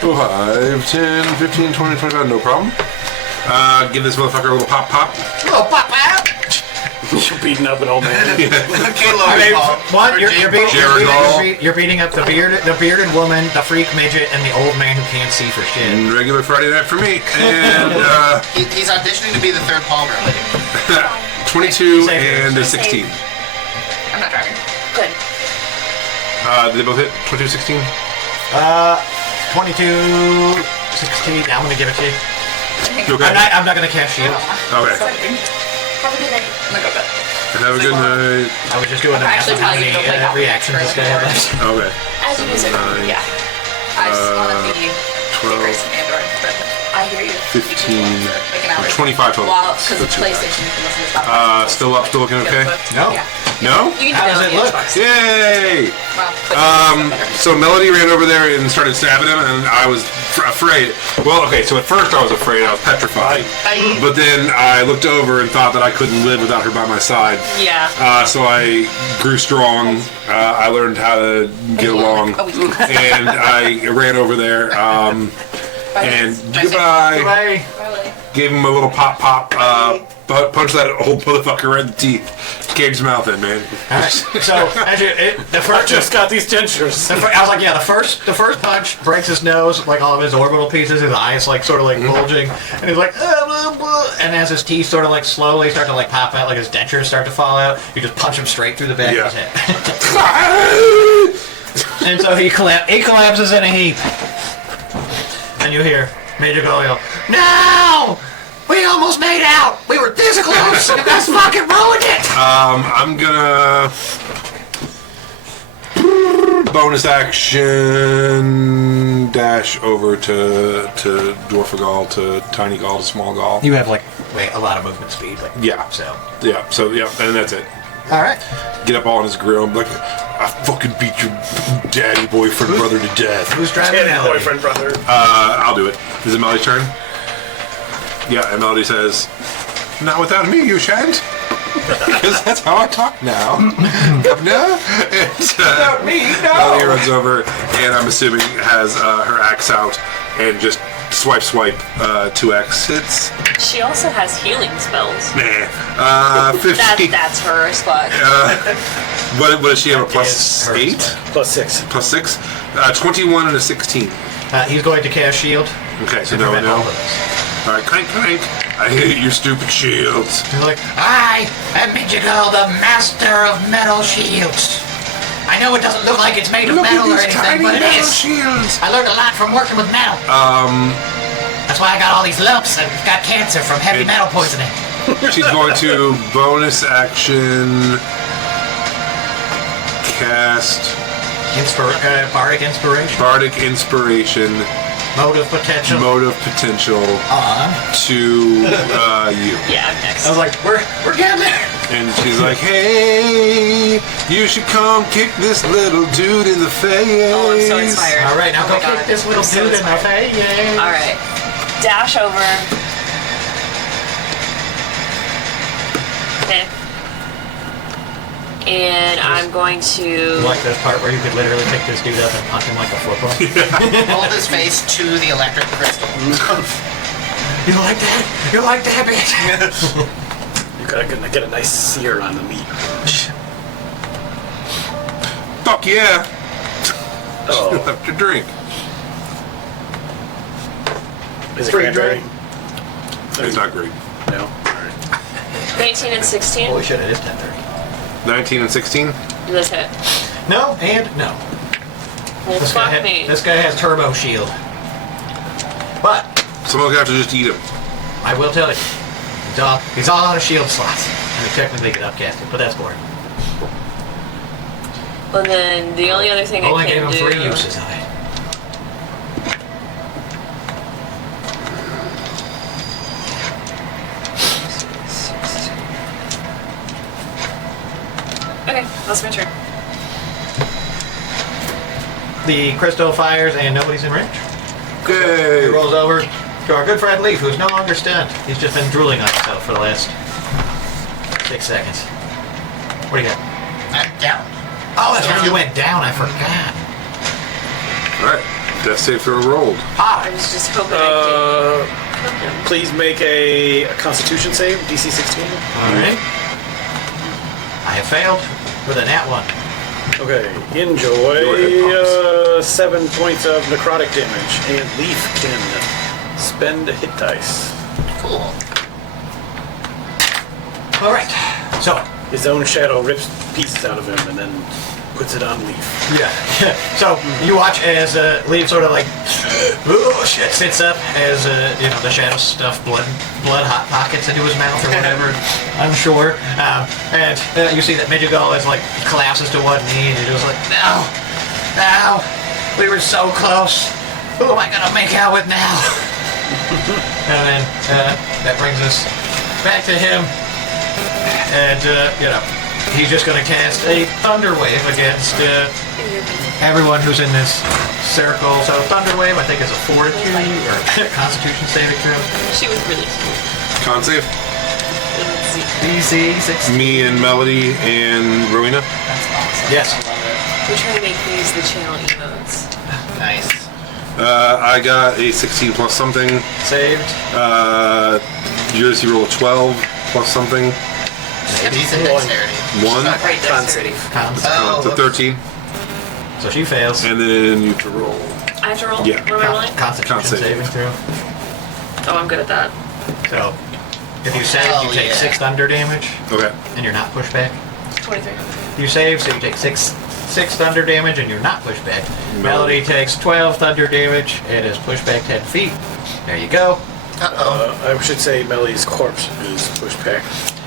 5, 10, 15, 20, 25, no problem. Give this motherfucker a little pop pop. Little pop out. You're beating up an old man. Okay, I mean, one, you're beating up the bearded woman, the freak midget, and the old man who can't see for shit. Regular Friday night for me. And He's auditioning to be the 3rd Palmer lady. 22 and a 16. I'm not driving. Good. Did they both hit 22, 16? 22, 16. I'm gonna give it to you. You okay? I'm not gonna cast shield. Okay. Have a good night. I'm gonna go bed. Have a good night. I was just doing the math Actually, on how probably many don't like reactions this guy had left. Okay. As you use it. Yeah. I just want to be 12, Grace and Andor, but I hear you. 15, Like an hour. 25 total. Well, because So it's two PlayStation, you can listen to stuff. Still up, still looking okay? No. Yeah. No? You can How do does that it on the look? Xbox. Yay! Wow. So Melody ran over there and started stabbing him, and I was afraid. Well, okay, so at first I was afraid, I was petrified. But then I looked over and thought that I couldn't live without her by my side. Yeah. So I grew strong. I learned how to get along. And I ran over there. And goodbye. Bye. Gave him a little pop. Punched that old motherfucker right in the teeth. Caved his mouth in, man. Alright, so actually, the first Just got these dentures. I was like, yeah, the first punch breaks his nose, like all of his orbital pieces, his eyes like sort of like bulging, and he's like, and as his teeth sort of like slowly start to like pop out, like his dentures start to fall out, you just punch him straight through the back of his head. And so he collapses in a heap, and you hear Major Gull yell, "No! We almost made out! We were this close! You guys fucking ruined it!" I'm gonna bonus action dash over to Dwarfagal, to Tiny Gall, to Small Gall. You have like a lot of movement speed. Like, Yeah. So. Yeah, and that's it. Alright. Get up all in his grill and be like, I fucking beat your daddy boyfriend brother to death. Who's driving Melody? Boyfriend, brother. I'll do it. Is it Melody's turn? Yeah, and Melody says, not without me, you shan't. Because that's how I talk now. Governor. Without me, no. Melody runs over, and I'm assuming has her axe out, and just swipe, 2x hits. She also has healing spells. Nah. 15. That's her spot. What does she have, a plus 8? Plus 6. Plus 6? 21 and a 16. He's going to cast shield. Okay, so now we know. Alright, clank. I hate your stupid shields. You're like, I am Mijigo, the master of metal shields. I know it doesn't look like it's made of metal or anything, but it is. Shields. I learned a lot from working with metal. That's why I got all these lumps and got cancer from heavy metal poisoning. She's going to bonus action cast Bardic Inspiration. Bardic Inspiration. Motive Potential. To you. Yeah, I'm next. I was like, we're getting there. And she's like, hey, you should come kick this little dude in the face. Oh, I'm so inspired. All right, now Oh go my kick God. this little I'm so dude in the inspired. face. All right. Dash over. Okay. And I'm going to. You like this part where you could literally pick this dude up and punch him like a football? Hold his face to the electric crystal. You like that? You like that, bitch? You gotta get a nice sear on the meat. Fuck yeah. Oh. Left your drink. Is it Free cranberry? It's not great. No? Alright. 19 and 16. Holy shit, it is 10:30. 19 and 16? This hit. No, and no. Well, fuck me. This guy has turbo shield. But Someone's gonna have to just eat him. I will tell you, he's all out of shield slots. I mean, technically could upcast it, but that's boring. Well, then the only other thing Only I gave can him do. 3 uses of it. Okay, that's my turn. The crystal fires and nobody's in range. He Okay. rolls over to our good friend Leaf, who's no longer stunned. He's just been drooling on himself for the last 6 seconds. What do you got? I'm down. Oh, that's right. You went down. I forgot. Alright. Death save throw rolled. I was just hoping I could. Please make a Constitution save, DC 16. Alright. I have failed with a nat 1. Okay, enjoy 7 points of necrotic damage, and Leaf can spend a hit dice. Cool. Alright. So, His own shadow rips pieces out of him and then puts it on Leaf. Yeah. So you watch as Leaf sort of like, oh shit, sits up as the shadow stuff blood hot pockets into his mouth or whatever. I'm sure. And you see that Midgegall is like collapses to one knee and he's just like, no, we were so close. Who am I gonna make out with now? And then that brings us back to him, and he's just gonna cast a Thunder Wave against everyone who's in this circle. So Thunder Wave, I think, is a Fortitude or Constitution saving throw. She was really cute. Con save. DC 16. Me and Melody and Rowena. Yes. We're trying to make these the channel emotes. Nice. I got a 16 plus something. Saved. Yours, you roll a 12 plus something. A decent dexterity. 1. Great Con dexterity. save. To 13. So she fails. And then you have to roll. I have to roll? Yeah. What am I rolling? Constitution Con save. saving throw. Oh, I'm good at that. So if you save, you take 6 thunder damage, Okay. and you're not pushed back. 23. You save, so you take 6 thunder damage, and you're not pushed back. Melody takes 12 thunder damage and is pushed back 10 feet. There you go. I should say Melly's corpse is pushed back.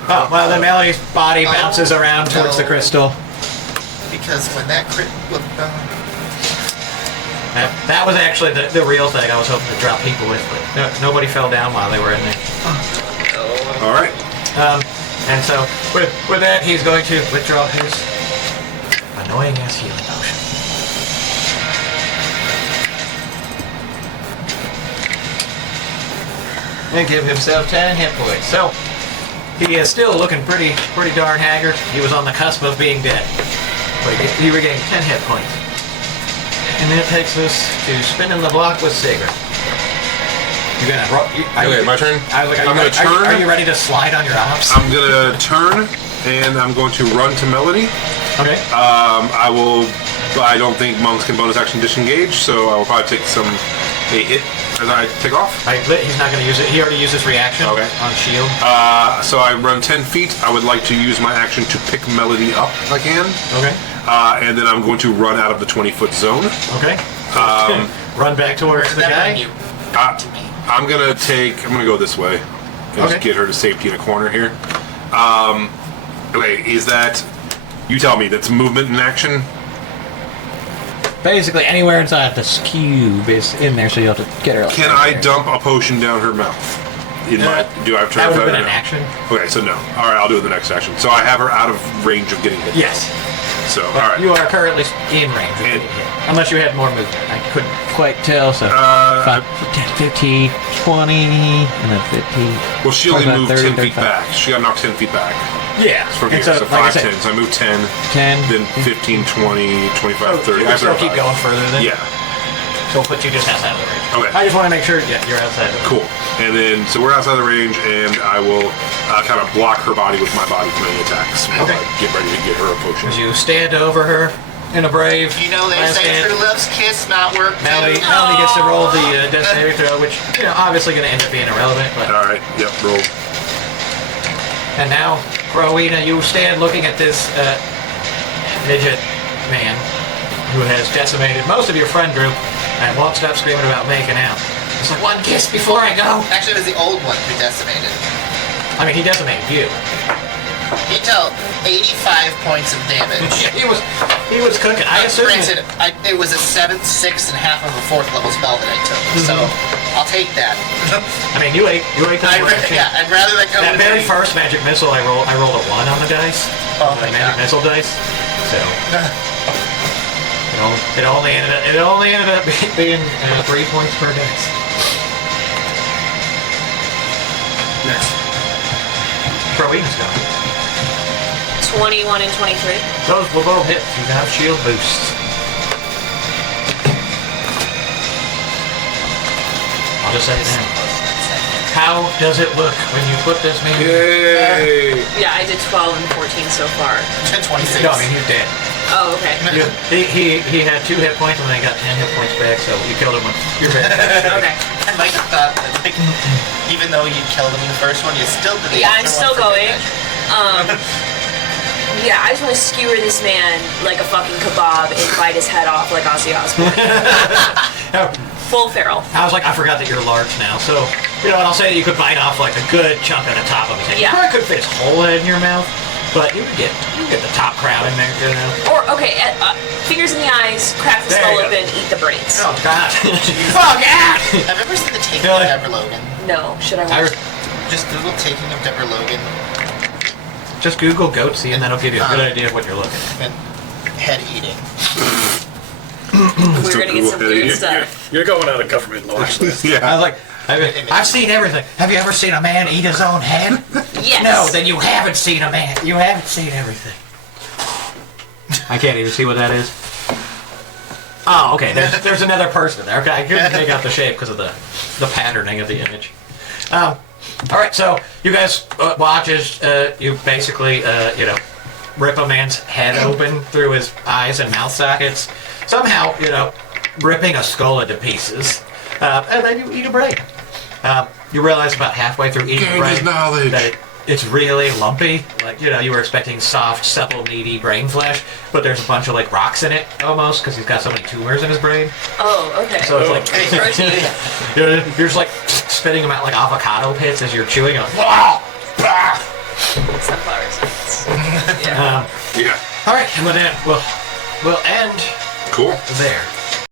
Oh, well, then Melody's body bounces around towards the crystal. Because when that crit... That was actually the real thing I was hoping to drop people with, but nobody fell down while they were in there. All right. And so, with that, he's going to withdraw his annoying-ass healing potion. And give himself 10 hit points. So, he is still looking pretty darn haggard. He was on the cusp of being dead. But he regained 10 hit points. And that takes us to spinning the block with Sager. You're gonna Okay, my turn? I was like, I'm gonna turn. Are you ready to slide on your ops? I'm gonna turn, and I'm going to run to Melody. Okay. I don't think monks can bonus action disengage, so I will probably take a hit as I take off. He's not gonna use it. He already used his reaction on shield. So I run 10 feet. I would like to use my action to pick Melody up if I can. Okay. And then I'm going to run out of the 20-foot zone. Okay. Run back towards the guy. I'm gonna go this way. Just get her to safety in a corner here. Okay, is that? You tell me. That's movement and action. Basically, anywhere inside this cube is in there, so you have to get her. Can I dump a potion down her mouth? Do I have to? That would have been an action. Okay, so no. All right, I'll do it in the next action. So I have her out of range of getting hit. Yes. So all right. You are currently in range of getting hit. Unless you had more movement. I couldn't quite tell, so 5, 10, 15, 20, and then 15. Well, she only moved 30, 10 feet back. She got knocked 10 feet back. Yeah. From here, so 5, 10. So I moved 10. 10. Then 15, 20, 25, 30. You can still keep going further then? Yeah. So we'll put you just outside of the range. Okay. I just want to make sure you're outside of the range. Cool. And then, so we're outside the range, and I will kind of block her body with my body from any attacks. Okay. Get ready to get her a potion. As you stand over her in a brave. You know, they last say stand. true love's kiss not work. Melody gets to roll the death saving throw, which, obviously going to end up being irrelevant. But. All right. Yep. Roll. And now, Rowena, you stand looking at this midget man who has decimated most of your friend group and won't stop screaming about making out. It's like, one kiss before I go. Actually, it was the old one who decimated. I mean, he decimated you. He dealt 85 points of damage. he was cooking. I assume. Granted, it was a 7th, 6th, and half of a 4th level spell that I took, so I'll take that. I mean, you ate that. I'd rather that go. That very first magic missile, I rolled a 1 on the dice. Oh my magic missile dice. So it only ended up being 3 points per dice. Next. Rowena's going. 21 and 23. Those will both hit. You have shield boosts. I'll just say it now. How does it look when you put this maybe? Yay! Yeah, I did 12 and 14 so far. 26. No, I mean, he's dead. Oh, okay. He had 2 hit points and then he got 10 hit points back, so you killed him with your hit. Okay. I like the thought that, even though you killed him in the first one, you still did the Yeah, I'm still going. Yeah, I just want to skewer this man like a fucking kebab and bite his head off like Ozzy Osbourne. Full feral. I was like, I forgot that you're large now, so you know what? I'll say that you could bite off like a good chunk of the top of his head. Yeah. You probably could fit his whole head in your mouth, but you could get the top crowd in there, you know. Or okay, fingers in the eyes, crack the There skull you go. open, eat the brains. Oh God! Oh God! Have you ever seen the Taking Really? of Deborah Logan? No, should I watch? Just Google Taking of Deborah Logan. Just Google goatsy, and that'll give you a good idea of what you're looking at. And head eating. We're gonna get some weird stuff. You're going out of government law. I was like, I've seen everything. Have you ever seen a man eat his own head? Yes. No, then you haven't seen a man. You haven't seen everything. I can't even see what that is. Oh, okay. There's another person there. Okay, I couldn't make out the shape because of the patterning of the image. All right, so you guys watch as you basically, rip a man's head open through his eyes and mouth sockets. Somehow, ripping a skull into pieces. And then you eat a brain. You realize about halfway through eating a brain that it's really lumpy. Like, you were expecting soft, supple, meaty brain flesh, but there's a bunch of, rock in it, almost, because he's got so many tumors in his brain. Oh, okay. So it's like... Protein. you're just, spitting them out like avocado pits as you're chewing. Sunflower seeds. Yeah. All right, and with that, we'll end Cool. there.